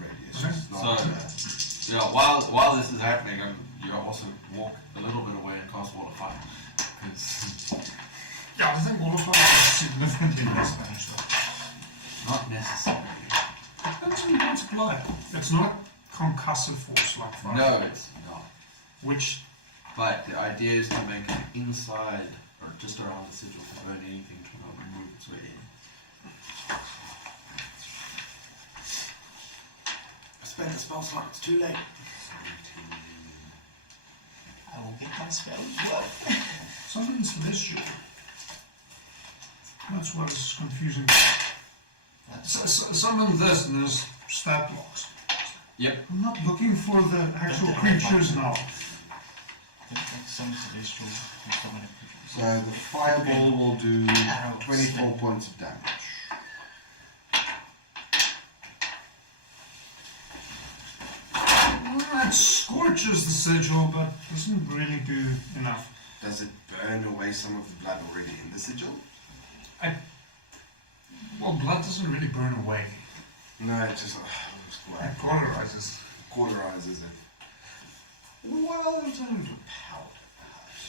radius. Okay. It's not, So, yeah, while this is happening, you also walk a little bit away and cast Wall of Fire. 'Cause Yeah, I think all of them are significantly less damage though. Not necessarily. Depends on what's blood. It's not concussive force like fire. No, it's not. Which, But the idea is to make it inside or just around the sigil to burn anything to not move its way in. I spent the spell slot, it's too late. I will get my spell as well. something celestial. That's what's confusing. Summon this and there's stat blocks. Yep. I'm not looking for the actual creatures now. Some celestial and summon a creature. So the fireball will do 24 points of damage. It scorches the sigil, but doesn't really do enough. Does it burn away some of the blood already in the sigil? Well, blood doesn't really burn away. No, it just It cauterizes. cauterizes it. Well, it's only for powder, perhaps.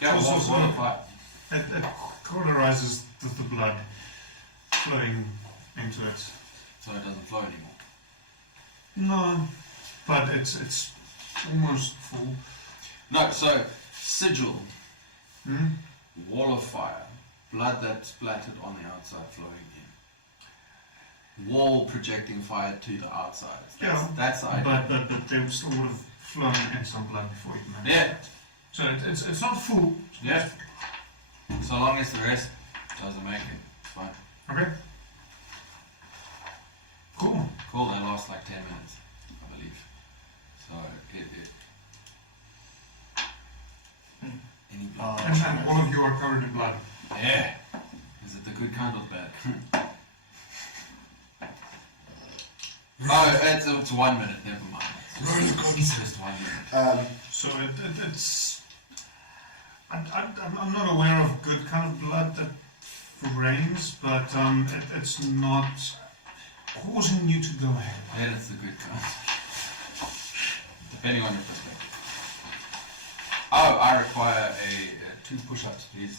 Yeah, So- well, so- well, fine. It cauterizes the blood flowing into it. So it doesn't flow anymore. No, but it's almost full. No, so sigil, Hmm? wall of fire, blood that's splattered on the outside flowing in. Wall projecting fire to the outside. That's the idea. But they still would have flown in some blood before you know. Yeah, So it's not full. yeah. So long as the rest doesn't make it, it's fine. Okay. Cool. Cool, they last like 10 minutes, I believe. So any blood. And all of you are covered in blood. Yeah. Is it the good kind or the bad? Oh, it's 1 minute, never mind. It's just 1 minute. So it's. I'm not aware of good kind of blood that rains, but it's not causing you to go ahead. Yeah, it's the good kind. Depending on your perspective. Oh, I require a 2 push-ups, please.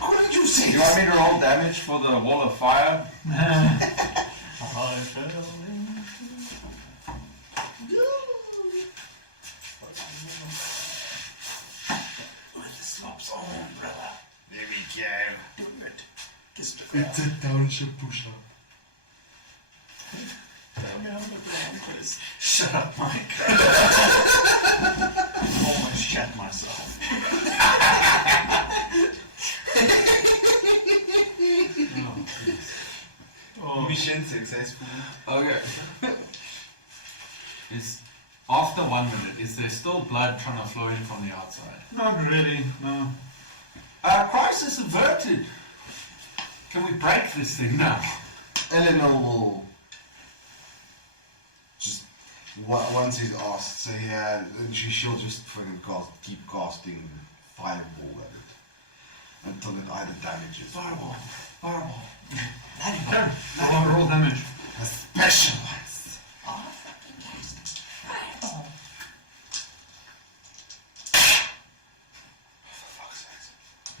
What did you say? You want me to roll damage for the wall of fire? I fell into... Slops on, brother. There we go. Do it. Just It's a township push-up. Tell me how to ground, please. Shut up, Mike. Almost shat myself. Mission successful. Okay. Is after 1 minute, is there still blood trying to flow in from the outside? Not really, no. Crisis averted. Can we break this thing now? Eleanor will just once he's asked, so yeah, she'll just fucking keep casting fireball at it until it either damages. Fireball. Fireball. Okay, roll damage. A special ones.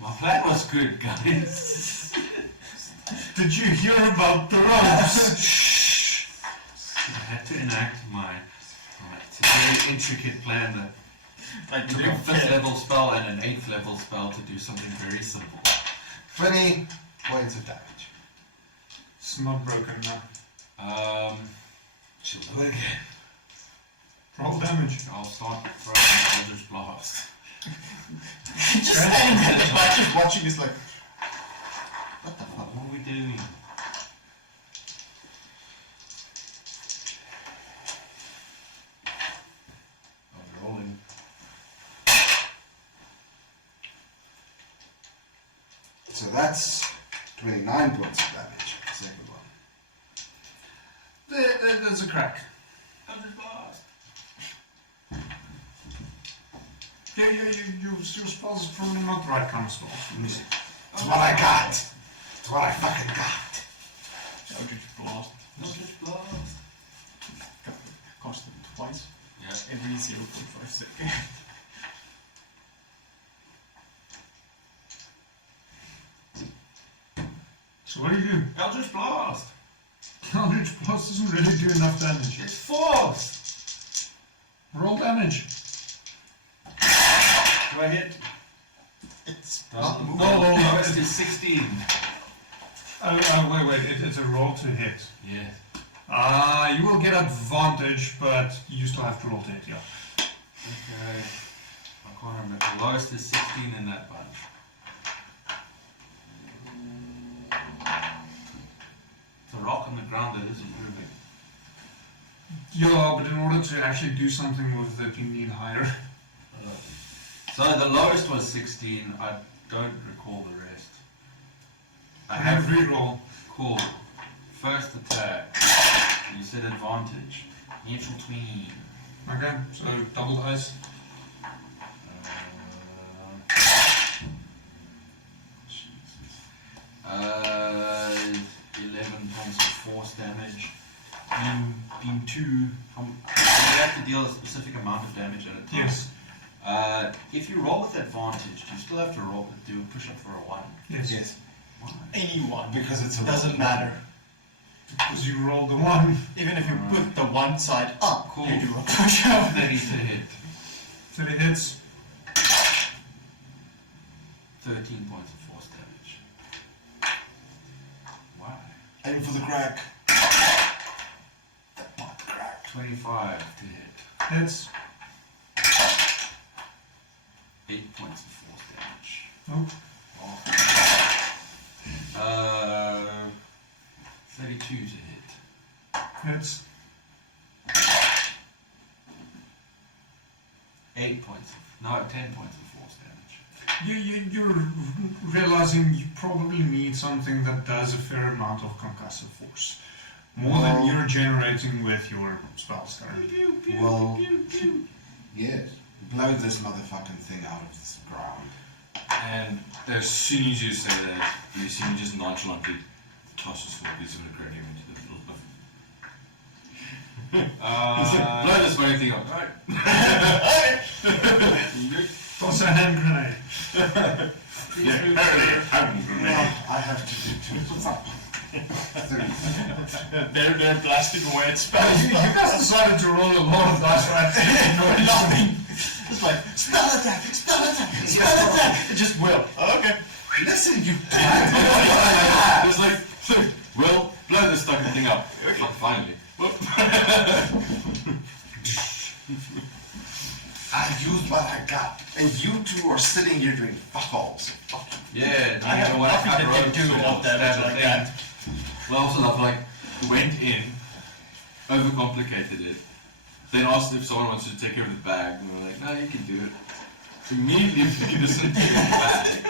My plan was good, guys. Did you hear about the ropes? I had to enact my it's a very intricate plan that took a 5th level spell and an 8th level spell to do something very simple. 20 points of damage. It's not broken now. She'll do it again. Roll damage. I'll start throwing Eldritch Blast. Just standing there, just watching is like, What are we doing? I'm rolling. so that's 29 points of damage. Second one. There's a crack. Eldritch Blast. Yeah, your spells is probably not the right kind of spell. Let me see. That's what I got. That's what I fucking got. Eldritch Blast. Eldritch Blast. Cost them twice. Yeah. Every 0.5 seconds. So So what do you do? Eldritch Blast. Eldritch Blast doesn't really do enough damage. It's force. Roll damage. Do I hit? It's No, not moving. lowest is 16. Wait, it's a roll to hit. Yeah. You will get advantage, but you still have to roll to hit, yeah. Okay. I can't remember. The lowest is 16 in that bunch. It's a rock on the ground that isn't moving. Yeah, but in order to actually do something with it, you need higher. So the lowest was 16. I don't recall the rest. I You have reroll. Cool. First attack. You said advantage. Neutral tween. Okay, so double dice. Jesus. 11 points of force damage. Beam 2. You have to deal a specific amount of damage at a time. Yes. If you roll with advantage, do you still have to do a push up for a 1? Yes. Yes. Why? Anyone. Because it's a doesn't matter. Because you rolled the 1. Even if you put the one side up, Cool. you do a push up. 30 to hit. 30 hits. 13 points of force damage. Why? Aim for the crack. 25 to hit. Hits. 8 points of force damage. Nope. Oh. 32 to hit. Hits. 10 points of force damage. You're realizing you probably need something that does a fair amount of concussive force. More than you're generating with your spells currently. Well, yes. Blow this motherfucking thing out of this ground. And as soon as you say that, you see him just nonchalantly toss a small piece of necronium into the middle of blow this funny thing up, right? Toss a hand grenade. Well, I have to do two. They're blasting away at spells. You guys decided to roll a lot of dice right there. Nothing. It's like, spell attack, spell attack, spell attack. It just will. Okay. Listen, you It's like, well, blow this fucking thing up. Oh, finally. Whoop. I used what I got, and you two are sitting here doing fuck alls. Yeah, I have nothing that can do enough damage like that. Well, also love, like, went in, overcomplicated it, then asked if someone wants to take care of the bag, and we were like, no, you can do it. So immediately figured us into the bag.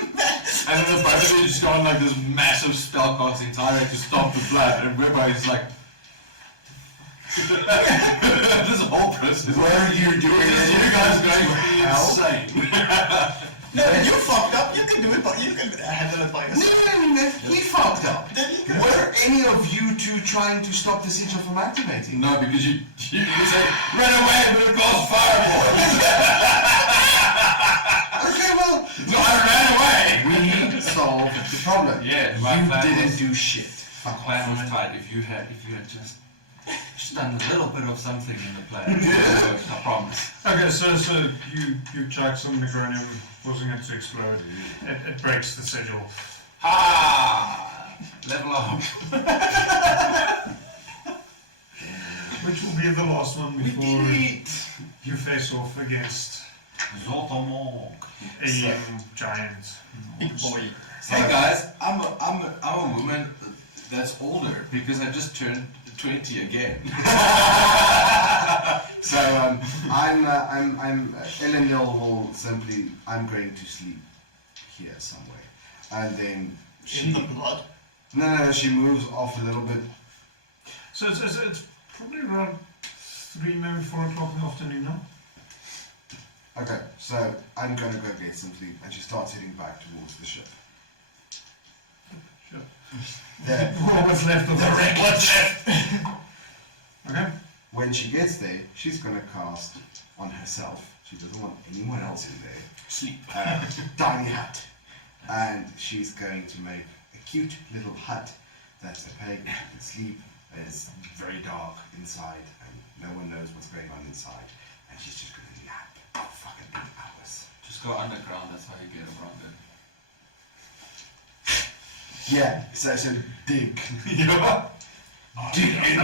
And then the brother just got on like this massive spellcasting tirade to stop the blood, and we're just like, this whole process. What are you doing? You guys going insane. No, you fucked up. You can do it, but you can handle it by yourself. No, he fucked up. Then you can. Were any of you two trying to stop the sigil from activating? No, because you say, run away, but it goes fireball. Okay, well, No, I ran away. we solved the problem. Yeah, my You plan didn't was- do shit. My plan was tight. If you had just done a little bit of something in the plan, it worked, I promise. Okay, so you chuck some necronium, causing it to explode. It breaks the sigil. Ha! Level up. Which will be the last one before you face off against Zotomog. a giant. Big boy. Hey guys, I'm a woman that's older because I just turned 20 again. So I'm Eleanor will simply I'm going to sleep here somewhere, and then In the blood. no she moves off a little bit. So it's probably around 3, maybe 4 o'clock in the afternoon now. Okay, so I'm gonna go get some sleep, and she starts heading back towards the ship. Sure. There. What's left of the Red ship. Okay. When she gets there, she's gonna cast on herself. She doesn't want anyone else in there. Sleep. Tiny hat, and she's going to make a cute little hut that the peg can sleep. It's very dark inside, and no one knows what's going on inside. And she's just going to nap for fucking 8 hours. Just go underground, that's how you get around it. Yeah, so dig. I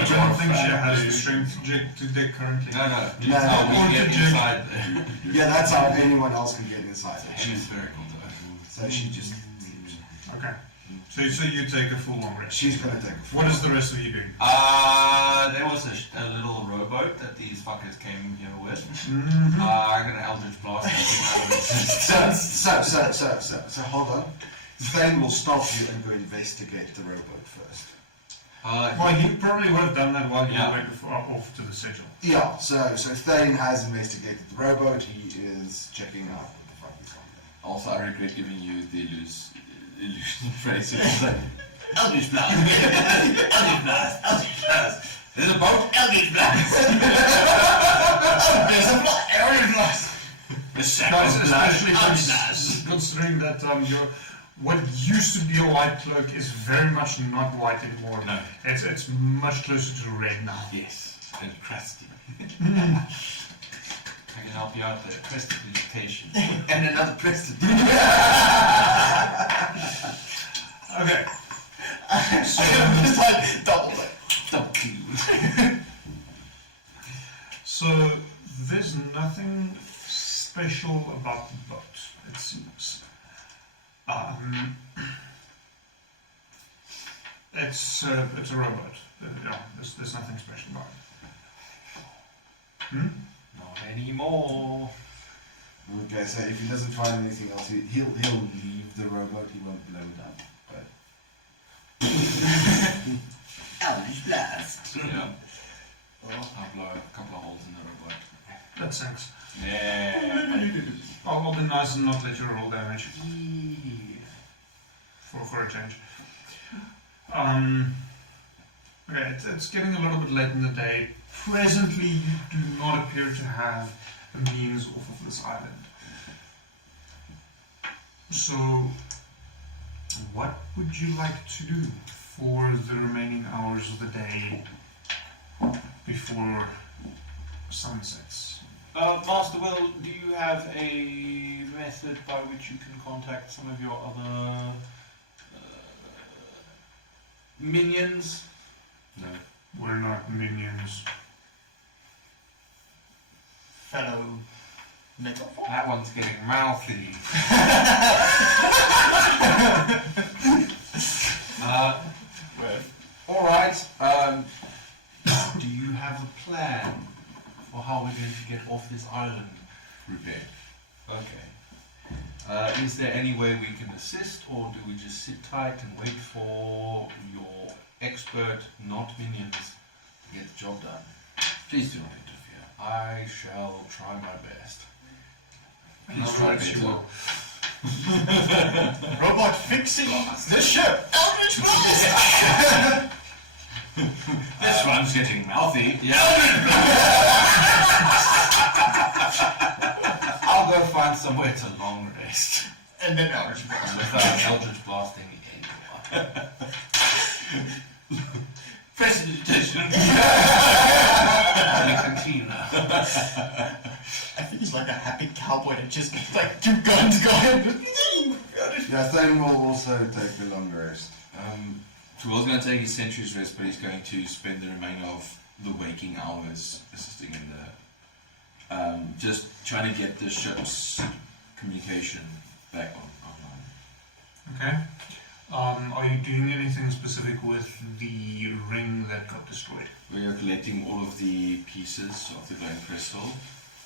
don't think she has the strength to dig currently. No, No, how no, we get to dig. inside there. Yeah, that's how anyone else can get inside. Hemispherical though. So she just sleeps. Okay. So you take a full long rest. She's going to take a What is the rest of you doing? There was a little rowboat that these fuckers came here with. Mm-hmm. I'm gonna Eldritch Blast it. So hold on. Thane will stop you and go investigate the rowboat first. Well, he probably would have done that while you Yeah. went off to the sigil. Yeah, so Thane has investigated the rowboat. He is checking out what the fuck is on there. Also, I regret giving you the illusion phrase. It's like, Eldritch Blast! Eldritch Blast! Eldritch Blast! There's a boat! Eldritch Blast! There's a boat! Eldritch Blast! The Guys, second especially blast! considering that what used to be a white cloak is very much not white anymore. No. It's much closer to red now. Yes, and crusty. I can help you out there. Prestidigitation. And another prestidigitation. Okay. So Just like double clean. So there's nothing special about the boat, it seems. It's a rowboat. Yeah, there's nothing special about it. Not anymore. Okay, so if he doesn't find anything else, he'll leave the rowboat. He won't blow it up. But Eldritch Blast. Yeah. I'll blow a couple of holes in the robot. That sinks. Yeah. I'll be nice and not let you roll damage. For a change. Okay, it's getting a little bit late in the day. Presently, you do not appear to have a means off of this island. So, what would you like to do for the remaining hours of the day before sunsets? Master Will, do you have a method by which you can contact some of your other minions? No. We're not minions. Fellow metaphor. That one's getting mouthy. Alright. Do you have a plan for how we're going to get off this island? Prepared. Okay. Is there any way we can assist, or do we just sit tight and wait for your expert, not minions, to get the job done? Please do not interfere. I shall try my best. Please try to you will. Robot fixing the ship. This one's getting mouthy. I'll go find somewhere to long rest. And then Eldritch Blast. Without Eldritch blasting anyone. Prestidigitation. And a cantina. I think he's like a happy cowboy that just like 2 guns going. yeah, Thane will also take a long rest. Trawell's going to take his century's rest, but he's going to spend the remainder of the waking hours assisting in the just trying to get the ship's communication back online. Okay. Are you doing anything specific with the ring that got destroyed? We are collecting all of the pieces of the glowing crystal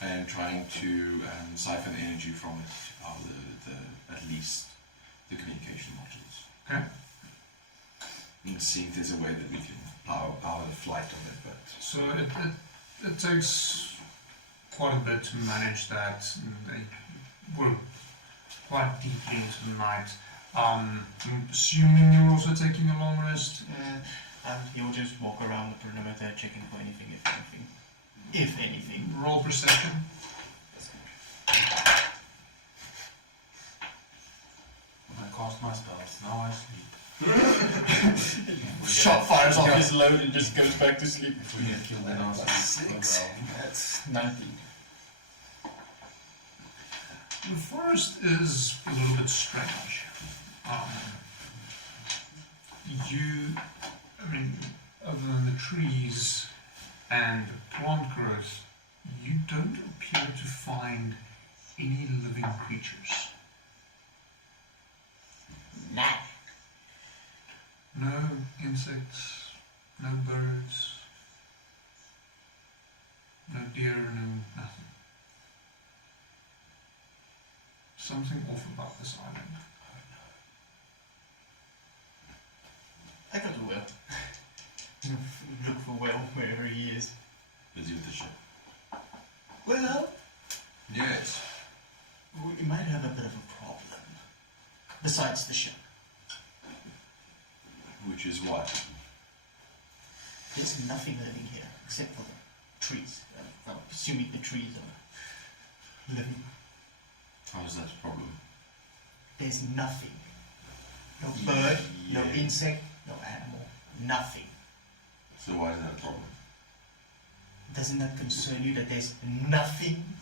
and trying to siphon the energy from it to power at least the communication modules. Okay. And see if there's a way that we can power the flight of it, but So it takes quite a bit to manage that. We're quite deeply into the night. I'm assuming you're also taking a long rest? He'll just walk around the perimeter checking for anything, if anything. If anything. Roll perception. When I cast my spells, now I sleep. Shot fires off his load and just goes back to sleep. If we get killed, then also 6. That's 19. The forest is a little bit strange. Other than the trees and plant growth, you don't appear to find any living creatures. Nah. No insects, no birds, no deer, no nothing. Something off about this island. I could do well. Look for Will wherever he is. Busy with the ship. Well, Yes. we might have a bit of a problem. Besides the ship. Which is what? There's nothing living here except for the trees. I'm assuming the trees are living. How is that a problem? There's nothing. No bird, no Yeah. insect, no animal, nothing. So why is that a problem? Doesn't that concern you that there's nothing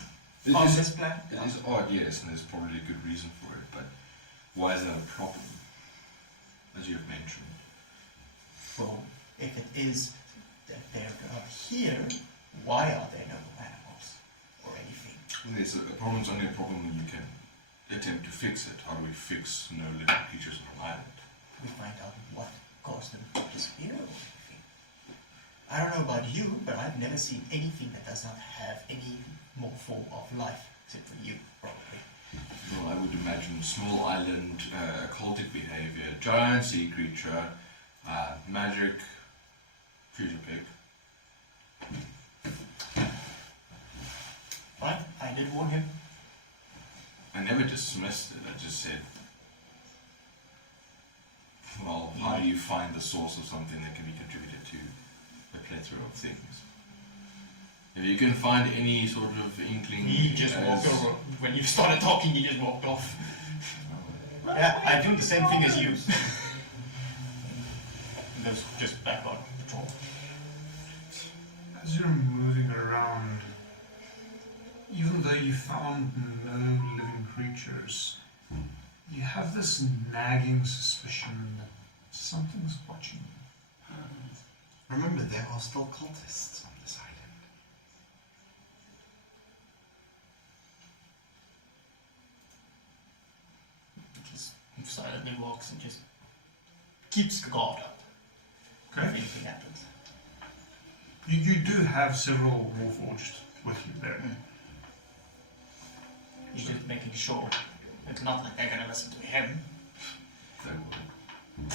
It on is- this planet? It is odd, yes, and there's probably a good reason for it, but why is that a problem? As you've mentioned. Well, if it is that they're not here, why are there no animals or anything? There's a problem's only a problem when you can attempt to fix it. How do we fix no living creatures on an island? We find out what caused them to disappear or anything. I don't know about you, but I've never seen anything that does not have any more form of life, except for you, probably. Well, I would imagine small island, occultic behavior, giant sea creature, magic, treasure pig. Fine, I did warn him. I never dismissed it, I just said, well, how do you find the source of something that can be contributed to a plethora of things? If you can find any sort of inkling... He just walked over. When you started talking, he just walked off. Yeah, I do the same thing as you. Goes just back on patrol. As you're moving around, even though you found no living creatures, you have this nagging suspicion that something's watching you. Remember, there are still cultists on this island. Just silently walks and just keeps guard up. Okay. If anything happens. You do have several warforged with you there. He's just making sure it's not like they're gonna listen to him. They will.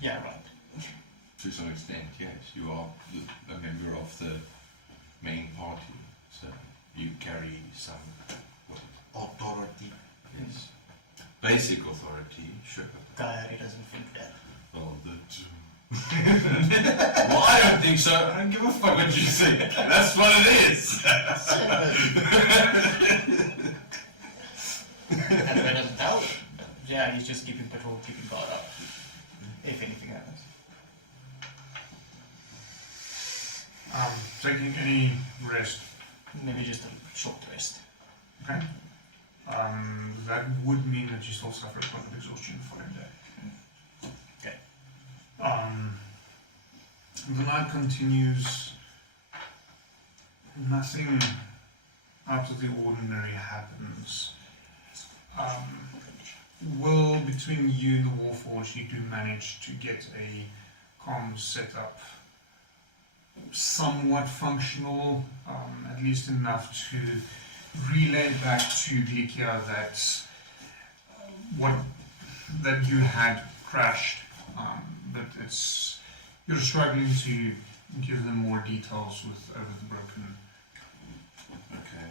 Yeah, right. To some extent, yes. You are a member of the main party, so you carry some Authority. yes, basic authority, sure. Coyote doesn't think that. Well, well, I don't think so. I don't give a fuck what you think. That's what it is. That way doesn't tell him. But yeah, he's just keeping patrol, keeping guard up. If anything happens. Taking any rest. Maybe just a short rest. Okay. That would mean that you still suffer from exhaustion the following day. Okay. The night continues. Nothing out of the ordinary happens. Will, between you and the Warforged, you do manage to get a comms set up somewhat functional, at least enough to relay back to Glikia that that you had crashed, but you're struggling to give them more details with over the broken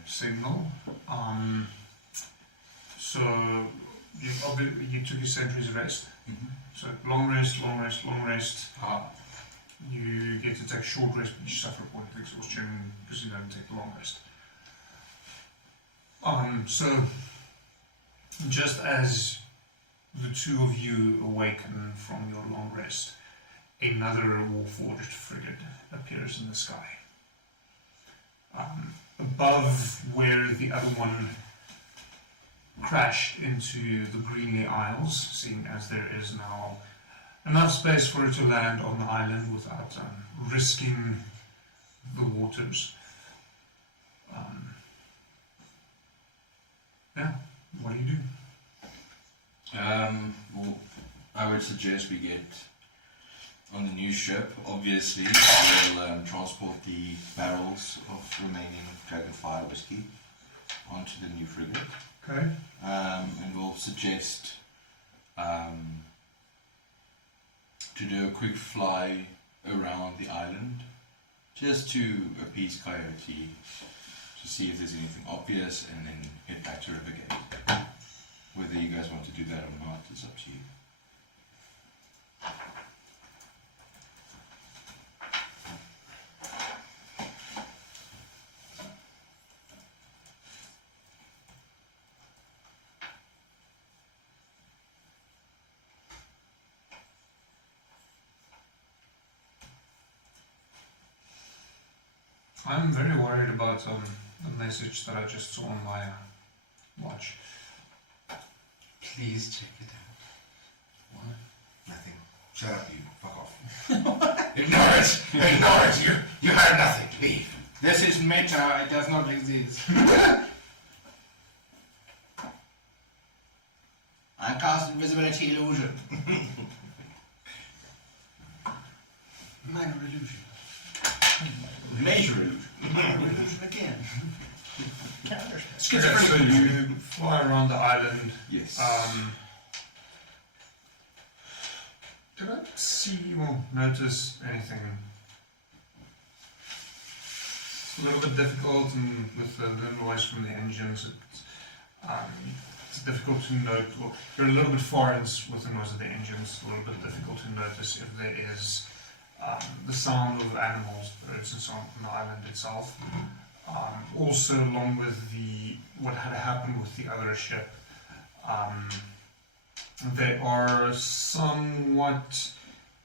signal. So you took your sentry's rest. So long rest, long rest, long rest. You get to take a short rest, but you suffer point of exhaustion because you don't take the long rest. So just as the two of you awaken from your long rest, another Warforged frigate appears in the sky. Above where the other one crashed into the Greenly Isles, seeing as there is now enough space for it to land on the island without risking the waters. Yeah, what do you do? Well, I would suggest we get on the new ship. Obviously, we'll transport the barrels of remaining Dragonfire whiskey onto the new frigate. Okay. And we'll suggest to do a quick fly around the island just to appease Coyote, to see if there's anything obvious, and then head back to Rivergate. Whether you guys want to do that or not is up to you. I'm very worried about the message that I just saw on my watch. Please check it out. What? Nothing. Shut up, you. Fuck off. Ignore it! Ignore it! You heard nothing. Leave. This is meta. It does not exist. I cast invisibility illusion. Minor illusion. Major illusion. Minor illusion again. So you fly around the island. Yes. Did I see or notice anything? It's a little bit difficult, and with the noise from the engines, it's difficult to note. Well, you're a little bit far in with the noise of the engines. It's a little bit difficult to notice if there is the sound of animals, birds, and so on the island itself. Also, along with what had happened with the other ship, they are somewhat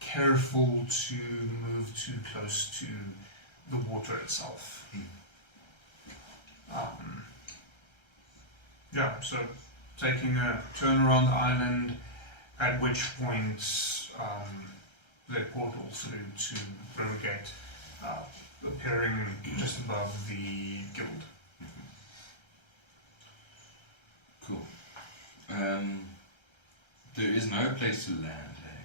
careful to move too close to the water itself. Yeah, so taking a turn around the island, at which point they portal through to Rivergate, appearing just above the guild. Cool. There is no place to land, eh?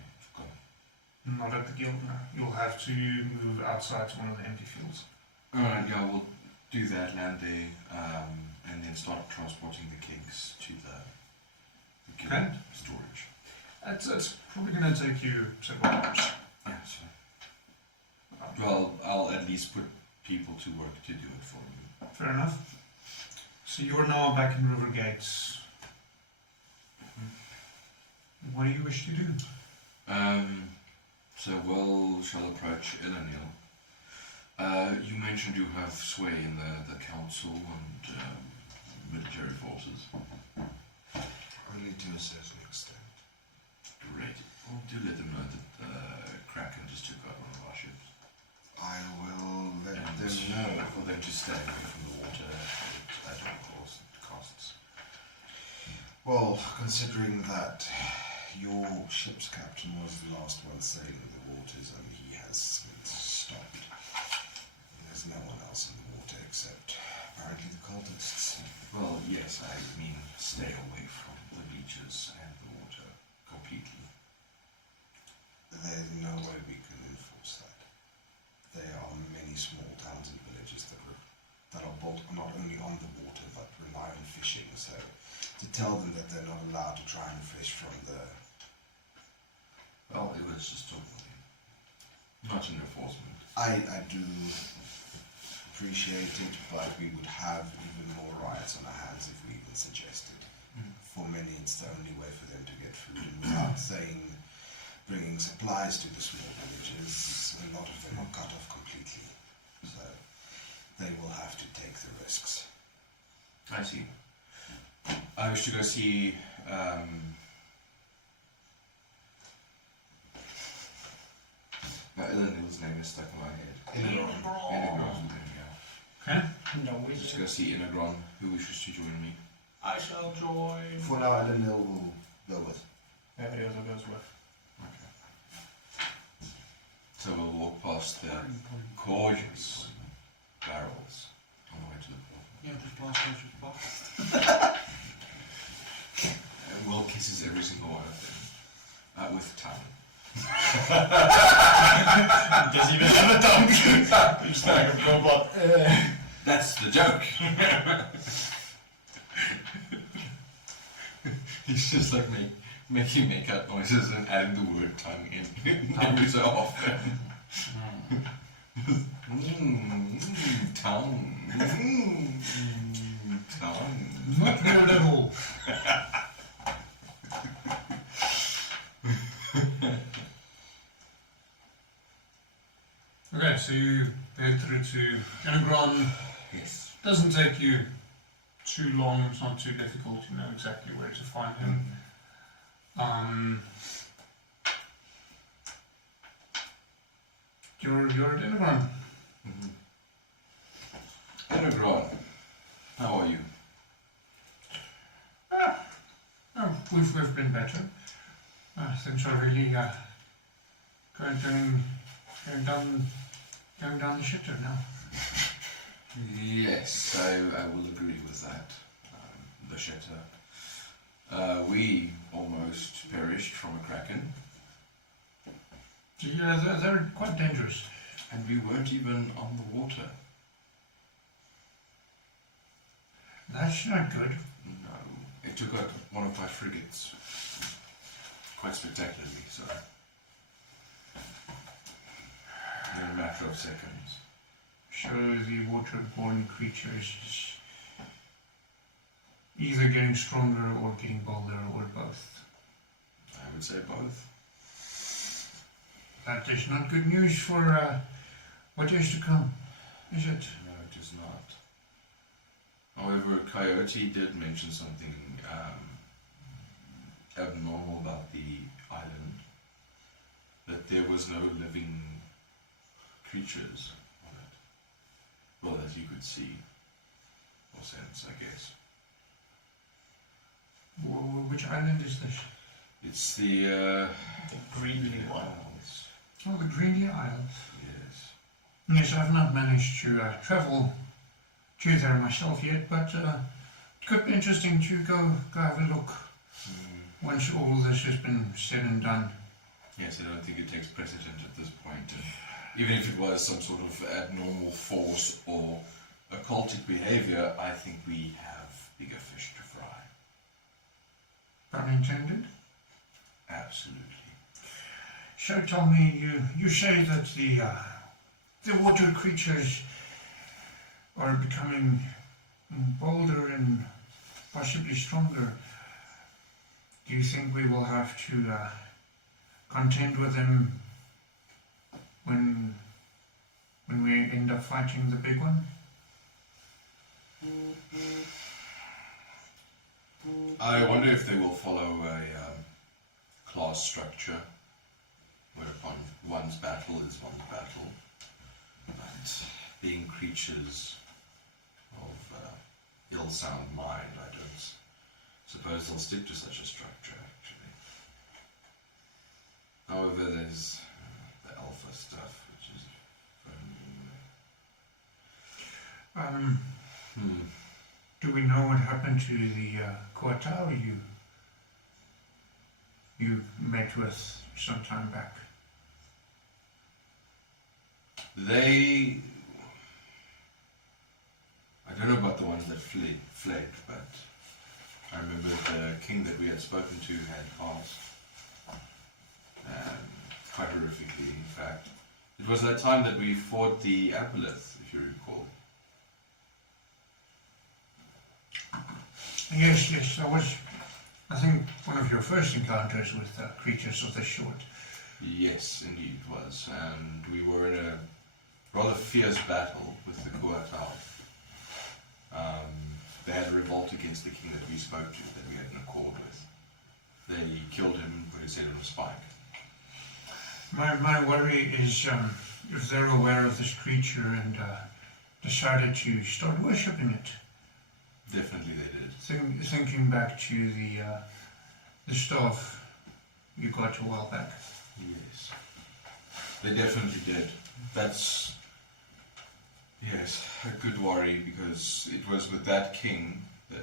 Not at the guild, no. You'll have to move outside to one of the empty fields. Alright, yeah, we'll do that, land there, and then start transporting the kegs to the guild Okay. storage. It's probably going to take you several hours. Yeah, so. Well, I'll at least put people to work to do it for you. Fair enough. So you are now back in Rivergate. What do you wish to do? So we shall approach Elenil. You mentioned you have sway in the council and military forces. Only to a certain extent. Great. Well, do let them know that Kraken just took out one of our ships. I will let And them know. for them to stay away from the water at all costs. Well, considering that your ship's captain was the last one sailing the waters and he has since stopped, there's no one else in the water except apparently the cultists. Well, yes, I mean stay away from the beaches and the water completely. There's no way we can enforce that. There are many small towns and villages that are built not only on the water but rely on fishing. So to tell them that they're not allowed to try and fish from the... Well, it was just talking with him. Not an enforcement. I do appreciate it, but we would have even more riots on our hands if we even suggested. For many, it's the only way for them to get food, and without bringing supplies to the small villages, a lot of them are cut off completely. So they will have to take the risks. I see. I wish to go see Eleanor's name is stuck in my head. Inagron. Inagron, there we go. Okay. No, we Just gonna see Inagron, who wishes to join me. I shall join. For now, Eleanor will go with. Everybody else goes with. So we'll walk past the gorgeous barrels on the way to the portal. Yeah, just blast. And Will kisses every single one of them. With tongue. Does he even have a tongue? He's like a robot. That's the joke. He's just like me, making makeup noises and adding the word tongue in every so often. Tongue. Tongue. Not your level. Okay, so you head through to Inagron. Yes. Doesn't take you too long, it's not too difficult, you know exactly where to find him. You're at Inagron. Inagron, how are you? Oh, we've been better. Things are really going down the shitter now. Yes, I will agree with that, the shitter. We almost perished from a kraken, Yeah, they're quite dangerous. and we weren't even on the water. That's not good. No, it took out one of my frigates, quite spectacularly, so in a matter of seconds. So the waterborne creatures either getting stronger or getting bolder or both. I would say both. That is not good news for what is to come, is it? No, it is not. However, Coyote did mention something abnormal about the island, that there was no living creatures on it. Well, that you could see, or sense, I guess. Which island is this? It's the Greenly one. Isles. Oh, the Greenly Isles. Yes. Yes, I've not managed to travel to there myself yet, but it could be interesting to go have a look once all this has been said and done. Yes, I don't think it takes precedent at this point. And even if it was some sort of abnormal force or occultic behavior, I think we have bigger fish to fry. Pun intended. Absolutely. So tell me, you say that the water creatures are becoming bolder and possibly stronger. Do you think we will have to contend with them when we end up fighting the big one? I wonder if they will follow a class structure, whereupon one's battle is one's battle, and being creatures of ill-sound mind, I don't suppose they'll stick to such a structure, actually. However, there's the alpha stuff, which is fun. Do we know what happened to the Kuatao you met with some time back? I don't know about the ones that fled, but I remember the king that we had spoken to had passed. Quite horrifically, in fact. It was that time that we fought the Apolith, if you recall. Yes, that was, I think, one of your first encounters with creatures of this sort. Yes, indeed it was. And we were in a rather fierce battle with the Kuatao. They had a revolt against the king that we spoke to, that we had an accord with. They killed him and put his head on a spike. My worry is if they're aware of this creature and decided to start worshipping it. Definitely they did. Thinking back to the staff you got a while back. Yes. They definitely did. That's, yes, a good worry, because it was with that king, the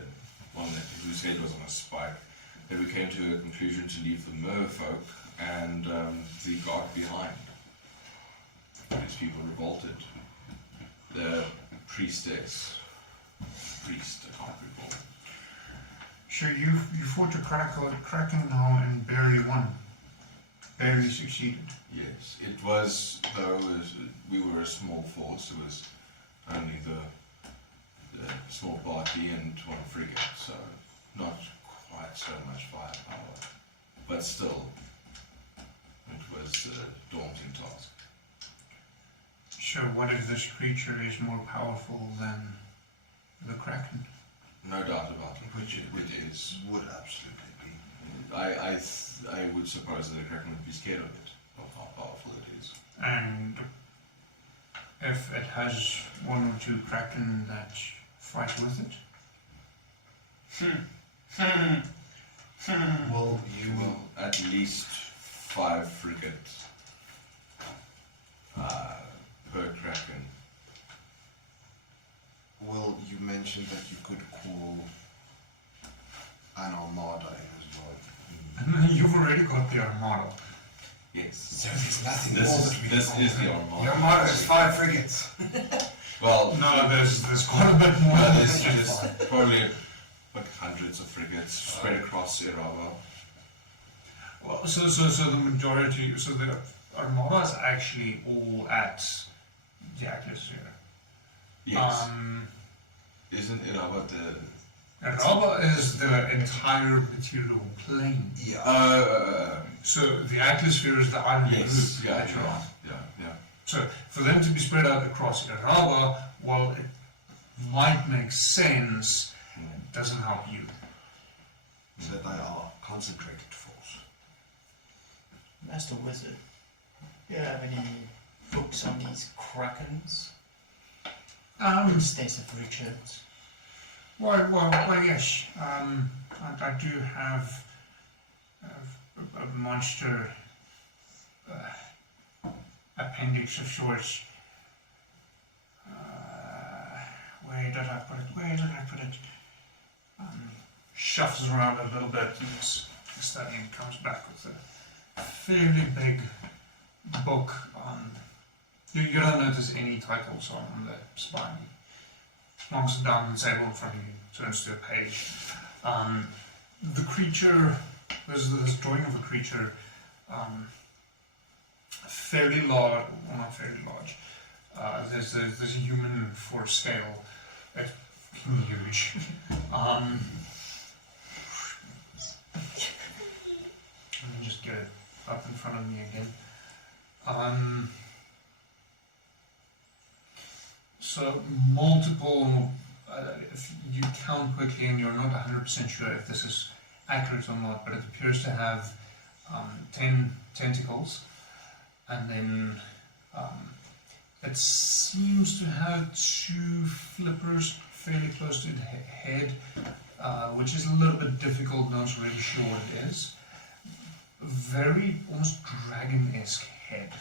one whose head was on a spike, that we came to a conclusion to leave the merfolk and the guard behind. These people revolted. The priest, I can't recall. So you fought a Kraken now and barely won. Barely succeeded. Yes, it was, though, we were a small force. It was only the small party and one frigate, so not quite so much firepower. But still, it was a daunting task. So what if this creature is more powerful than the Kraken? No doubt about it. Which it is. Would absolutely be. I would suppose that the Kraken would be scared of it, of how powerful it is. And if it has one or two Kraken that fight with it? Well, you Well, at least 5 frigates per Kraken. Well, you mentioned that you could call an armada in as well. You've already got the Armada. Yes. So there's nothing This more is, that we this can is the call. Armada. The Armada is 5 frigates. Well, No, there's quite a bit more. there's probably like hundreds of frigates spread across Irava. Well, so the majority, so the Armada is actually all at the Atmosphere. Yes. Isn't Irava the... Armada is the entire material plane. Yeah. So the Atmosphere is the island yes. group Yeah, that you're on. yeah. So for them to be spread out across Irava, well, it might make sense. It doesn't help you. So they are concentrated force. Master Wizard, do you have any books on these Krakens? Stace of Richards. Well, yes. I do have a monster appendix of sorts. Where did I put it? Shuffles around a little bit in this study and comes back with a fairly big book on. You don't notice any titles on the spine. Knocks it down on the table in front of you, turns to a page. The creature, there's this drawing of a creature, fairly large, well not fairly large, there's a human for scale, huge. Let me just get it up in front of me again. So multiple, if you count quickly and you're not 100% sure if this is accurate or not, but it appears to have 10 tentacles, and then it seems to have 2 flippers fairly close to the head, which is a little bit difficult, not really sure what it is. Very almost dragon-esque head.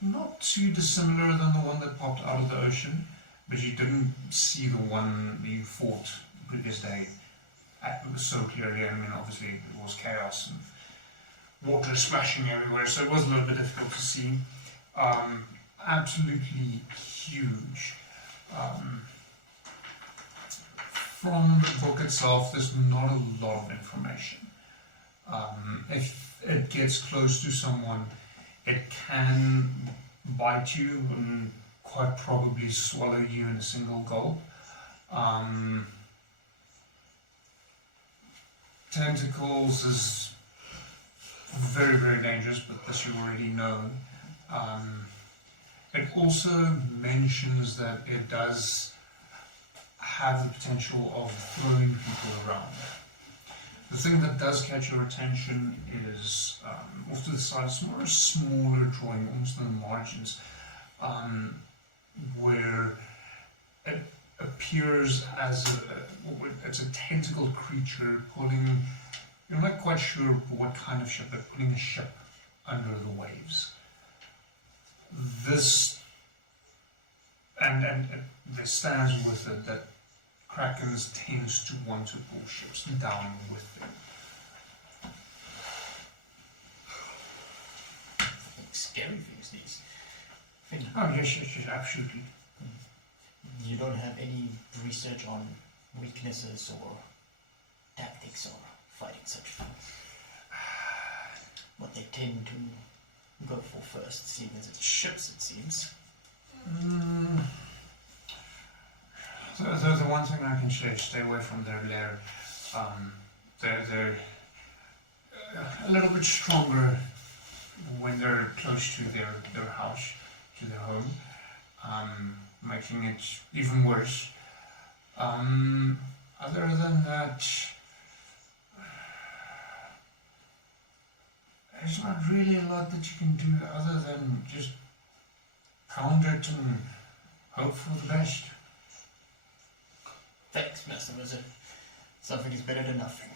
Not too dissimilar than the one that popped out of the ocean, but you didn't see the one you fought the previous day so clearly. I mean, obviously it was chaos and water splashing everywhere, so it was a little bit difficult to see. Absolutely huge. From the book itself, there's not a lot of information. If it gets close to someone, it can bite you and quite probably swallow you in a single gulp. Tentacles is very, very dangerous, but this you already know. It also mentions that it does have the potential of throwing people around. The thing that does catch your attention is off to the side, it's more a smaller drawing, almost on the margins, where it appears as it's a tentacled creature pulling, you're not quite sure what kind of ship, but pulling a ship under the waves. This, and there stands with it that Krakens tends to want to pull ships down with them. Scary things, these. Thing. Oh, yes, absolutely. You don't have any research on weaknesses or tactics or fighting such things. What they tend to go for first, seeing as it's ships, it seems. The one thing I can say is stay away from their lair. They're a little bit stronger when they're close to their house, to their home, making it even worse. Other than that, there's not really a lot that you can do other than just pound it and hope for the best. Thanks, Master Wizard. Something is better than nothing.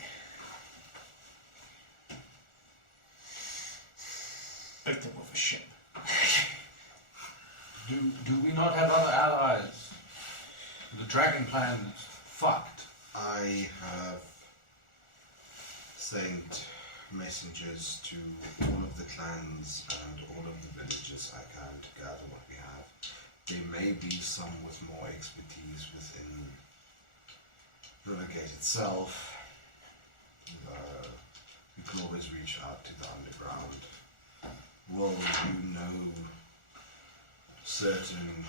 Better with a ship. Do we not have other allies? The dragon plan is fucked. I have sent messengers to all of the clans and all of the villages I can to gather what we have. There may be some with more expertise within Rivergate itself. You can always reach out to the underground. Will you know certain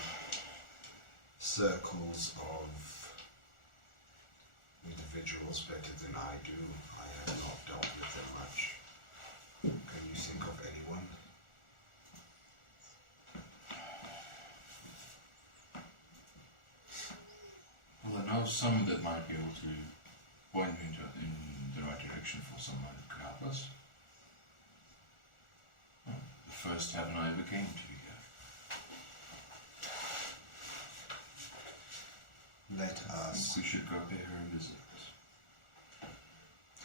circles of individuals better than I do? I have not dealt with them much. Can you think of anyone? Well, I know some that might be able to point me in the right direction for someone who could help us. Well, the first tavern I ever came to here. Let I us. think we should go pay her a visit.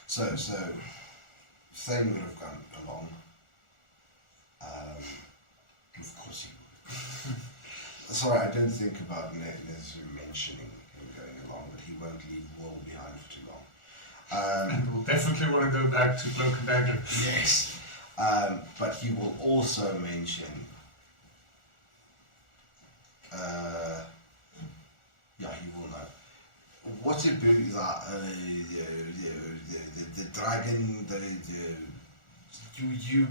So, Thane would have gone along. Of course he would. Sorry, I don't think about necessarily mentioning him going along, but he won't leave Wool behind for too long. And we'll definitely want to go back to Cloak and Dagger. Yes. But he will also mention yeah, he will know. What about that the dragon, you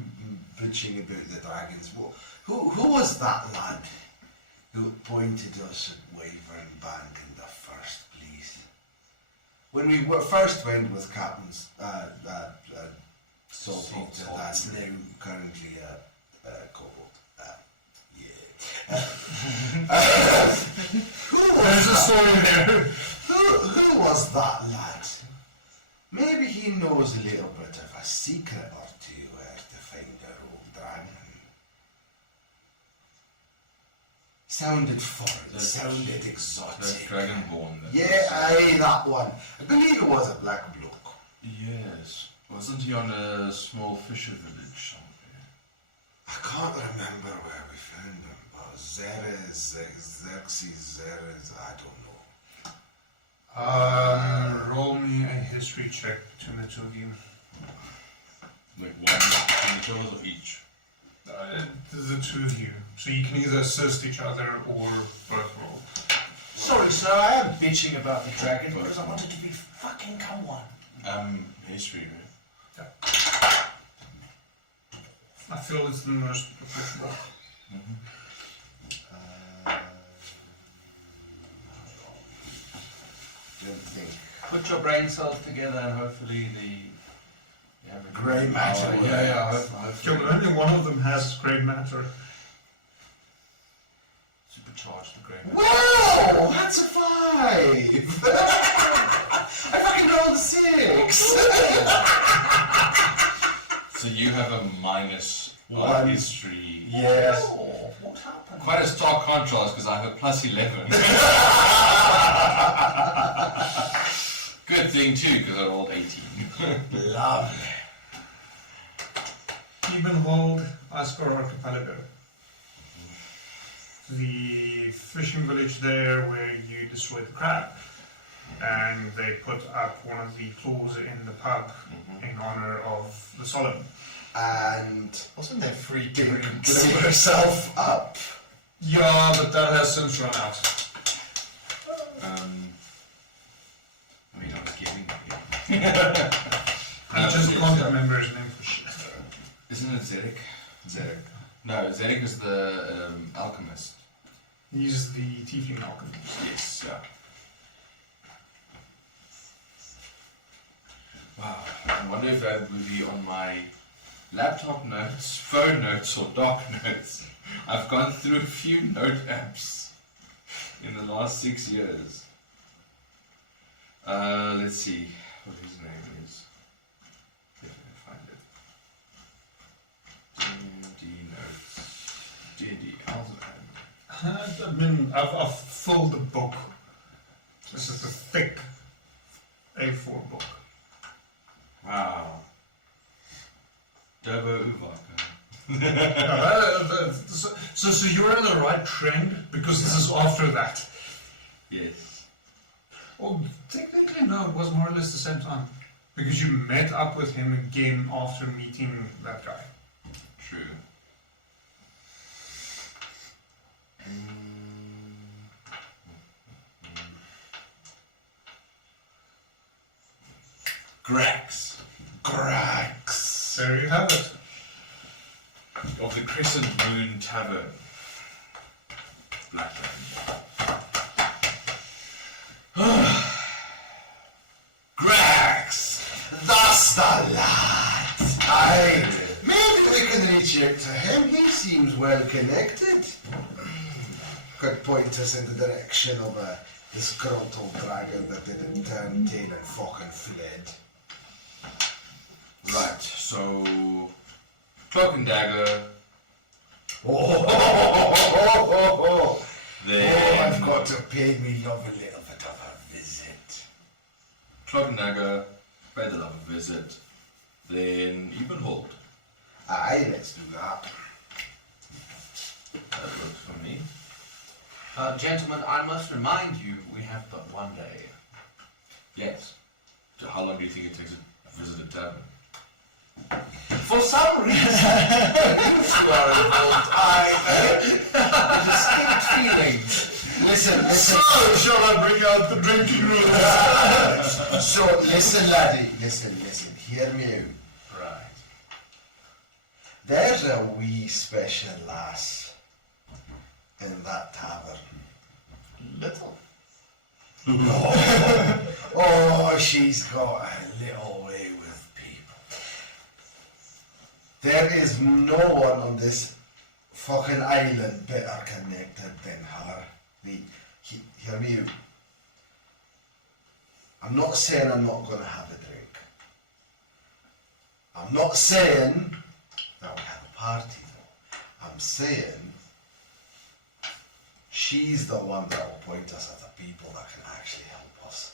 bitching about the dragons? Who was that lad who appointed us at Wyvern Bank in the first place? When we first went with Captain Saltpeter, that's now currently a kobold. There's a story there. Who was that lad? Maybe he knows a little bit of a secret or two where to find our old dragon. Sounded foreign, sounded exotic. That dragonborn. Yeah, aye, that one. I believe it was a black bloke. Yes. Wasn't he on a small fisher village somewhere? I can't remember where we found him, but Xerxes, I don't know. Roll me a history check between the two of you. Like one between the two of each. The two of you. So you can either assist each other or both roll. Sorry, sir, I am bitching about the dragon because I wanted to be fucking come one. History, right? I feel it's the most professional. Don't think. Put your brain cells together and hopefully you have a Grey matter. Sure, but only one of them has grey matter. Supercharge the grey matter. Whoa! That's a 5! I fucking rolled a 6! 6! So you have a minus One. on history. Yes. Oh, what happened? Quite a stark contrast because I have a plus 11. Good thing too because I rolled 18. Lovely. Ebenhold, Asgard Archipelago. The fishing village there where you destroyed the crab. And they put up one of the floors in the pub in honor of the Solemn. And Wasn't there free didn't drinks? blow herself up. Yeah, but that has since run out. I mean, I was getting I just can't remember his name for shit. Isn't it Zedek? Zedek. No, Zedek is the alchemist. He's the tiefling alchemist. Yes, yeah. Wow, I wonder if that would be on my laptop notes, phone notes, or doc notes. I've gone through a few note apps in the last 6 years. Let's see what his name is. If I can find it. D notes. I mean, I've filled the book. This is a thick A4 book. Wow. Turbo Uvaka. So you're in the right trend because this is after that. Yes. Well, technically no, it was more or less the same time. Because you met up with him again after meeting that guy. True. Grax. Grax. There you have it. Of the Crescent Moon Tavern. Blackland. Grax! That's the lad! Aye, maybe we can reach out to him. He seems well connected. Could point us in the direction of a disgruntled dragon that didn't turn tail and fucking fled. Right, so Cloak and Dagger. Then I've got to pay me love a little bit of a visit. Cloak and Dagger, pay the love a visit. Then Ebenhold. Aye, let's do that. That works for me. Gentlemen, I must remind you, we have but one day. Yes. So how long do you think it takes to visit a tavern? For some reason, you are involved. Distinct feelings. Listen. So, shall I bring out the drinking rules? So, listen, laddie. Listen. Hear me out. Right. There's a wee special lass in that tavern. Little. Oh, she's got a little way with people. There is no one on this fucking island better connected than her. Hear me out. I'm not saying I'm not going to have a drink. I'm not saying that we have a party though. I'm saying she's the one that will point us at the people that can actually help us.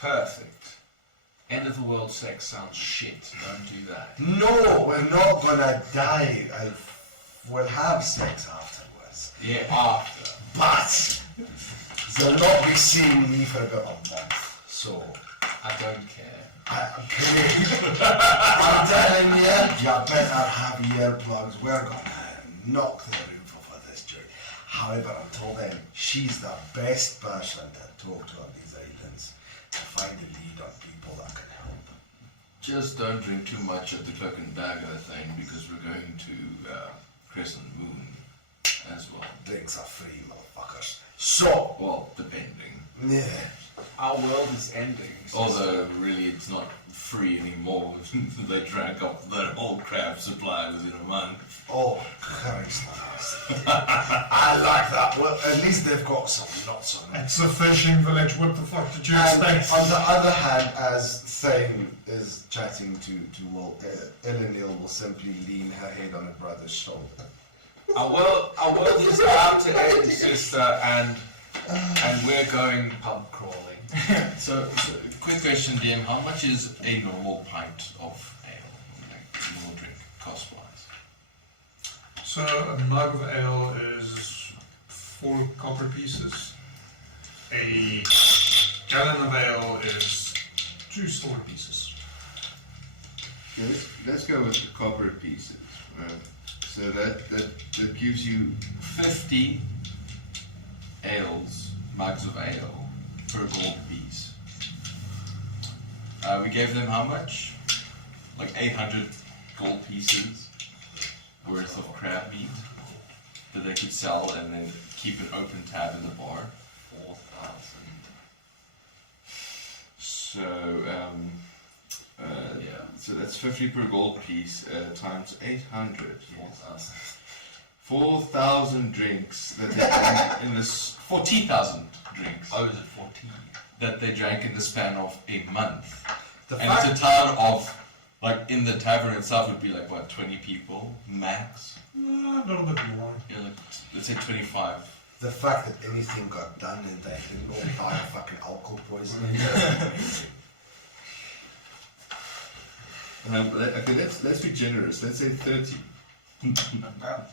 Perfect. End of the world sex sounds shit. Don't do that. No, we're not gonna die. We'll have sex afterwards. Yeah, after. But they'll not be seeing me for about a month. So I don't care. I'm telling you better have earplugs. We're gonna knock the roof off of this joint. However, until then, she's the best person to talk to on these islands to find a lead on people that can help. Just don't drink too much at the Cloak and Dagger thing because we're going to Crescent Moon as well. Drinks are free, motherfuckers. So, Well, depending. yeah. Our world is ending. Although, really, it's not free anymore. They drank up their whole crab supply within a month. Oh, Christ. I like that. Well, at least they've got some, not some. It's a fishing village, what the fuck did you And expect? on the other hand, as Thane is chatting to Will, Eleanor will simply lean her head on her brother's shoulder. Our world is about to end, sister, and we're going pub crawling. So, quick question, DM. How much is a normal pint of ale, like normal drink, cost-wise? So a mug of ale is 4 copper pieces. A gallon of ale is 2 silver pieces. Let's go with the copper pieces. So that gives you 50 ales, mugs of ale, per gold piece. We gave them how much? Like 800 gold pieces worth of crab meat that they could sell and then keep an open tab in the bar. 4,000. So, so that's 50 per gold piece times 800. 4,000. 4,000 drinks that they drank in this. 40,000 drinks. Oh, is it 14? That they drank in the span of a month. The And it's a town of, like, in the tavern itself would be like, what, 20 people max? A little bit more. Yeah, like, let's say 25. The fact that anything got done and they didn't all die of fucking alcohol poisoning. okay, let's be generous. Let's say 30. I'm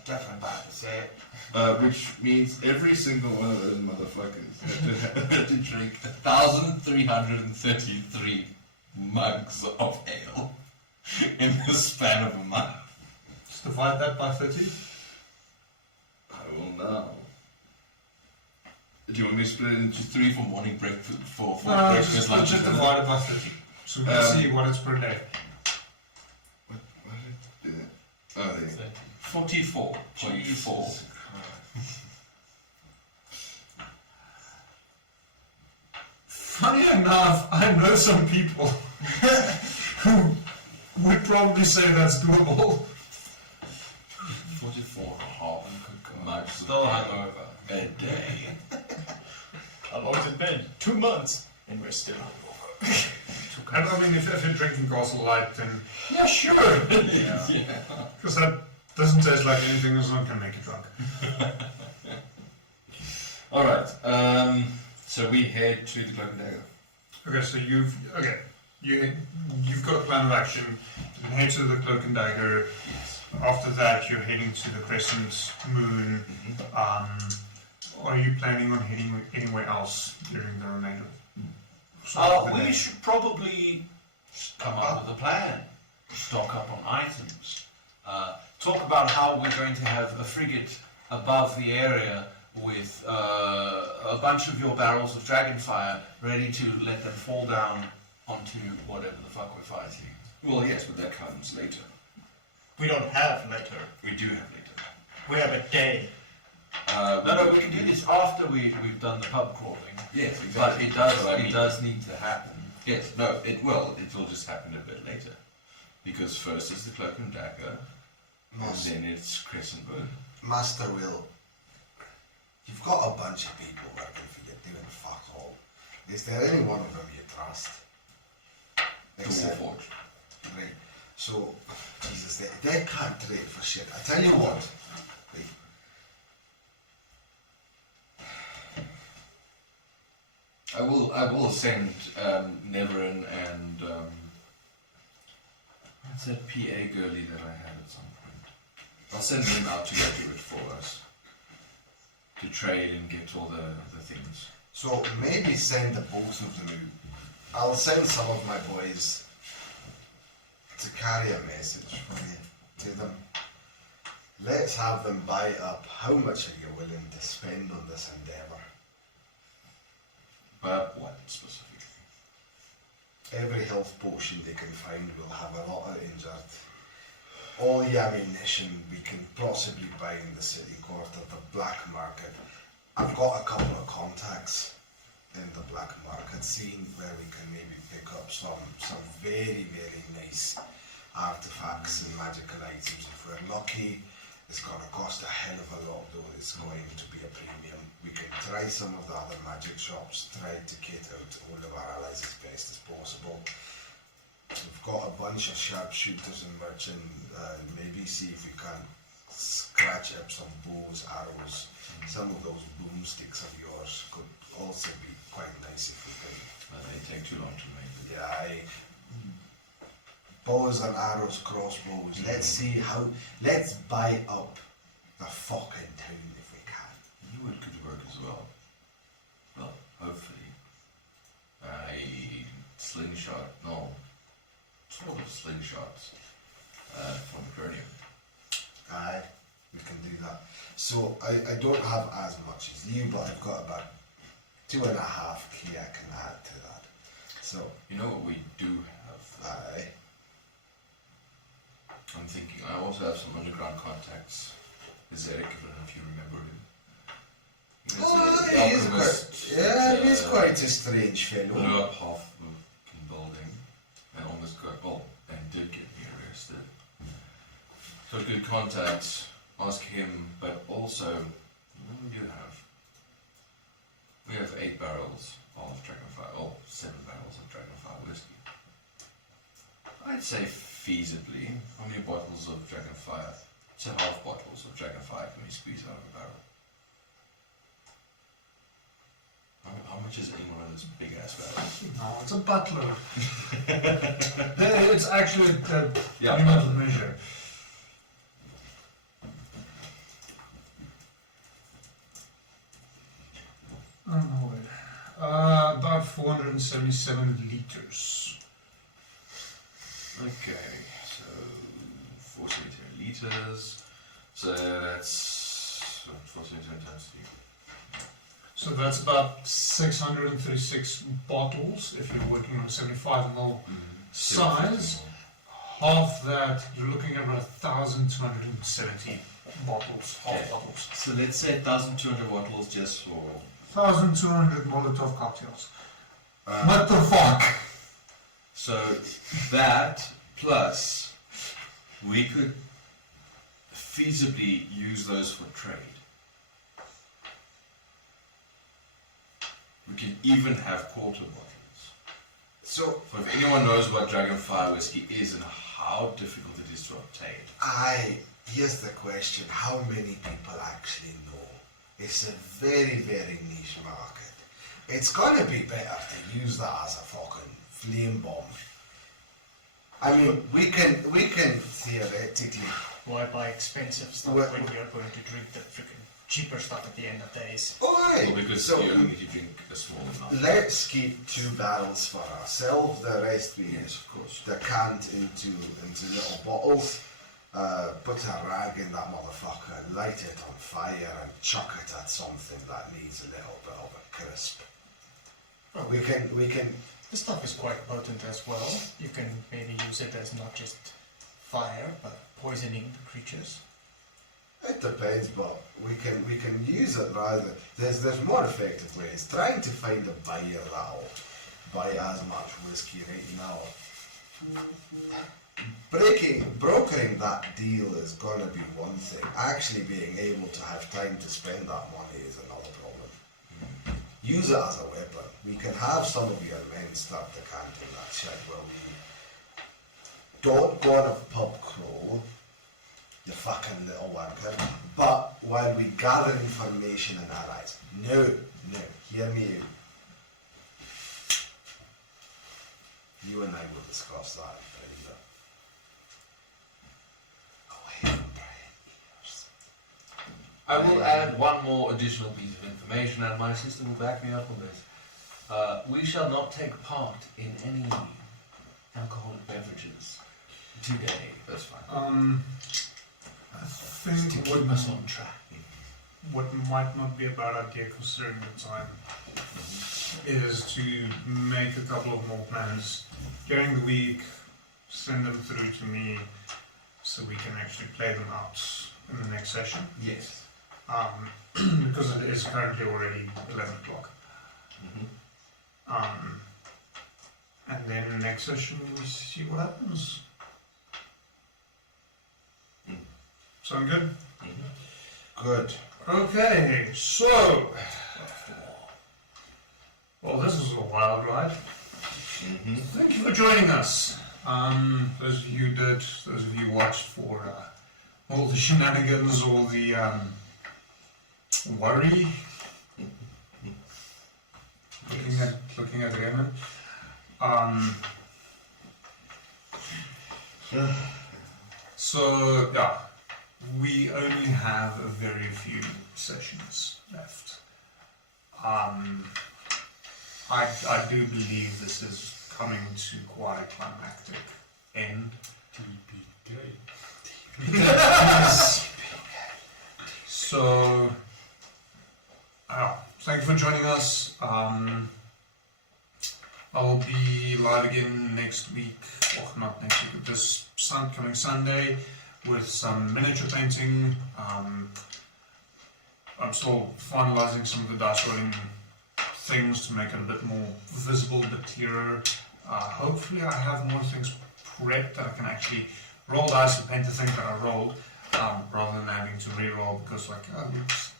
definitely about to say it. Which means every single one of those motherfuckers had to drink 1,333 mugs of ale in the span of a month. Just divide that by 30. I will now. Do you want me to split it into 3 for morning breakfast, for No, breakfast, lunch, just and dinner? divide it by 30. So we can see what it's per day. What did it do? Oh, there you go. 44.4. Funny enough, I know some people who would probably say that's doable. 44.5 mugs Still of ale hungover. a day. How long has it been? 2 months, and we're still hungover. And I mean, if you're drinking Castle Light, then yeah, sure. Yeah. Because that doesn't taste like anything that's not going to make you drunk. Alright, so we head to the Cloak and Dagger. Okay, so you've got a plan of action. You can head to the Cloak and Dagger. Yes. After that, you're heading to the Crescent Moon. Are you planning on heading anywhere else during the remainder? of the We day? should probably come up with a plan. Stock up on items. Talk about how we're going to have a frigate above the area with a bunch of your barrels of dragonfire ready to let them fall down onto whatever the fuck we're fighting. Well, yes, but that comes later. We don't have later. We do have later. We have a day. No, we can do this after we've done the pub crawling. Yes, But exactly. it does need to happen. Yes, no, it will. It will just happen a bit later. Because first is the Cloak and Dagger, and then it's Crescent Moon. Master Will, you've got a bunch of people working for you doing fuck all. Is there any one of them you trust? The Warforged. Right. So, Jesus, they can't trade for shit. I tell you what. Right. I will send Neverin and what's that PA girlie that I had at some point? I'll send them out to go do it for us. To trade and get all the things. So maybe send the both of them. I'll send some of my boys to carry a message for you to them. Let's have them buy up. How much are you willing to spend on this endeavour? But what specifically? Every health potion they can find will have a lot of injured. All the ammunition we can possibly buy in the city quarter, the black market. I've got a couple of contacts in the black market scene where we can maybe pick up some very, very nice artifacts and magical items if we're lucky. It's going to cost a hell of a lot though, it's going to be a premium. We can try some of the other magic shops, try to kit out all of our allies as best as possible. We've got a bunch of sharpshooters and merchant, maybe see if we can scratch up some bows, arrows. Some of those boomsticks of yours could also be quite nice if we could. They take too long to make. Yeah, bows and arrows, crossbows. Let's buy up the fucking town if we can. You would could work as well. Well, hopefully. A slingshot, no. Sort of slingshots from Cranium. Aye, we can do that. So I don't have as much as you, but I've got about 2.5k I can add to that. So you know what we do have? Aye. I'm thinking I also have some underground contacts. Is Eric, I don't know if you remember him. He is quite a strange fellow. Blew up half the building and almost got and did get me arrested. So good contacts, ask him, but also what do we have? We have 8 barrels of Dragonfire, 7 barrels of Dragonfire whiskey. I'd say feasibly, how many bottles of Dragonfire? Say half bottles of Dragonfire can we squeeze out of a barrel? How much is in one of those big ass barrels? No, it's a butler. It's actually a Yeah, unit of measure. I don't know it. About 477 liters. Okay, so 472 liters. So that's 472 times 3. So that's about 636 bottles if you're working on a 75 ml size. Half that, you're looking at about 1,270 bottles, half bottles. So let's say 1,200 bottles just for 1,200 Molotov cocktails. What the fuck? So that plus we could feasibly use those for trade. We can even have quarter bottles. So if anyone knows what Dragonfire whiskey is and how difficult it is to obtain. Here's the question, how many people actually know? It's a very, very niche market. It's gonna be better to use that as a fucking flame bomb. I mean, we can theoretically... Why buy expensive stuff when you're going to drink the freaking cheaper stuff at the end of days? Well, because you only need to drink a small amount. Let's keep 2 barrels for ourselves, the rest we decant into little bottles, put a rag in that motherfucker, light it on fire and chuck it at something that needs a little bit of a crisp. Well, We can the stuff is quite potent as well. You can maybe use it as not just fire, but poisoning the creatures. It depends, but we can use it rather. There's more effective ways. Trying to find a buyer that'll buy as much whiskey right now. Brokering that deal is gonna be one thing. Actually being able to have time to spend that money is another problem. Use it as a weapon. We can have some of your men start decanting that shit where we don't go on a pub crawl, you fucking little wanker, but while we gather information and allies. No, hear me out. You and I will discuss that later. Away from Brian ears. I will add one more additional piece of information, and my sister will back me up on this. We shall not take part in any alcoholic beverages today. That's fine. I think what might not be a bad idea considering the time is to make a couple of more plans during the week, send them through to me so we can actually play them out in the next session. Yes. Because it is currently already 11 o'clock. And then next session we see what happens. Sound good? Good. Okay, so. Well, this is a wild ride. Thank you for joining us. Those of you who did, those of you who watched for all the shenanigans or the worry. Looking at Raymond. So yeah, we only have a very few sessions left. I do believe this is coming to quite a climactic end. So, thank you for joining us. I'll be live again next week, well, not next week, but this coming Sunday with some miniature painting. I'm still finalizing some of the dice rolling things to make it a bit more visible, a bit clearer. Hopefully I have more things prepped that I can actually roll dice and paint the things that I rolled, rather than having to re-roll because I just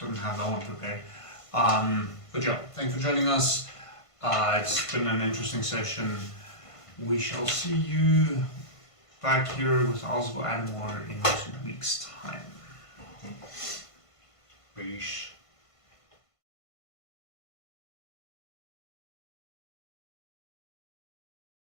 didn't have that one prepared. But yeah, thank you for joining us. It's been an interesting session. We shall see you back here with Adomawyr in 2 weeks' time.